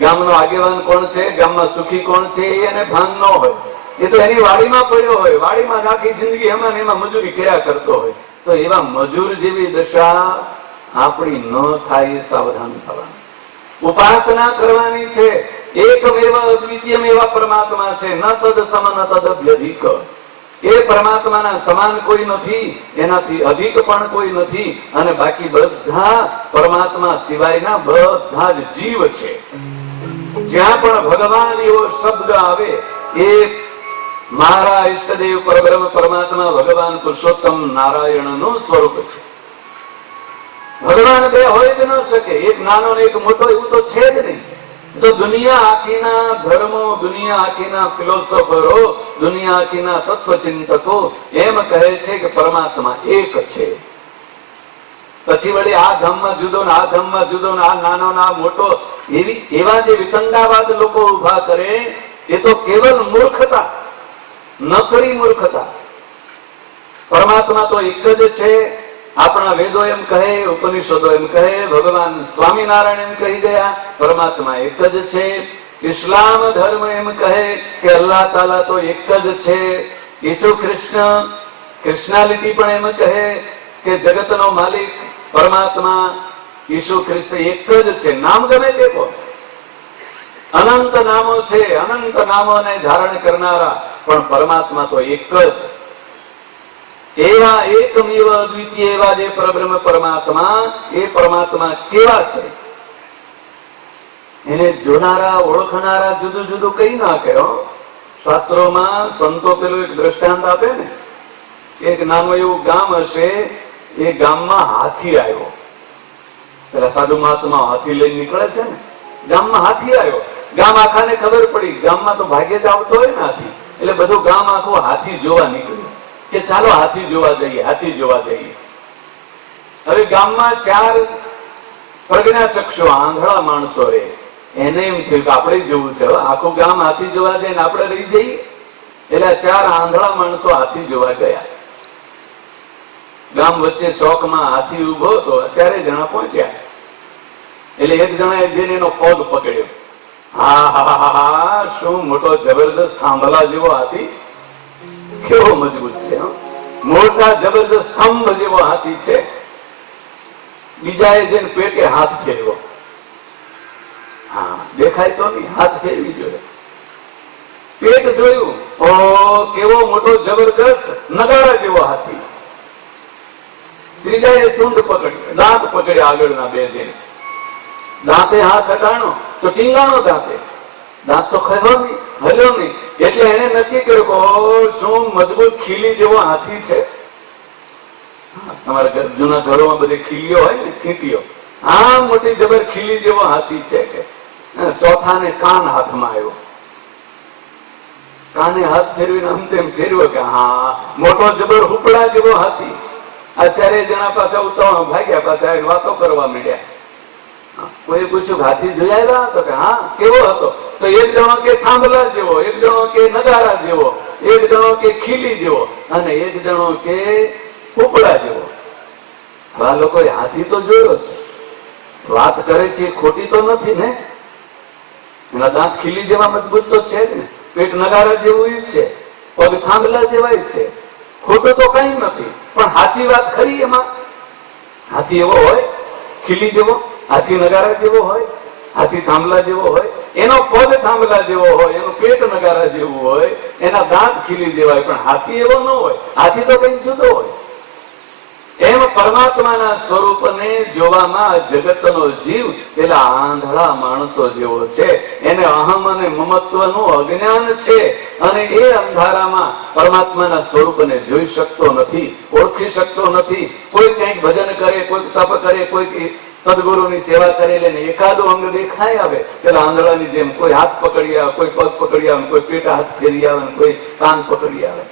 ગામનો આગેવાન કોણ છે, ગામમાં સુખી કોણ છે એને ભાન ન હોય. એ તો એની વાડીમાં પડ્યો હોય, વાડીમાં આખી જિંદગી એમાં એમાં મજૂરી કર્યા કરતો હોય. તો એવા મજૂર જેવી દશા આપણી ન થાય, સાવધાન થવાનું. ઉપાસના કરવાની છે. એકમેવ અદ્વિતીયમ એવા પરમાત્મા છે, ન તદ સમ ન તદ વ્યધિક. એ પરમાત્માના સમાન કોઈ નથી, એનાથી અધિક પણ કોઈ નથી. અને બાકી બધા પરમાત્મા સિવાયના બધા જ જીવ છે. જ્યાં પણ ભગવાન એવો શબ્દ આવે એ મારા ઈષ્ટદેવ પરબ્રહ્મ પરમાત્મા ભગવાન પુરુષોત્તમ નારાયણનું સ્વરૂપ છે. ભગવાન બે હોય જ ન શકે, એક નાનો ને એક મોટો, એવું તો છે જ નહીં. તો દુનિયા આખીના ધર્મો, દુનિયા આખીના ફિલોસોફરો, દુનિયા આખીના તત્વચિંતકો એમ કહે છે કે પરમાત્મા એક છે. પછી વળી આ ધામમાં જુદો ને આ ધામમાં જુદો ને આ નાનો ને આ મોટો, એવા જે વિતંડાવાદ લોકો ઉભા કરે એ તો કેવલ મૂર્ખતા, નકરી મૂર્ખતા. પરમાત્મા તો એક જ છે. આપણા વેદો એમ કહે, ઉપનિષદો એમ કહે, ભગવાન સ્વામિનારાયણ એમ કહી ગયા પરમાત્મા એક જ છે. ઇસ્લામ ધર્મ એમ કહે કે અલ્લાહ તાલા તો એક જ છે. ઈસુ કૃષ્ણ, કૃષ્ણાલિટી પણ એમ કહે કે જગતનો માલિક પરમાત્મા ઈસુ ખ્રિસ્ત એક જ છે. નામ ગમે તે કહો, અનંત નામો છે, અનંત નામોને ધારણ કરનારા, પણ પરમાત્મા તો એક જ. એવા એકમેવ અદ્વિતીય એવા જે પરબ્રહ્મ પરમાત્મા, એ પરમાત્મા કેવા છે એને જોનારા, ઓળખનારા જુદું જુદું કઈ નાખે. શાસ્ત્રોમાં સંતો પેલું એક દ્રષ્ટાંત આપે ને, એક નાનું એવું ગામ હશે, એ ગામમાં હાથી આવ્યો. પેલા સાધુ મહાત્મા હાથી લઈને નીકળે છે ને, ગામમાં હાથી આવ્યો. ગામ આખાને ખબર પડી, ગામમાં તો ભાગ્યે જ આવતો હોય ને હાથી, એટલે બધું ગામ આખું હાથી જોવા નીકળ્યું કે ચાલો હાથી જોવા જઈએ, હાથી જોવા જઈએ. હવે ગામમાં 4 પ્રજ્ઞાચક્ષુ આંધળા માણસો રહે, એને એમ થયું કે આપણે જવું છે, આખું ગામ હાથી જોવા જાય ને આપણે રહી જઈએ. એટલે 4 આંધળા માણસો હાથી જોવા ગયા. ગામ વચ્ચે ચોકમાં હાથી ઉભો હતો. 4 જણા પહોંચ્યા. એટલે એક જણાએ જઈને એનો પગ પકડ્યો. હા હા હા હા, શું મોટો જબરદસ્ત થાંભલા જેવો હાથી, કેવો મજબૂત છે, મોટા જબરદસ્ત સ્તંભ જેવો હાથી છે. બીજાએ જઈને પેટે હાથ ફેરવ્યો. હા, દેખાય તો નહીં, હાથ ફેરવી જોઈએ. પેટ જોયું, ઓ કેવો મોટો જબરદસ્ત નગારા જેવો હાથી. ત્રીજાએ સૂંઢ પકડી, દાંત પકડ્યા આગળના 2 જઈને. દાંતે હાથ હટાણો તો ટીંગાણો દાંતે, દાંત તો ખર્યો નહીં, હલ્યો નહીં. એટલે એને નક્કી કર્યું કે શું મજબૂત ખીલી જેવો હાથી છે. તમારા જૂના ઘરોમાં બધી ખીલીઓ હોય ને, ખીટીઓ, આ મોટી જબર ખીલી જેવો હાથી છે કે. ચોથાને કાન હાથમાં આવ્યો. કાને હાથ ફેરવીને આમ તેમ ફેરવ્યો કે હા, મોટો જબર હુપડા જેવો હાથી. આ 4 જણા પાછા ઉતાવળ ભાગ્યા, પાછા વાતો કરવા માંડ્યા. કોઈ પૂછ્યું કે હાથી જોઈ આવ્યા? તો કે હા. કેવો હતો? તો એક જણો કે થાંભલા જેવો, એક જણો કે નગારા જેવો, એક જણો કે ખીલી જેવો, અને એક જણો કે ઉપડા જેવો. આ લોકોએ હાથી તો જોયો છે, વાત કરે છે ખોટી તો નથી ને. એના દાંત ખીલી જેવા મજબૂત તો છે જ ને, પેટ નગારા જેવું છે, પગ થાંભલા જેવા છે, ખોટું તો કઈ નથી. પણ સાચી વાત ખરી એમાં? હાથી એવો હોય ખીલી જેવો, હાથી નગારા જેવો હોય, હાથી થાંભલા જેવો હોય, એનો પગ થાંભલા જેવો હોય, એનું પેટ નગારા જેવું હોય, એના દાંત ખીલી જેવા હોય, પણ હાથી એવો ન હોય. હાથી તો કઈ જુદો હોય. એમ પરમાત્માના સ્વરૂપને જોવામાં જગતનો જીવ પેલા આંધળા માણસો જેવો છે. એને અહમ અને મમત્વનું અજ્ઞાન છે, અને એ અંધારામાં પરમાત્માના સ્વરૂપને જોઈ શકતો નથી, ઓળખી શકતો નથી. કોઈ કંઈક ભજન કરે, કોઈ તપ કરે, કોઈ સદગુરુની સેવા કરે, લઈને એકાદો અંગ દેખાય આવે પેલા આંધળાની જેમ. કોઈ હાથ પકડી આવે, કોઈ પગ પકડી આવે, કોઈ પેટ હાથ ફેરી આવે, કોઈ કાન પકડી આવે.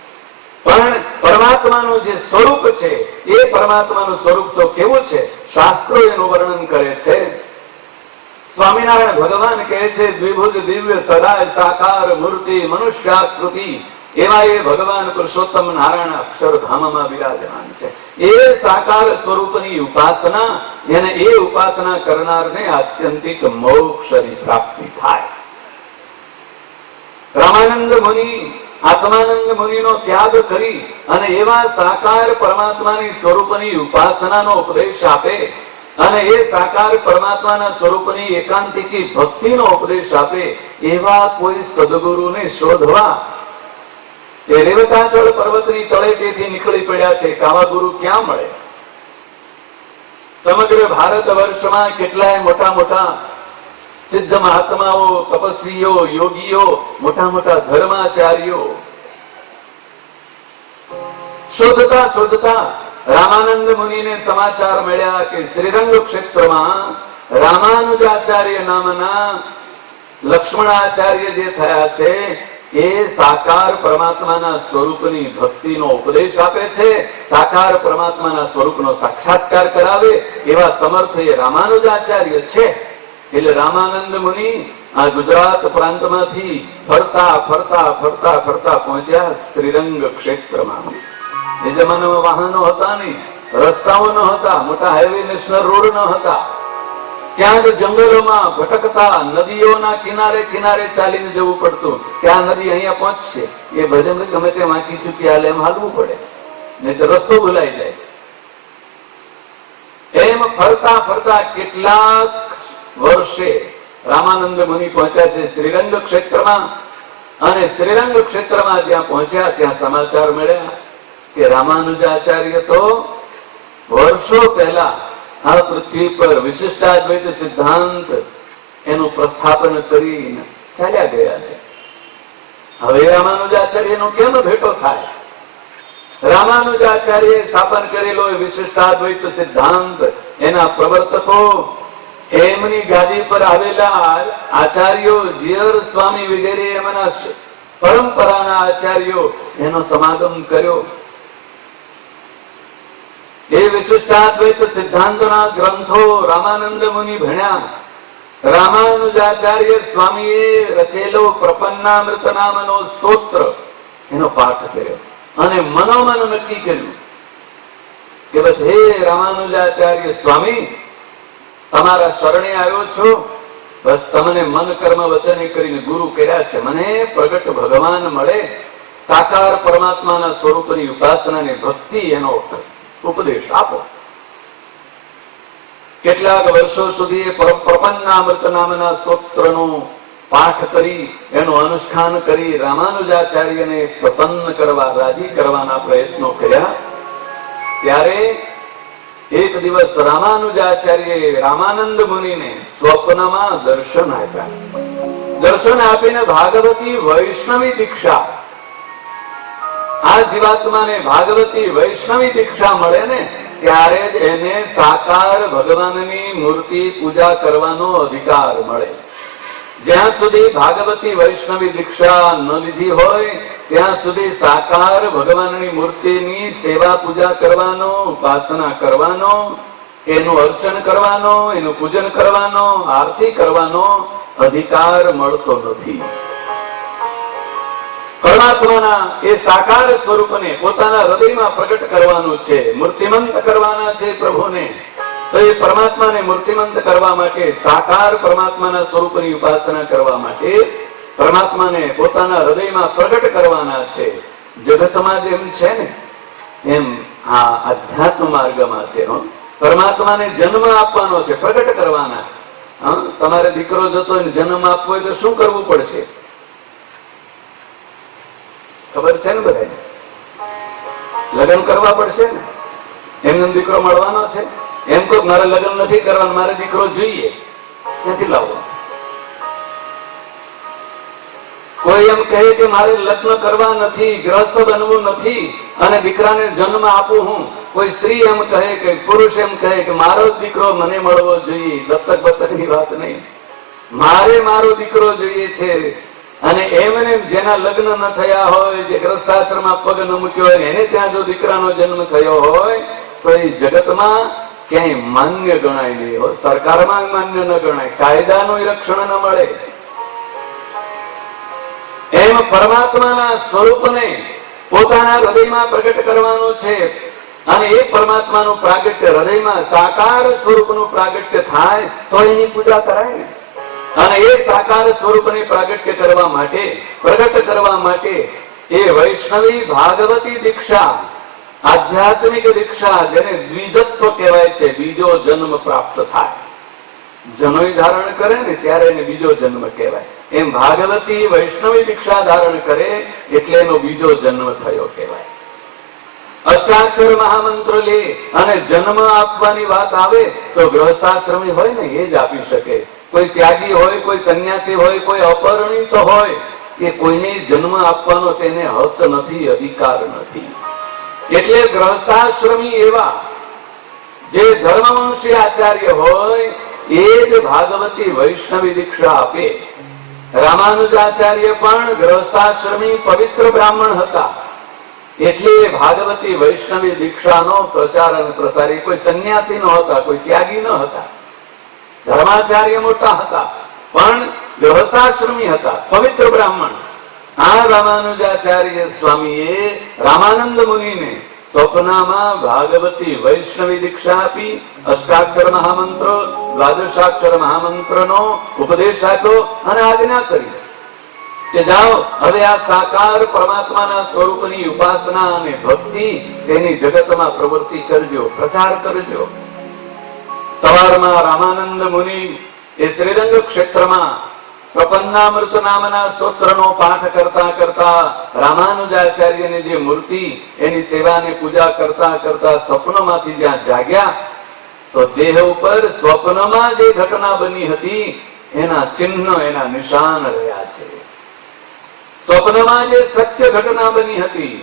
પણ પરમાત્માનું જે સ્વરૂપ છે, એ પરમાત્માનું સ્વરૂપ તો કેવું છે, શાસ્ત્રો એનું વર્ણન કરે છે. સ્વામિનારાયણ ભગવાન કહે છે, દ્વિભુજ દિવ્ય સદાય સાકાર મૂર્તિ મનુષ્યાકૃતિ, એવા એ ભગવાન પુરુષોત્તમ નારાયણ અક્ષરધામમાં બિરાજમાન છે. એ સાકાર સ્વરૂપની ઉપાસના, એને એ ઉપાસના કરનારને આત્યંતિક મોક્ષની પ્રાપ્તિ થાય. રામાનંદ મુનિ આત્માનંદ મુનિનો ત્યાગ કરી અને એવા સાકાર પરમાત્માની સ્વરૂપની ઉપાસનાનો ઉપદેશ આપે, અને એ સાકાર પરમાત્માના સ્વરૂપની એકાંતિકી ભક્તિનો ઉપદેશ આપે, એવા કોઈ સદગુરુને શોધવા એ રેવતાચળ પર્વતની તળેટીથી નીકળી પડ્યા છે. આવા ગુરુ ક્યાં મળે? સમગ્ર ભારત વર્ષમાં કેટલાય મોટા મોટા સિદ્ધ મહાત્માઓ, તપસ્વીઓ, યોગીઓ, મોટા મોટા ધર્માચાર્યો શોધતા શોધતા રામાનંદ મુનિને સમાચાર મળ્યા કે શ્રીરંગ ક્ષેત્રમાં રામાનુજાચાર્ય નામના લક્ષ્મણાચાર્ય જે થયા છે, એ સાકાર પરમાત્માના સ્વરૂપની ભક્તિનો ઉપદેશ આપે છે, સાકાર પરમાત્માના સ્વરૂપનો સાક્ષાત્કાર કરાવે એવા સમર્થ એ રામાનુજાચાર્ય છે. એટલે રામાનંદ મુનિ આ ગુજરાત પ્રાંતમાંથી ફરતા ફરતા ફરતા ફરતા પહોંચ્યા શ્રીરંગ ક્ષેત્રમાં. એ જમાનામાં વાહનો હતા નહીં, રસ્તાઓ ન હતા, મોટા હાઈવે નેશનલ રોડ ન હતા. ક્યાંક જંગલોમાં ભટકતા, નદીઓના કિનારે કિનારે ચાલીને જવું પડતું કે આ નદી અહીંયા પહોંચશે. એ ભજન ગમે તે વાંકી ચૂકી હાલે એમ હાલવું પડે, નહીં તો રસ્તો ભૂલાઈ જાય. એમ ફરતા ફરતા કેટલાક વર્ષે રામાનંદ મુનિ પહોંચ્યા છે શ્રીરંગ ક્ષેત્રમાં. અને શ્રીરંગ ક્ષેત્રમાં જ્યાં પહોંચ્યા ત્યાં સમાચાર મળ્યા કે રામાનુજાચાર્ય તો વર્ષો પહેલા આ પૃથ્વી પર વિશિષ્ટાદ્વૈત સિદ્ધાંત એનું પ્રસ્થાપન કરીને ચાલ્યા ગયા છે. હવે રામાનુજાચાર્યનો કેમ ભેટો થાય? રામાનુજાચાર્ય સ્થાપન કરેલો વિશિષ્ટાદ્વૈત સિદ્ધાંત, એના પ્રવર્તકો, એમની ગાદી પર આવેલા આચાર્યો, જીયર સ્વામી વગેરે એમના પરંપરાના આચાર્યો એનો સમાગમ કર્યો. એ વિશિષ્ટાદ્વૈત સિદ્ધાંતના ગ્રંથો રામાનંદ મુનિ ભણ્યા. રામાનુજાચાર્ય સ્વામીએ રચેલો પ્રપન્નામૃત નામનો સ્તોત્ર એનો પાઠ કર્યો અને મનોમન નક્કી કર્યું કે બસ હે રામાનુજાચાર્ય સ્વામી, તમારા શરણે આવ્યો છું, બસ તમને મન કર્મ વચન કરીને ગુરુ કર્યા છે, મને પ્રગટ ભગવાન મળે, સાકાર પરમાત્માના સ્વરૂપની ઉપાસના ને ભક્તિ એનો ઉપદેશ આપો. કેટલાક વર્ષો સુધી પ્રપન્નામૃત નામના સ્તોત્રનો પાઠ કરી એનું અનુષ્ઠાન કરી રામાનુજાચાર્યને પ્રસન્ન કરવા, રાજી કરવાના પ્રયત્નો કર્યા. ત્યારે એક દિવસ રામાનુજાચાર્યએ રામાનંદ મુનિને સ્વપ્નમાં દર્શન આપ્યા. દર્શન આપીને ભાગવતી વૈષ્ણવી દીક્ષા, આ જીવાત્માને ભાગવતી વૈષ્ણવી દીક્ષા મળે ને ત્યારે જ એને સાકાર ભગવાનની મૂર્તિ પૂજા કરવાનો અધિકાર મળે. જ્યાં સુધી ભાગવતી વૈષ્ણવી દીક્ષા ન લીધી હોય ત્યાં સુધી સાકાર ભગવાનની મૂર્તિની સેવા પૂજા કરવાનો, ઉપાસના કરવાનો, એનું અર્ચન કરવાનો, એનું પૂજન કરવાનો, આરતી કરવાનો અધિકાર મળતો નથી. પરમાત્માના એ સાકાર સ્વરૂપને પોતાના હૃદયમાં પ્રગટ કરવાનું છે, મૂર્તિમંત કરવાના છે પ્રભુને. તો એ પરમાત્માને મૂર્તિમંત કરવા માટે, સાકાર પરમાત્માના સ્વરૂપની ઉપાસના કરવા માટે પરમાત્માને પોતાના હૃદયમાં પ્રગટ કરવાના છે. જગતમાં જેમ છે ને એમ આ અધ્યાત્મ માર્ગમાં છે. પરમાત્માને જન્મ આપવાનો છે, પ્રગટ કરવાના. તમારે દીકરો જતો જન્મ આપવો હોય તો શું કરવું પડશે? ખબર છે ને બધા? લગ્ન કરવા પડશે ને. એમને દીકરો મળવાનો છે. એમ કહો મારે લગ્ન નથી કરવાનું, મારે દીકરો જોઈએ, ક્યાંથી લાવવો? કોઈ એમ કહે કે મારે લગ્ન કરવા નથી, ગ્રસ્ત બનવું નથી અને દીકરાને જન્મ આપું હું. કોઈ સ્ત્રી એમ કહે કે પુરુષ એમ કહે કે મારો દીકરો મને મળવો જોઈએ. દત્તક બત્તકની વાત નહીં, મારે મારો દીકરો જોઈએ છે. અને એમને જેના લગ્ન ન થયા હોય, જે ગ્રસ્તાશ્રમમાં પગ ન મૂક્યો હોય, એને ત્યાં જો દીકરાનો જન્મ થયો હોય તો એ જગતમાં ક્યાંય માન્ય ગણાય નહીં. સરકારમાં માન્ય ન ગણાય, કાયદાનું રક્ષણ ન મળે. એમ પરમાત્માના સ્વરૂપને પોતાના હૃદયમાં પ્રગટ કરવાનું છે. અને એ પરમાત્માનું પ્રાગટ્ય હૃદયમાં સાકાર સ્વરૂપનું પ્રાગટ્ય થાય તો એની પૂજા કરાય ને. અને એ સાકાર સ્વરૂપને પ્રાગટ્ય કરવા માટે, પ્રગટ કરવા માટે એ વૈષ્ણવી ભાગવતી દીક્ષા, આધ્યાત્મિક દીક્ષા, જેને દ્વિજત્વ કહેવાય છે, બીજો જન્મ પ્રાપ્ત થાય. જનોય ધારણ કરે ને ત્યારે એને બીજો જન્મ કહેવાય. એમ ભાગવતી વૈષ્ણવી દીક્ષા ધારણ કરે એટલે એનો બીજો જન્મ થયો કહેવાય. અષ્ટાક્ષર મહામંત્ર લે અને જન્મ આપવાની વાત આવે તો ગૃહસ્થાશ્રમી હોય ને એ જ આપી શકે. કોઈ ત્યાગી હોય, કોઈ સંન્યાસી હોય, કોઈ અપરિણીત હોય, એ કોઈને જન્મ આપવાનો તેને હક નથી, અધિકાર નથી. એટલે ગૃહસ્થાશ્રમી એવા જે ધર્મવંશી આચાર્ય હોય એ જ ભાગવતી વૈષ્ણવી દીક્ષા આપે. રામાનુજાચાર્ય પણ ગૃહસ્થાશ્રમી પવિત્ર બ્રાહ્મણ હતા. એટલે ભાગવતી વૈષ્ણવી દીક્ષાનો પ્રચાર અને પ્રસાર. કોઈ સંન્યાસી ન હતા, કોઈ ત્યાગી ન હતા. ધર્માચાર્ય મોટા હતા પણ ગૃહસ્થાશ્રમી હતા, પવિત્ર બ્રાહ્મણ. આ રામાનુજાચાર્ય સ્વામીએ રામાનંદ મુનિને સ્વપ્નમાં ભાગવતી વૈષ્ણવી દીક્ષા આપી. અષ્ટાક્ષર મહામંત્ર, દ્વાદશાક્ષર મહામંત્રનો ઉપદેશ આપ્યો અને આજ્ઞા કરી કે જાઓ હવે આ સાકાર પરમાત્માના સ્વરૂપની ઉપાસના અને ભક્તિ તેની જગતમાં પ્રવૃત્તિ કરજો, પ્રચાર કરજો. સવારમાં રામાનંદ મુનિ એ શ્રીરંગ ક્ષેત્રમાં પ્રપન્નામૃત નામના સ્તોત્રનો પાઠ કરતા કરતા રામાનુજાચાર્યની જે મૂર્તિ, એની સેવાને પૂજા કરતા કરતા સ્વપ્નમાંથી જ્યાં જાગ્યા તો દેહ ઉપર સ્વપ્નમાં જે ઘટના બની હતી એના ચિહ્ન, એના નિશાન રહ્યા છે. સ્વપ્નમાં જે સત્ય ઘટના બની હતી,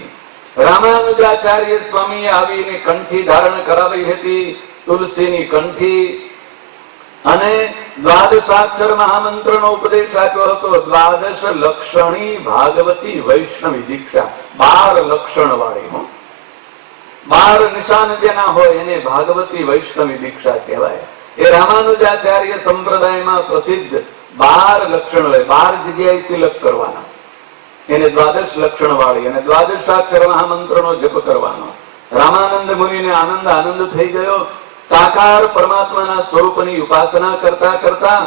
રામાનુજાચાર્ય સ્વામીએ આવીને કંઠી ધારણ કરાવી હતી, તુલસીની કંઠી, અને દ્વાદશાક્ષર મહામંત્રનો ઉપદેશ આપ્યો હતો. દ્વાદશ લક્ષણી ભાગવતી વૈષ્ણવી દીક્ષા, 12 લક્ષણ વાળી, 12 નિશાન જેના હોય એને ભાગવતી વૈષ્ણવી દીક્ષા કહેવાય. એ રામાનુજાચાર્ય સંપ્રદાયમાં પ્રસિદ્ધ 12 લક્ષણ હોય, 12 જગ્યાએ તિલક કરવાના. એને દ્વાદશ લક્ષણ વાળી અને દ્વાદશાક્ષર મહામંત્રનો જપ કરવાનો. રામાનંદ મુનિને આનંદ થઈ ગયો. સાકાર પરમાત્માના સ્વરૂપની ઉપાસના કરતા કરતા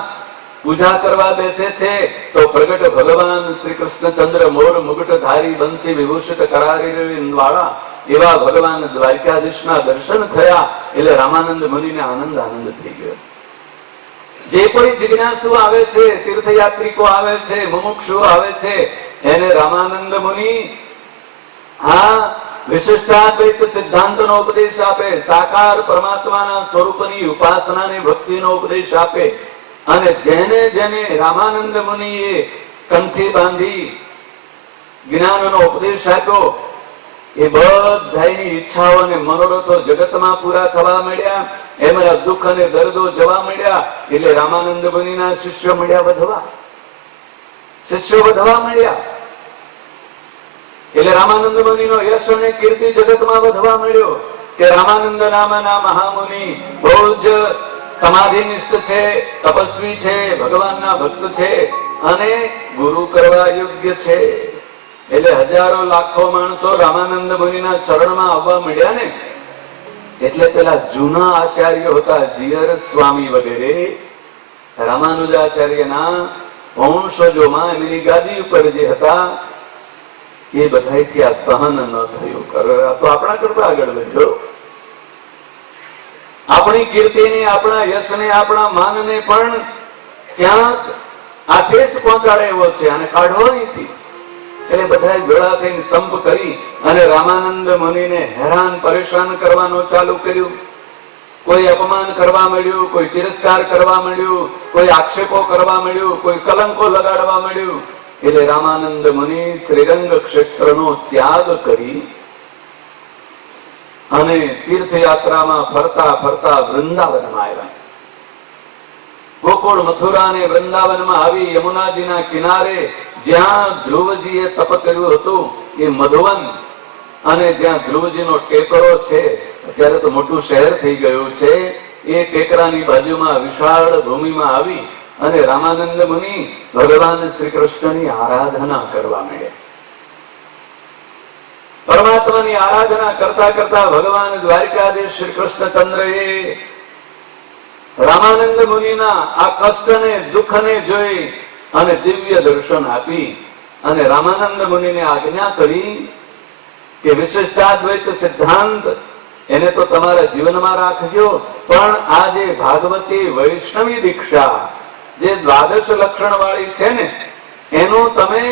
પૂજા કરવા બેસે છે તો પ્રગટ ભગવાન શ્રી કૃષ્ણચંદ્ર મોર મુગટધારી બંસી વિભૂષિત કરારી વાળા એવા ભગવાન દ્વારકાધીશના દર્શન થયા. એટલે રામાનંદ મુનિને આનંદ થઈ ગયો. જે કોઈ જિજ્ઞાસુ આવે છે, તીર્થયાત્રિકો આવે છે, મુમુક્ષુ આવે છે, એને રામાનંદ મુનિ આ વિશિષ્ટાદ્વૈત સિદ્ધાંતનો ઉપદેશ આપે, સાકાર પરમાત્માના સ્વરૂપની ઉપાસનાને ભક્તિનો ઉપદેશ આપે. અને જેને જેને રામાનંદ મુનિએ કંઠી બાંધી જ્ઞાનનો ઉપદેશ આપ્યો એ બધાની ઈચ્છાઓ અને મનોરથો જગતમાં પૂરા થવા માંડ્યા. એમના દુઃખ અને દર્દો જવા માંડ્યા. એટલે રામાનંદ મુનિના શિષ્યો મળ્યા વધવા મળ્યા. એટલે રામાનંદ મુનિનો યશ અને કીર્તિ જગતમાં વધવા મળ્યો કે રામાનંદ નામના મહામુનિ બહુ જ સમાધિનિષ્ઠ છે, તપસ્વી છે, ભગવાનના ભક્ત છે અને ગુરુ કરવા યોગ્ય છે. એટલે હજારો લાખો માણસો રામાનંદ મુનિના ચરણમાં આવવા મળ્યા ને. એટલે પેલા જૂના આચાર્યો હતા, જીયર સ્વામી વગેરે, રામાનુજાચાર્યના વંશજોમાં એમની ગાદી ઉપર જે હતા એ બધાથી આ સહન ન થયું. તો આપણા કરતા આગળ વધ્યો. આપણી કીર્તિને, આપણા યશને, આપણા માનને પણ ક્યાંક આ ઠેસ પહોંચાડે એવો છે અને કાઢવો નથી. એટલે બધા ભેળા થઈને સંપ કરી અને રામાનંદ મુનિને હેરાન પરેશાન કરવાનું ચાલુ કર્યું. કોઈ અપમાન કરવા માંડ્યું, કોઈ તિરસ્કાર કરવા માંડ્યું, કોઈ આક્ષેપો કરવા માંડ્યું, કોઈ કલંકો લગાડવા માંડ્યું. એટલે રામાનંદ મુનિ શ્રીરંગ ક્ષેત્રનો ત્યાગ કરી અને તીર્થયાત્રામાં ફરતા ફરતા વૃંદાવનમાં આવ્યા. ગોકુળ, મથુરા અને વૃંદાવનમાં આવી યમુનાજીના કિનારે જ્યાં ધ્રુવજીએ તપ કર્યું હતું એ મધુવન અને જ્યાં ધ્રુવજીનો ટેકરો છે, અત્યારે તો મોટું શહેર થઈ ગયું છે, એ ટેકરાની બાજુમાં વિશાળ ભૂમિમાં આવી અને રામાનંદ મુનિ ભગવાન શ્રી કૃષ્ણની આરાધના કરવા માંડ્યા. પરમાત્માની આરાધના કરતા કરતા ભગવાન દ્વારકાધીશ શ્રી કૃષ્ણચંદ્ર એ રામાનંદ મુનિના આ કષ્ટને, દુઃખને જોઈ અને દિવ્ય દર્શન આપી અને રામાનંદ મુનિને આજ્ઞા કરી કે વિશિષ્ટાદ્વૈત સિદ્ધાંત એને તો તમારા જીવનમાં રાખજો, પણ આ જે ભાગવતી વૈષ્ણવી દીક્ષા જે દ્વાદશ લક્ષણ વાળી છે ને એનું તમે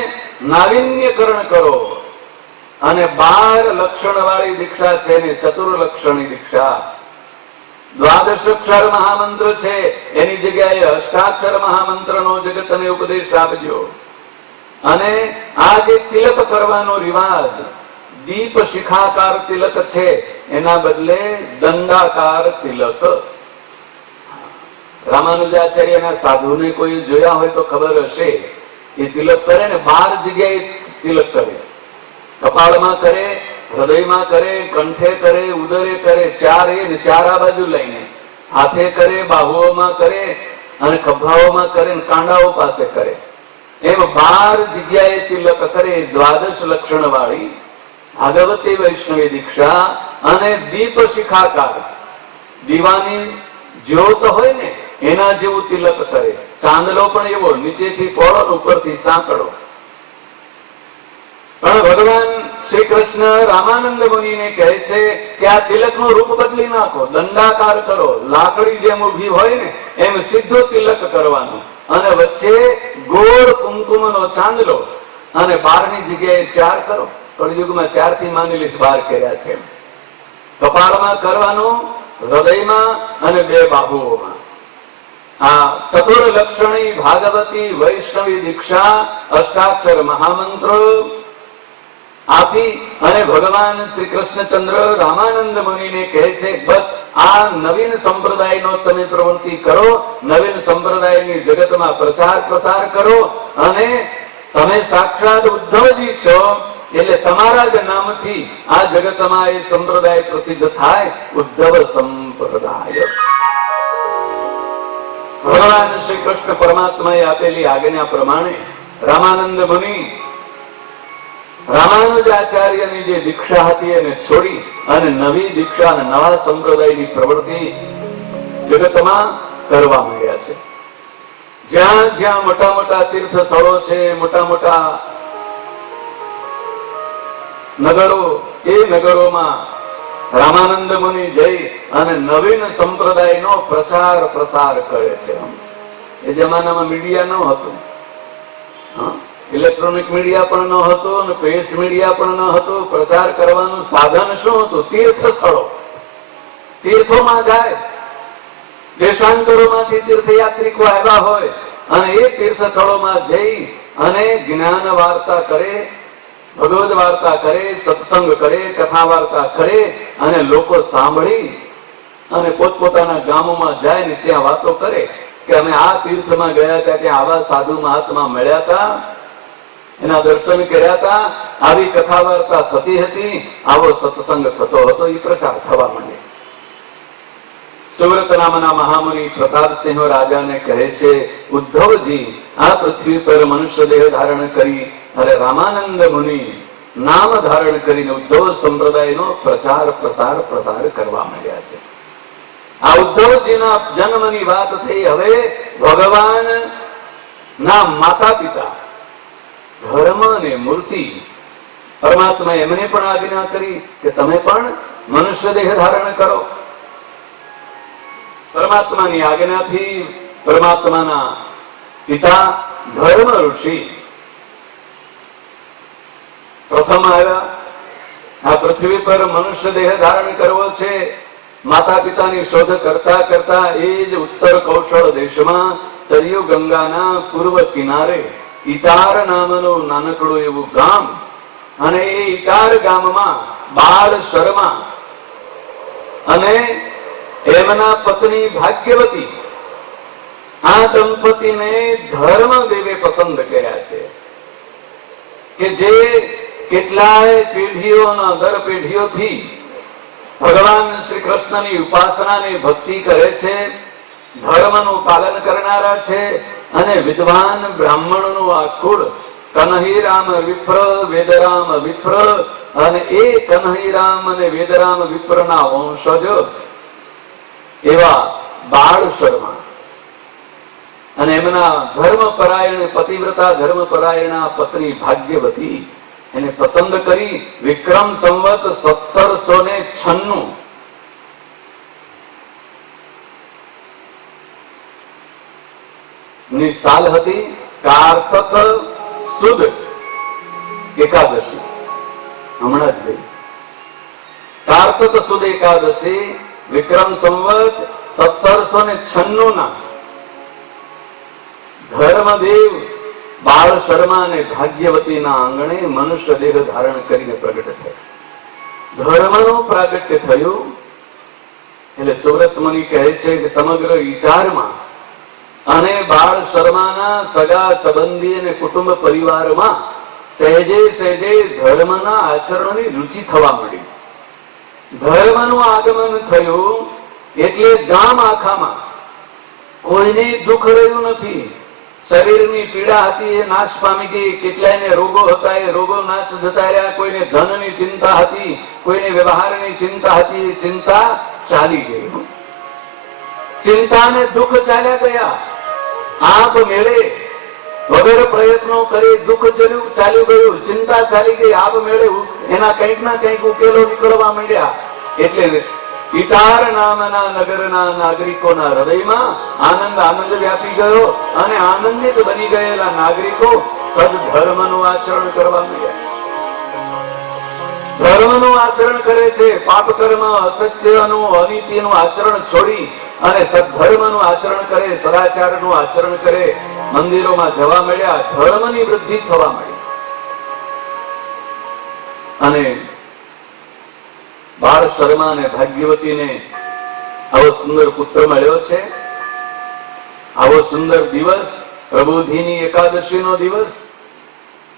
નાવીન્યકરણ કરો. અને 12 લક્ષણ વાળી દીક્ષા છે ને ચતુર્લક્ષણી દીક્ષા. દ્વાદશાક્ષર મહામંત્ર છે એની જગ્યાએ અષ્ટાક્ષર મહામંત્રનો જગતને ઉપદેશ આપજો. અને આ જે તિલક કરવાનો રિવાજ, દીપ શિખાકાર તિલક છે એના બદલે દંડાકાર તિલક. રામાનુજાચાર્યના સાધુને કોઈ જોયા હોય તો ખબર હશે, એ તિલક કરે ને 12 જગ્યાએ તિલક કરે. કપાળમાં કરે, હૃદયમાં કરે, કંઠે કરે, ઉદરે કરે, ચાર આ બાજુ લઈને, હાથે કરે, બાહુઓમાં કરે અને ખભાઓમાં કરે, કાંડાઓ પાસે કરે. એમ 12 જગ્યાએ તિલક કરે. દ્વાદશ લક્ષણ વાળી ભાગવતી વૈષ્ણવી દીક્ષા અને દીપ શિખાકાર, દીવાની જ્યોત હોય ને એના જેવું તિલક કરે. ચાંદલો પણ એવો, નીચેથી પોળો, ઉપરથી સાંકડો. પણ ભગવાન શ્રી કૃષ્ણ રામાનંદ મુનિને કહે છે કે આ તિલકનું રૂપ બદલી નાખો, દંડાકાર કરો. લાકડી જેમ ઉભી હોય ને એમ સીધો તિલક કરવાનો અને વચ્ચે ગોળ કુમકુમનો ચાંદલો અને 12ની જગ્યાએ 4 કરો. કળયુગમાં 4 થી માની લઈશ 12 કર્યા છે. કપાળમાં કરવાનું, હૃદયમાં અને 2 બાહુઓમાં. આ ચતુર્લક્ષણી ભાગવતી વૈષ્ણવી દીક્ષા અષ્ટાક્ષર મહામંત્ર આપી અને ભગવાન શ્રી કૃષ્ણચંદ્ર રામાનંદ મુનિને કહે છે બસ આ નવીન સંપ્રદાયનો તમે પ્રવૃત્તિ કરો, નવીન સંપ્રદાયની જગતમાં પ્રચાર પ્રસાર કરો અને તમે સાક્ષાત ઉદ્ધવજી છો એટલે તમારા જ નામથી આ જગતમાં એ સંપ્રદાય પ્રસિદ્ધ થાય, ઉદ્ધવ સંપ્રદાય. ભગવાન શ્રી કૃષ્ણ પરમાત્માએ આપેલી આજ્ઞા પ્રમાણે રામાનંદ મુનિ રામાનુજાચાર્યની જે દીક્ષા હતી એને છોડી અને નવી દીક્ષા અને નવા સંપ્રદાયની પ્રવૃત્તિ જગતમાં કરવા માંડ્યા છે. જ્યાં જ્યાં મોટા મોટા તીર્થ સ્થળો છે, મોટા મોટા નગરો, એ નગરોમાં રામાનંદ મુનિ જઈ અને નવીન સંપ્રદાયનો પ્રસાર કરે છે. એ જમાનામાં મીડિયા ન હતું, ઇલેક્ટ્રોનિક મીડિયા પણ ન હતો અને પ્રેસ મીડિયા પણ ન હતું. પ્રચાર કરવાનું સાધન શું હતું? તીર્થ સ્થળો. તીર્થોમાં જાય, દેશાંતરોમાંથી તીર્થયાત્રિકો આવ્યા હોય અને એ તીર્થ સ્થળોમાં જઈ અને જ્ઞાન વાર્તા કરે, ભગવદ વાર્તા કરે, સત્સંગ કરે, કથા વાર્તા કરે અને લોકો સાંભળી અને પોતપોતાના ગામોમાં જાય ને ત્યાં વાતો કરે કે અમે આ તીર્થમાં ગયા હતા, ત્યાં આવા સાધુ મહાત્મા મળ્યા હતા, એના દર્શન કર્યા હતા, આવી કથા વાર્તા થતી હતી, આવો સત્સંગ થતો હતો. એ પ્રચાર થવા માંડે. સુવ્રત નામના મહામુનિ પ્રતાપસિંહ રાજાને કહે છે, ઉદ્ધવજી આ પૃથ્વી પર મનુષ્ય દેહ ધારણ કરી અરે રામાનંદ મુનિ નામ ધારણ કરીને ઉદ્ધવ સંપ્રદાયનો પ્રચાર કરવા માંડ્યા છે. આ ઉદ્ધવજીના જન્મની વાત થઈ. હવે ભગવાન ના માતા પિતા ધર્મ અને મૂર્તિ પરમાત્મા એમને પણ આજ્ઞા કરી કે તમે પણ મનુષ્ય દેહ ધારણ કરો. પરમાત્માની આજ્ઞાથી પરમાત્માના પિતા ધર્મ ઋષિ પ્રથમ આવ્યા. આ પૃથ્વી પર મનુષ્ય દેહ ધારણ કરવો છે. માતા પિતાની શોધ કરતા કરતા એ જ ઉત્તર કૌશળ દેશમાં સરયુ ગંગાના પૂર્વ કિનારે ઇટાર નામનું નાનકડું એવું ગામ, અને એ ઇટાર ગામમાં બાળ શર્મા અને એમના પત્ની ભાગ્યવતી, આ દંપતીને ધર્મદેવે પસંદ કર્યા છે કે જે કેટલાય પેઢીઓના દર પેઢીઓથી ભગવાન શ્રી કૃષ્ણની ઉપાસના અને ભક્તિ કરે છે, ધર્મનું પાલન કરનારા છે અને વિદ્વાન બ્રાહ્મણનું આ કુળ કન્હૈરામ વિપ્ર વેદરામ વિપ્ર, અને એ કન્હૈરામ અને વેદરામ વિપ્રના વંશજ એવા બાળ શર્મા અને એમના ધર્મપરાયણ પતિવ્રતા ધર્મપરાયણા પત્ની ભાગ્યવતી એને પસંદ કરી. વિક્રમ સંવત 1796 ની સાલ હતી. કારતક સુદ એકાદશી હમણાં જ ગઈ. કારતક સુદ એકાદશી વિક્રમ સંવત 1796 ના ધર્મદેવ બાળ શર્મા અને ભાગ્યવતીના આંગણે મનુષ્ય દેહ ધારણ કરીને પ્રગટ થયા. ધર્મનું પ્રાગટ્ય થયું એટલે સુવ્રત મુનિ કહે છે કે સમગ્ર વિચારમાં અને બાળ શર્માના સગા સંબંધી અને કુટુંબ પરિવારમાં સહેજે સહેજે ધર્મના આચરણની રુચિ થવા મળી. ધર્મનું આગમન થયું એટલે ગામ આખામાં કોઈને દુઃખ રહ્યું નથી. શરીરની પીડા હતી એ નાશ પામી ગઈ. કેટલાયને રોગો હતા એ રોગો નાશ જતા રહ્યા. કોઈને ધનની ચિંતા હતી, કોઈને વ્યવહારની ચિંતા હતી, એ ચિંતા ચાલી ગઈ. ચિંતા ને દુઃખ ચાલ્યા ગયા. આપ મેળે વગર પ્રયત્નો કરી દુઃખ ચાલ્યું ગયું, ચિંતા ચાલી ગઈ. આપ મેળે એના કંઈક ના કંઈક ઉકેલો નીકળવા માંડ્યા. એટલે ઇટાર નામના નગરના નાગરિકોના હૃદયમાં આનંદ વ્યાપી ગયો અને આનંદિત બની ગયેલા નાગરિકો સદધર્મનું આચરણ કરવા માંડ્યા. ધર્મનું આચરણ કરે છે. પાપ કર્મ, અસત્યનું, અનીતિનું આચરણ છોડી અને સદધર્મનું આચરણ કરે, સદાચારનું આચરણ કરે. મંદિરોમાં જવા મળ્યા, ધર્મની વૃદ્ધિ થવા મળી. અને બાળ શર્મા અને ભાગ્યવતીને આવો સુંદર પુત્ર મળ્યો છે. આવો સુંદર દિવસ, પ્રબોધિની એકાદશીનો દિવસ,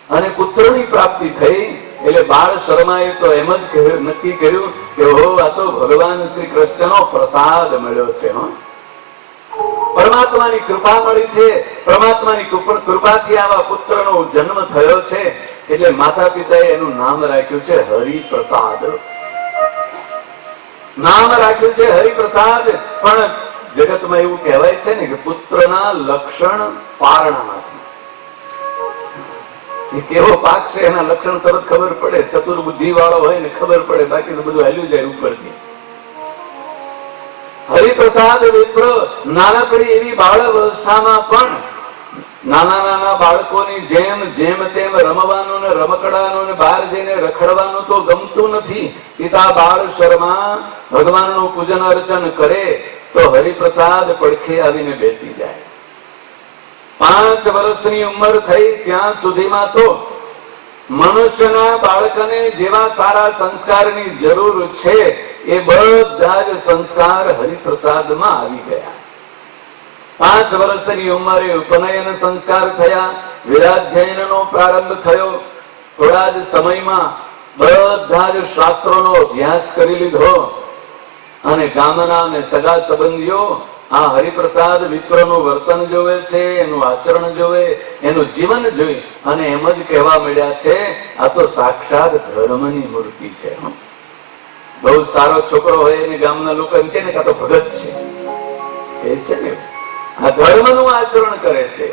અને પુત્રની પ્રાપ્તિ થઈ. એટલે બાળ શર્માએ તો એમ જ નક્કી કર્યું કે આ તો ભગવાન શ્રી કૃષ્ણનો પ્રસાદ મળ્યો છે. પરમાત્માની કૃપા મળી છે, પરમાત્માની કૃપાથી આવા પુત્રનો જન્મ થયો છે, એટલે માતા પિતાએ એનું નામ રાખ્યું છે હરિપ્રસાદ. નામ રાખ્યું છે હરિપ્રસાદ. પણ જગતમાં એવું કહેવાય છે ને કે પુત્રના લક્ષણ પારણામાંથી. એ કેવો પાક છે એના લક્ષણ તરત ખબર પડે. ચતુર્બુદ્ધિ વાળો હોય ને ખબર પડે, બાકી તો બધું હાલ્યું જાય ઉપરથી. હરિપ્રસાદ વિપ્ર નાનકડી એવી બાળ અવસ્થામાં પણ નાના નાના બાળકોની જેમ જેમ તેમ રમવાનું ને રમકડાનું ને બહાર જઈને રખડવાનું તો ગમતું નથી. પિતા બાળ શર્મા ભગવાનનું પૂજન અર્ચન કરે તો હરિપ્રસાદ પડખે આવીને બેસી જાય. 5 વર્ષની ઉંમર થઈ ત્યાં સુધીમાં તો મનુષ્યના બાળકને જેવા સારા સંસ્કારની જરૂર છે એ બધા જ સંસ્કાર હરિપ્રસાદમાં આવી ગયા. 5 વર્ષની ઉંમરે ઉપનયન સંસ્કાર થયા, વેદાધ્યયનનો પ્રારંભ થયો. થોડા જ સમયમાં બધા જ શાસ્ત્રોનો અભ્યાસ કરી લીધો અને ગામના અને સગા સંબંધીઓ આ હરિપ્રસાદ વિપ્રનું વર્તન જોવે છે, એનું આચરણ જોવે, એનું જીવન જોઈ અને એમ જ કહેવા મળ્યા છે આ તો સાક્ષાત ધર્મની મૂર્તિ છે. બહુ સારો છોકરો હોય અને ગામના લોકો એમ કે ને કાં તો ભગત છે, એ છે ને આ ધર્મનું આચરણ કરે છે.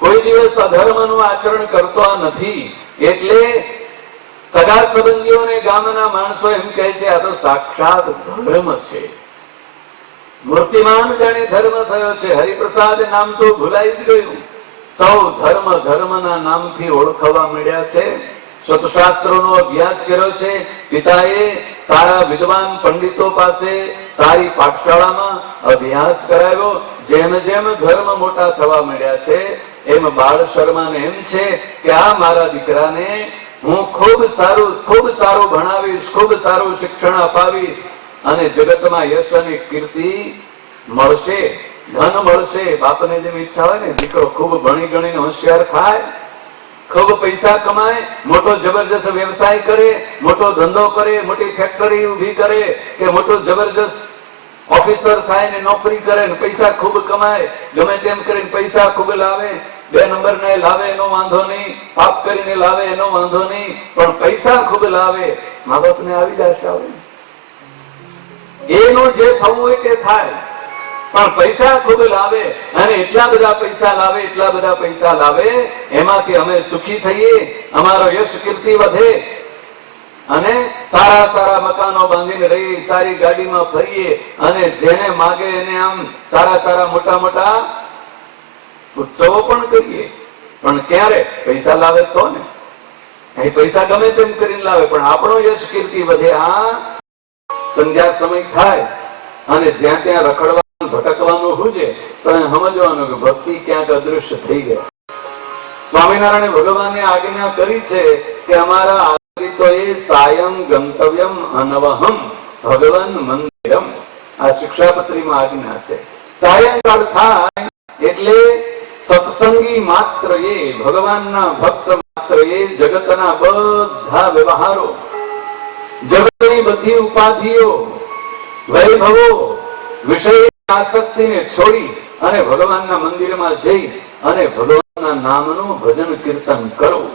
કોઈ દિવસ અધર્મનું આચરણ કરતો નથી. એટલે સગા સંબંધીઓને ગામના માણસો એમ કહે છે આ તો સાક્ષાત ધર્મ છે, મૂર્તિમાન જાણે ધર્મ થયો છે. હરિપ્રસાદ નામ તો ભૂલાઈ જ ગયું. સૌ ધર્મ ધર્મના નામથી ઓળખવા મળ્યા છે. સત્શાસ્ત્રોનો અભ્યાસ કર્યો છે. પિતાએ સારા વિદ્વાન પંડિતો પાસે સારી પાઠશાળામાં અભ્યાસ કરાવ્યો. જેમ જેમ ધર્મ મોટા થવા મળ્યા છે એમ બાળ શર્માને એમ છે કે આ મારા દીકરાને હું ખૂબ સારું ભણાવીશ, ખૂબ સારું શિક્ષણ અપાવીશ અને જગતમાં યશ અને કીર્તિ મળશે, ધન મળશે. બાપને જેમ ઈચ્છા હોય ને દીકરો ખૂબ ભણી ગણીને હોશિયાર થાય, ખૂબ પૈસા કમાય, મોટો જબરજસ્ત વ્યવસાય કરે, મોટો ધંધો કરે, મોટી ફેક્ટરી ઉભી કરે કે મોટો જબરજસ્ત ઓફિસર થાય ને નોકરી કરે ને પૈસા ખૂબ કમાય, ગમે તેમ કરીને પૈસા ખૂબ લાવે. 2 નંબરને લાવે એનો વાંધો નહીં, પાપ કરીને લાવે એનો વાંધો નહીં, પણ પૈસા ખૂબ લાવે. મા બાપને આવી જ આશા હોય, એનું જે થવું હોય તે થાય, પણ પૈસા ખૂબ લાવે અને એટલા બધા પૈસા લાવે એમાંથી અમે સુખી થઈએ, અમારો યશ કીર્તિ વધે અને સારા મકાનો બાંધીને રહી, સારી ગાડીમાં ફરીએ અને જેને માગે એને આમ સારા મોટા ઉત્સવો પણ કરીએ. પણ ક્યારે પૈસા લાવે તો ને, અહીં પૈસા ગમે તેમ કરીને લાવે પણ આપણો યશ કીર્તિ વધે. આ સંધ્યા સમય થાય અને જ્યાં ત્યાં રખડવાનું ભટકવાનું હુજે તો સમજવાનું કે ભક્તિ ક્યાંક અદૃશ્ય થઈ ગયા. સ્વામિનારાયણ ભગવાને આજ્ઞા કરી છે કે અમારા આશ્રિતોએ સાયં ગંતવ્યમ અનવહમ ભગવાન મંદિરમ. આ શિક્ષાપત્રીમાં આજ્ઞા છે. સાયંકાળ થાય એટલે સત્સંગી માત્ર એ, ભગવાનના ભક્ત માત્ર એ જગતના બધા વ્યવહારો, જગતની બધી ઉપાધિઓ, વૈભવો, વિષય આસક્તિને છોડી અને ભગવાનના મંદિરમાં જઈ અને ભગવાનના નામનું ભજન કીર્તન કરવું.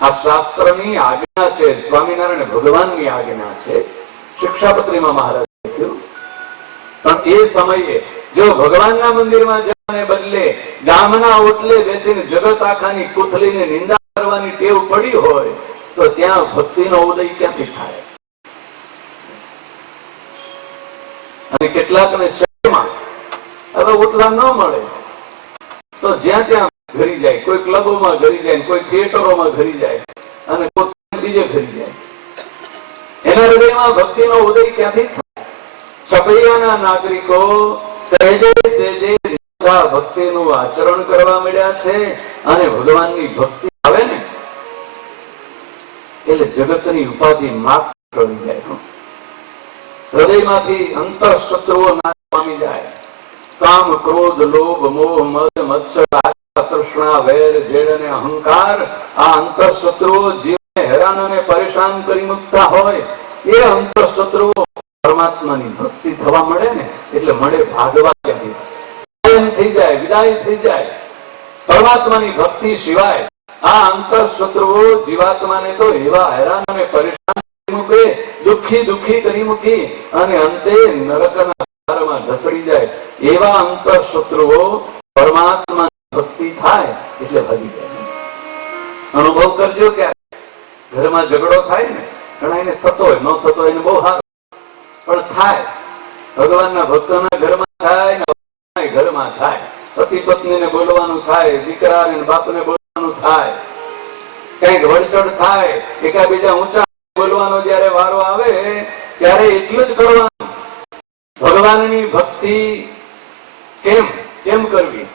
આ શાસ્ત્રની આજ્ઞા છે, સ્વામિનારાયણ ભગવાનની આજ્ઞા છે. શિક્ષાપત્રીમાં મહારાજ લખ્યું. પણ એ સમયે જો ભગવાનના મંદિરમાં જવાને બદલે ગામના ઓટલે બેસીને જગત આખાની કુથલીને નિંદા કરવાની ટેવ પડી હોય તો ત્યાં ભક્તિનો ઉદય ક્યાંથી થાય? અને કેટલાકને શહેરમાં હવે ઓટલા ન મળે તો જ્યાં ત્યાં ઘરી જાય, કોઈ ક્લબોમાં ઘરી જાય, કોઈ થિયેટરોમાં ઘરી જાય અને કોઈ બીજે ઘરી જાય. એના હૃદયમાં ભક્તિનો ઉદય ક્યાંથી થાય? છપૈયાના નાગરિકો સહેજે ભક્તિનું આચરણ કરવા મળ્યા છે અને ભગવાનની ભક્તિ આવે ને એટલે જગતની ઉપાધિ માફ કરી જાય. હૃદયમાંથી અંતઃશત્રુઓ નાશ પામી જાય. કામ, ક્રોધ, લોભ, મોહ, મદ, મત્સર, તૃષ્ણા, વેર, જેડ અને અહંકાર, આ અંતઃશત્રુઓ જીવને હેરાન અને પરેશાન કરી મૂકતા હોય એ અંતઃશત્રુઓ પરમાત્માની ભક્તિ થવા મળે ને એટલે મળે ભાગવા. વિદાય થઈ જાય. પરમાત્માની ભક્તિ સિવાય આ અંતઃશત્રુઓ જીવાત્માને તો એવા હેરાન અને પરેશાન કરી મૂકે, દુઃખી કરી મૂકી અને અંતે નરકના દ્વારમાં ઢસડી જાય. એવા અંતઃશત્રુઓ પરમાત્માની ભક્તિ થાય એટલે ભાગી જાય. અનુભવ કરજો કે ઘરમાં ઝઘડો થાય ને, ઘણા એને થતો હોય, ન થતો હોય એને બહુ સારું, પણ થાય. ભગવાનના ભક્તોના ઘરમાં થાય ને ઘરમાં થાય. પતિ પત્નીને બોલવાનું થાય, દીકરા ને બાપને બોલવાનું થાય, કઈક વડચડ થાય, એકાબીજા ઊંચા બોલવાનો જયારે વારો આવે ત્યારે એટલું જ કરવાનું. ભગવાનની ભક્તિ કેમ કરવી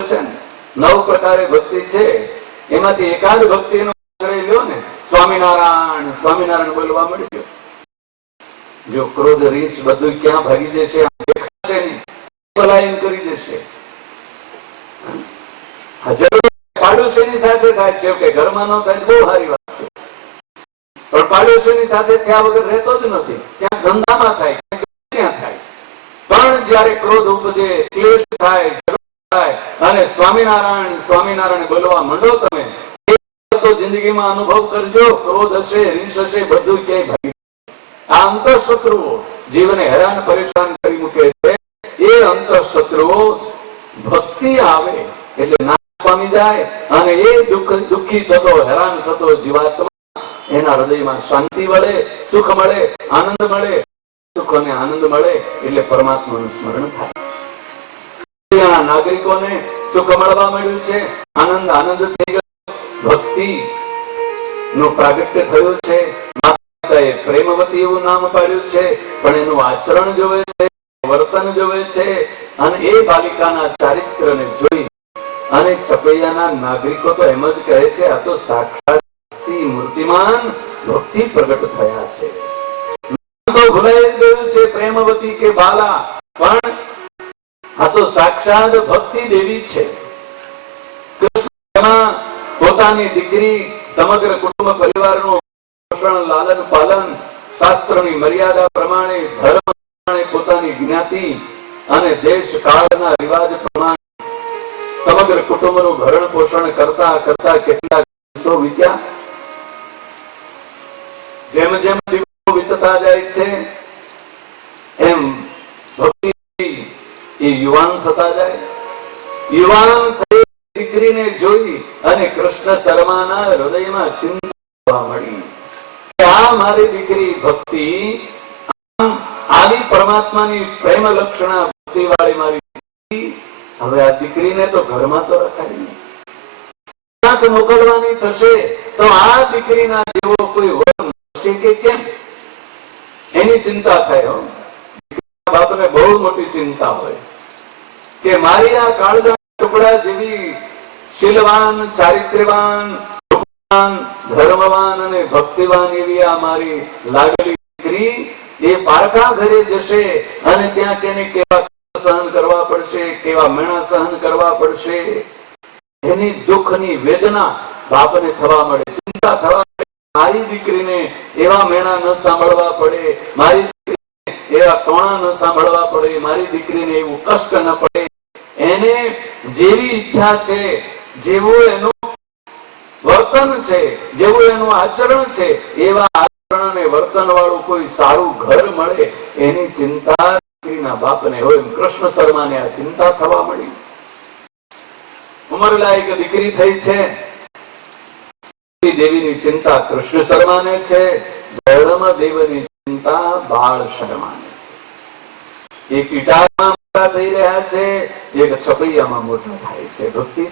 છે ને? 9 પ્રકારે ભક્તિ છે, એમાંથી એકાદ ભક્તિ નો લ્યો ને, સ્વામિનારાયણ સ્વામિનારાયણ બોલવા મળ્યો. જો ક્રોધ રીસ બધું ક્યાં ભાગી જશે, દેખાશે નહીં, પલાયન કરી દેશે. પાડોશીની સાથે થાય છે કે ઘરમાં ન થાય બહુ સારી વાત છે, પણ પાડોશીની સાથે થયા વગર રહેતો જ નથી. ક્યાંક ધંધામાં થાય, ક્યાં થાય, પણ જયારે ક્રોધ ઉપજે, ક્લેશ થાય અને સ્વામિનારાયણ સ્વામિનારાયણ બોલવા માંડો તમે, તો જિંદગીમાં અનુભવ કરજો, ક્રોધ હશે, રીસ હશે, બધું ક્યાંય ભાગી. આ અંતઃશત્રુઓ જીવને હેરાન પરેશાન કરી મૂકે છે. એ અંતઃશત્રુઓ ભક્તિ આવે એટલે નાશ પામી જાય અને એ દુઃખી થતો, હેરાન થતો જીવાત્મા એના હૃદયમાં શાંતિ મળે, સુખ મળે, આનંદ મળે. સુખ અને આનંદ મળે એટલે પરમાત્માનું સ્મરણ થાય. નાગરિકોને સુખ મળવા મળ્યું છે, આનંદ થઈ ગયો, ભક્તિ નું પ્રાગટ્ય થયું છે. માતાએ પ્રેમવતી એવું નામ પાડ્યું છે, પણ એનું આચરણ જોવે છે, વર્તન જોવે છે. અને એ બાલિકાના ચારિત્રને જોઈ અને છપૈયાના નાગરિકો તો એમ જ કહે છે, આ તો સાક્ષાત મૂર્તિમાન ભક્તિ પ્રગટ થયા છે. તો ભૂલાઈ ગયું છે પ્રેમવતી કે બાલા, પણ આ તો સાક્ષાત ભક્તિ દેવી છે. પોતાની દીકરી સમગ્ર કુટુંબ પરિવારનું પોષણ, લાલન પાલન, શાસ્ત્રની મર્યાદા પ્રમાણે, ધર્મ પ્રમાણે, પોતાની જ્ઞાતિ અને દેશ કાળના રિવાજ પ્રમાણે સમગ્ર કુટુંબનું ભરણ પોષણ કરતા કેટલાક દિવસો વીત્યા. જેમ જેમ દિવસો વીતતા જાય છે એમ ભક્તિ એ યુવાન થતા જાય. યુવાન થઈ દીકરીને જોઈ અને કૃષ્ણ શર્માના હૃદયમાં ચિંતા મળી કે આ મારી દીકરી ભક્તિ, આવી પરમાત્માની પ્રેમ લક્ષણા ભક્તિ વાળી મારી દીકરી, હવે આ દીકરીને તો ઘરમાં તો રખાય નહીં, ક્યાંક મોકલવાની થશે તો આ દીકરીના જેવો કોઈ વર મળશે કે કેમ, એની ચિંતા થાય. બાપને બહુ મોટી ચિંતા હોય કે મારી આ કાળજા ટુકડા જેવી શીલવાન, ચારિત્ર્યવાન, ધર્મવાન અને ભક્તિવાન એવી આ મારી લાગેલી દીકરી એ પારકા ઘરે જશે અને ત્યાં તેને કેવા સહન કરવા પડશે, કેવા મેણા સહન કરવા પડશે. એની દુઃખની વેદના બાપને થવા મળે, ચિંતા થવા મળે. મારી દીકરીને એવા મેણા ન સાંભળવા પડે, મારી દીકરીને એવા ટોણા ન સાંભળવા પડે, મારી દીકરીને એવું કષ્ટ ન પડે. એને જેવી ઈચ્છા છે, જેવું એનું વર્તન છે, જેવું એનું આચરણ છે, એવા આચરણ અને વર્તન વાળું કોઈ સારું ઘર મળે એની ચિંતા દીકરીના બાપને હોય. કૃષ્ણ શર્માને આ ચિંતા થવા મળી. ઉંમરલાયક દીકરી થઈ છે, દેવીની ચિંતા કૃષ્ણ શર્માને છે, ધર્મ દેવની ચિંતા બાળ શર્માને છે. એક ઇટારમાં મોટા થઈ રહ્યા છે, એક છપૈયામાં મોટા થાય છે. ભક્તિ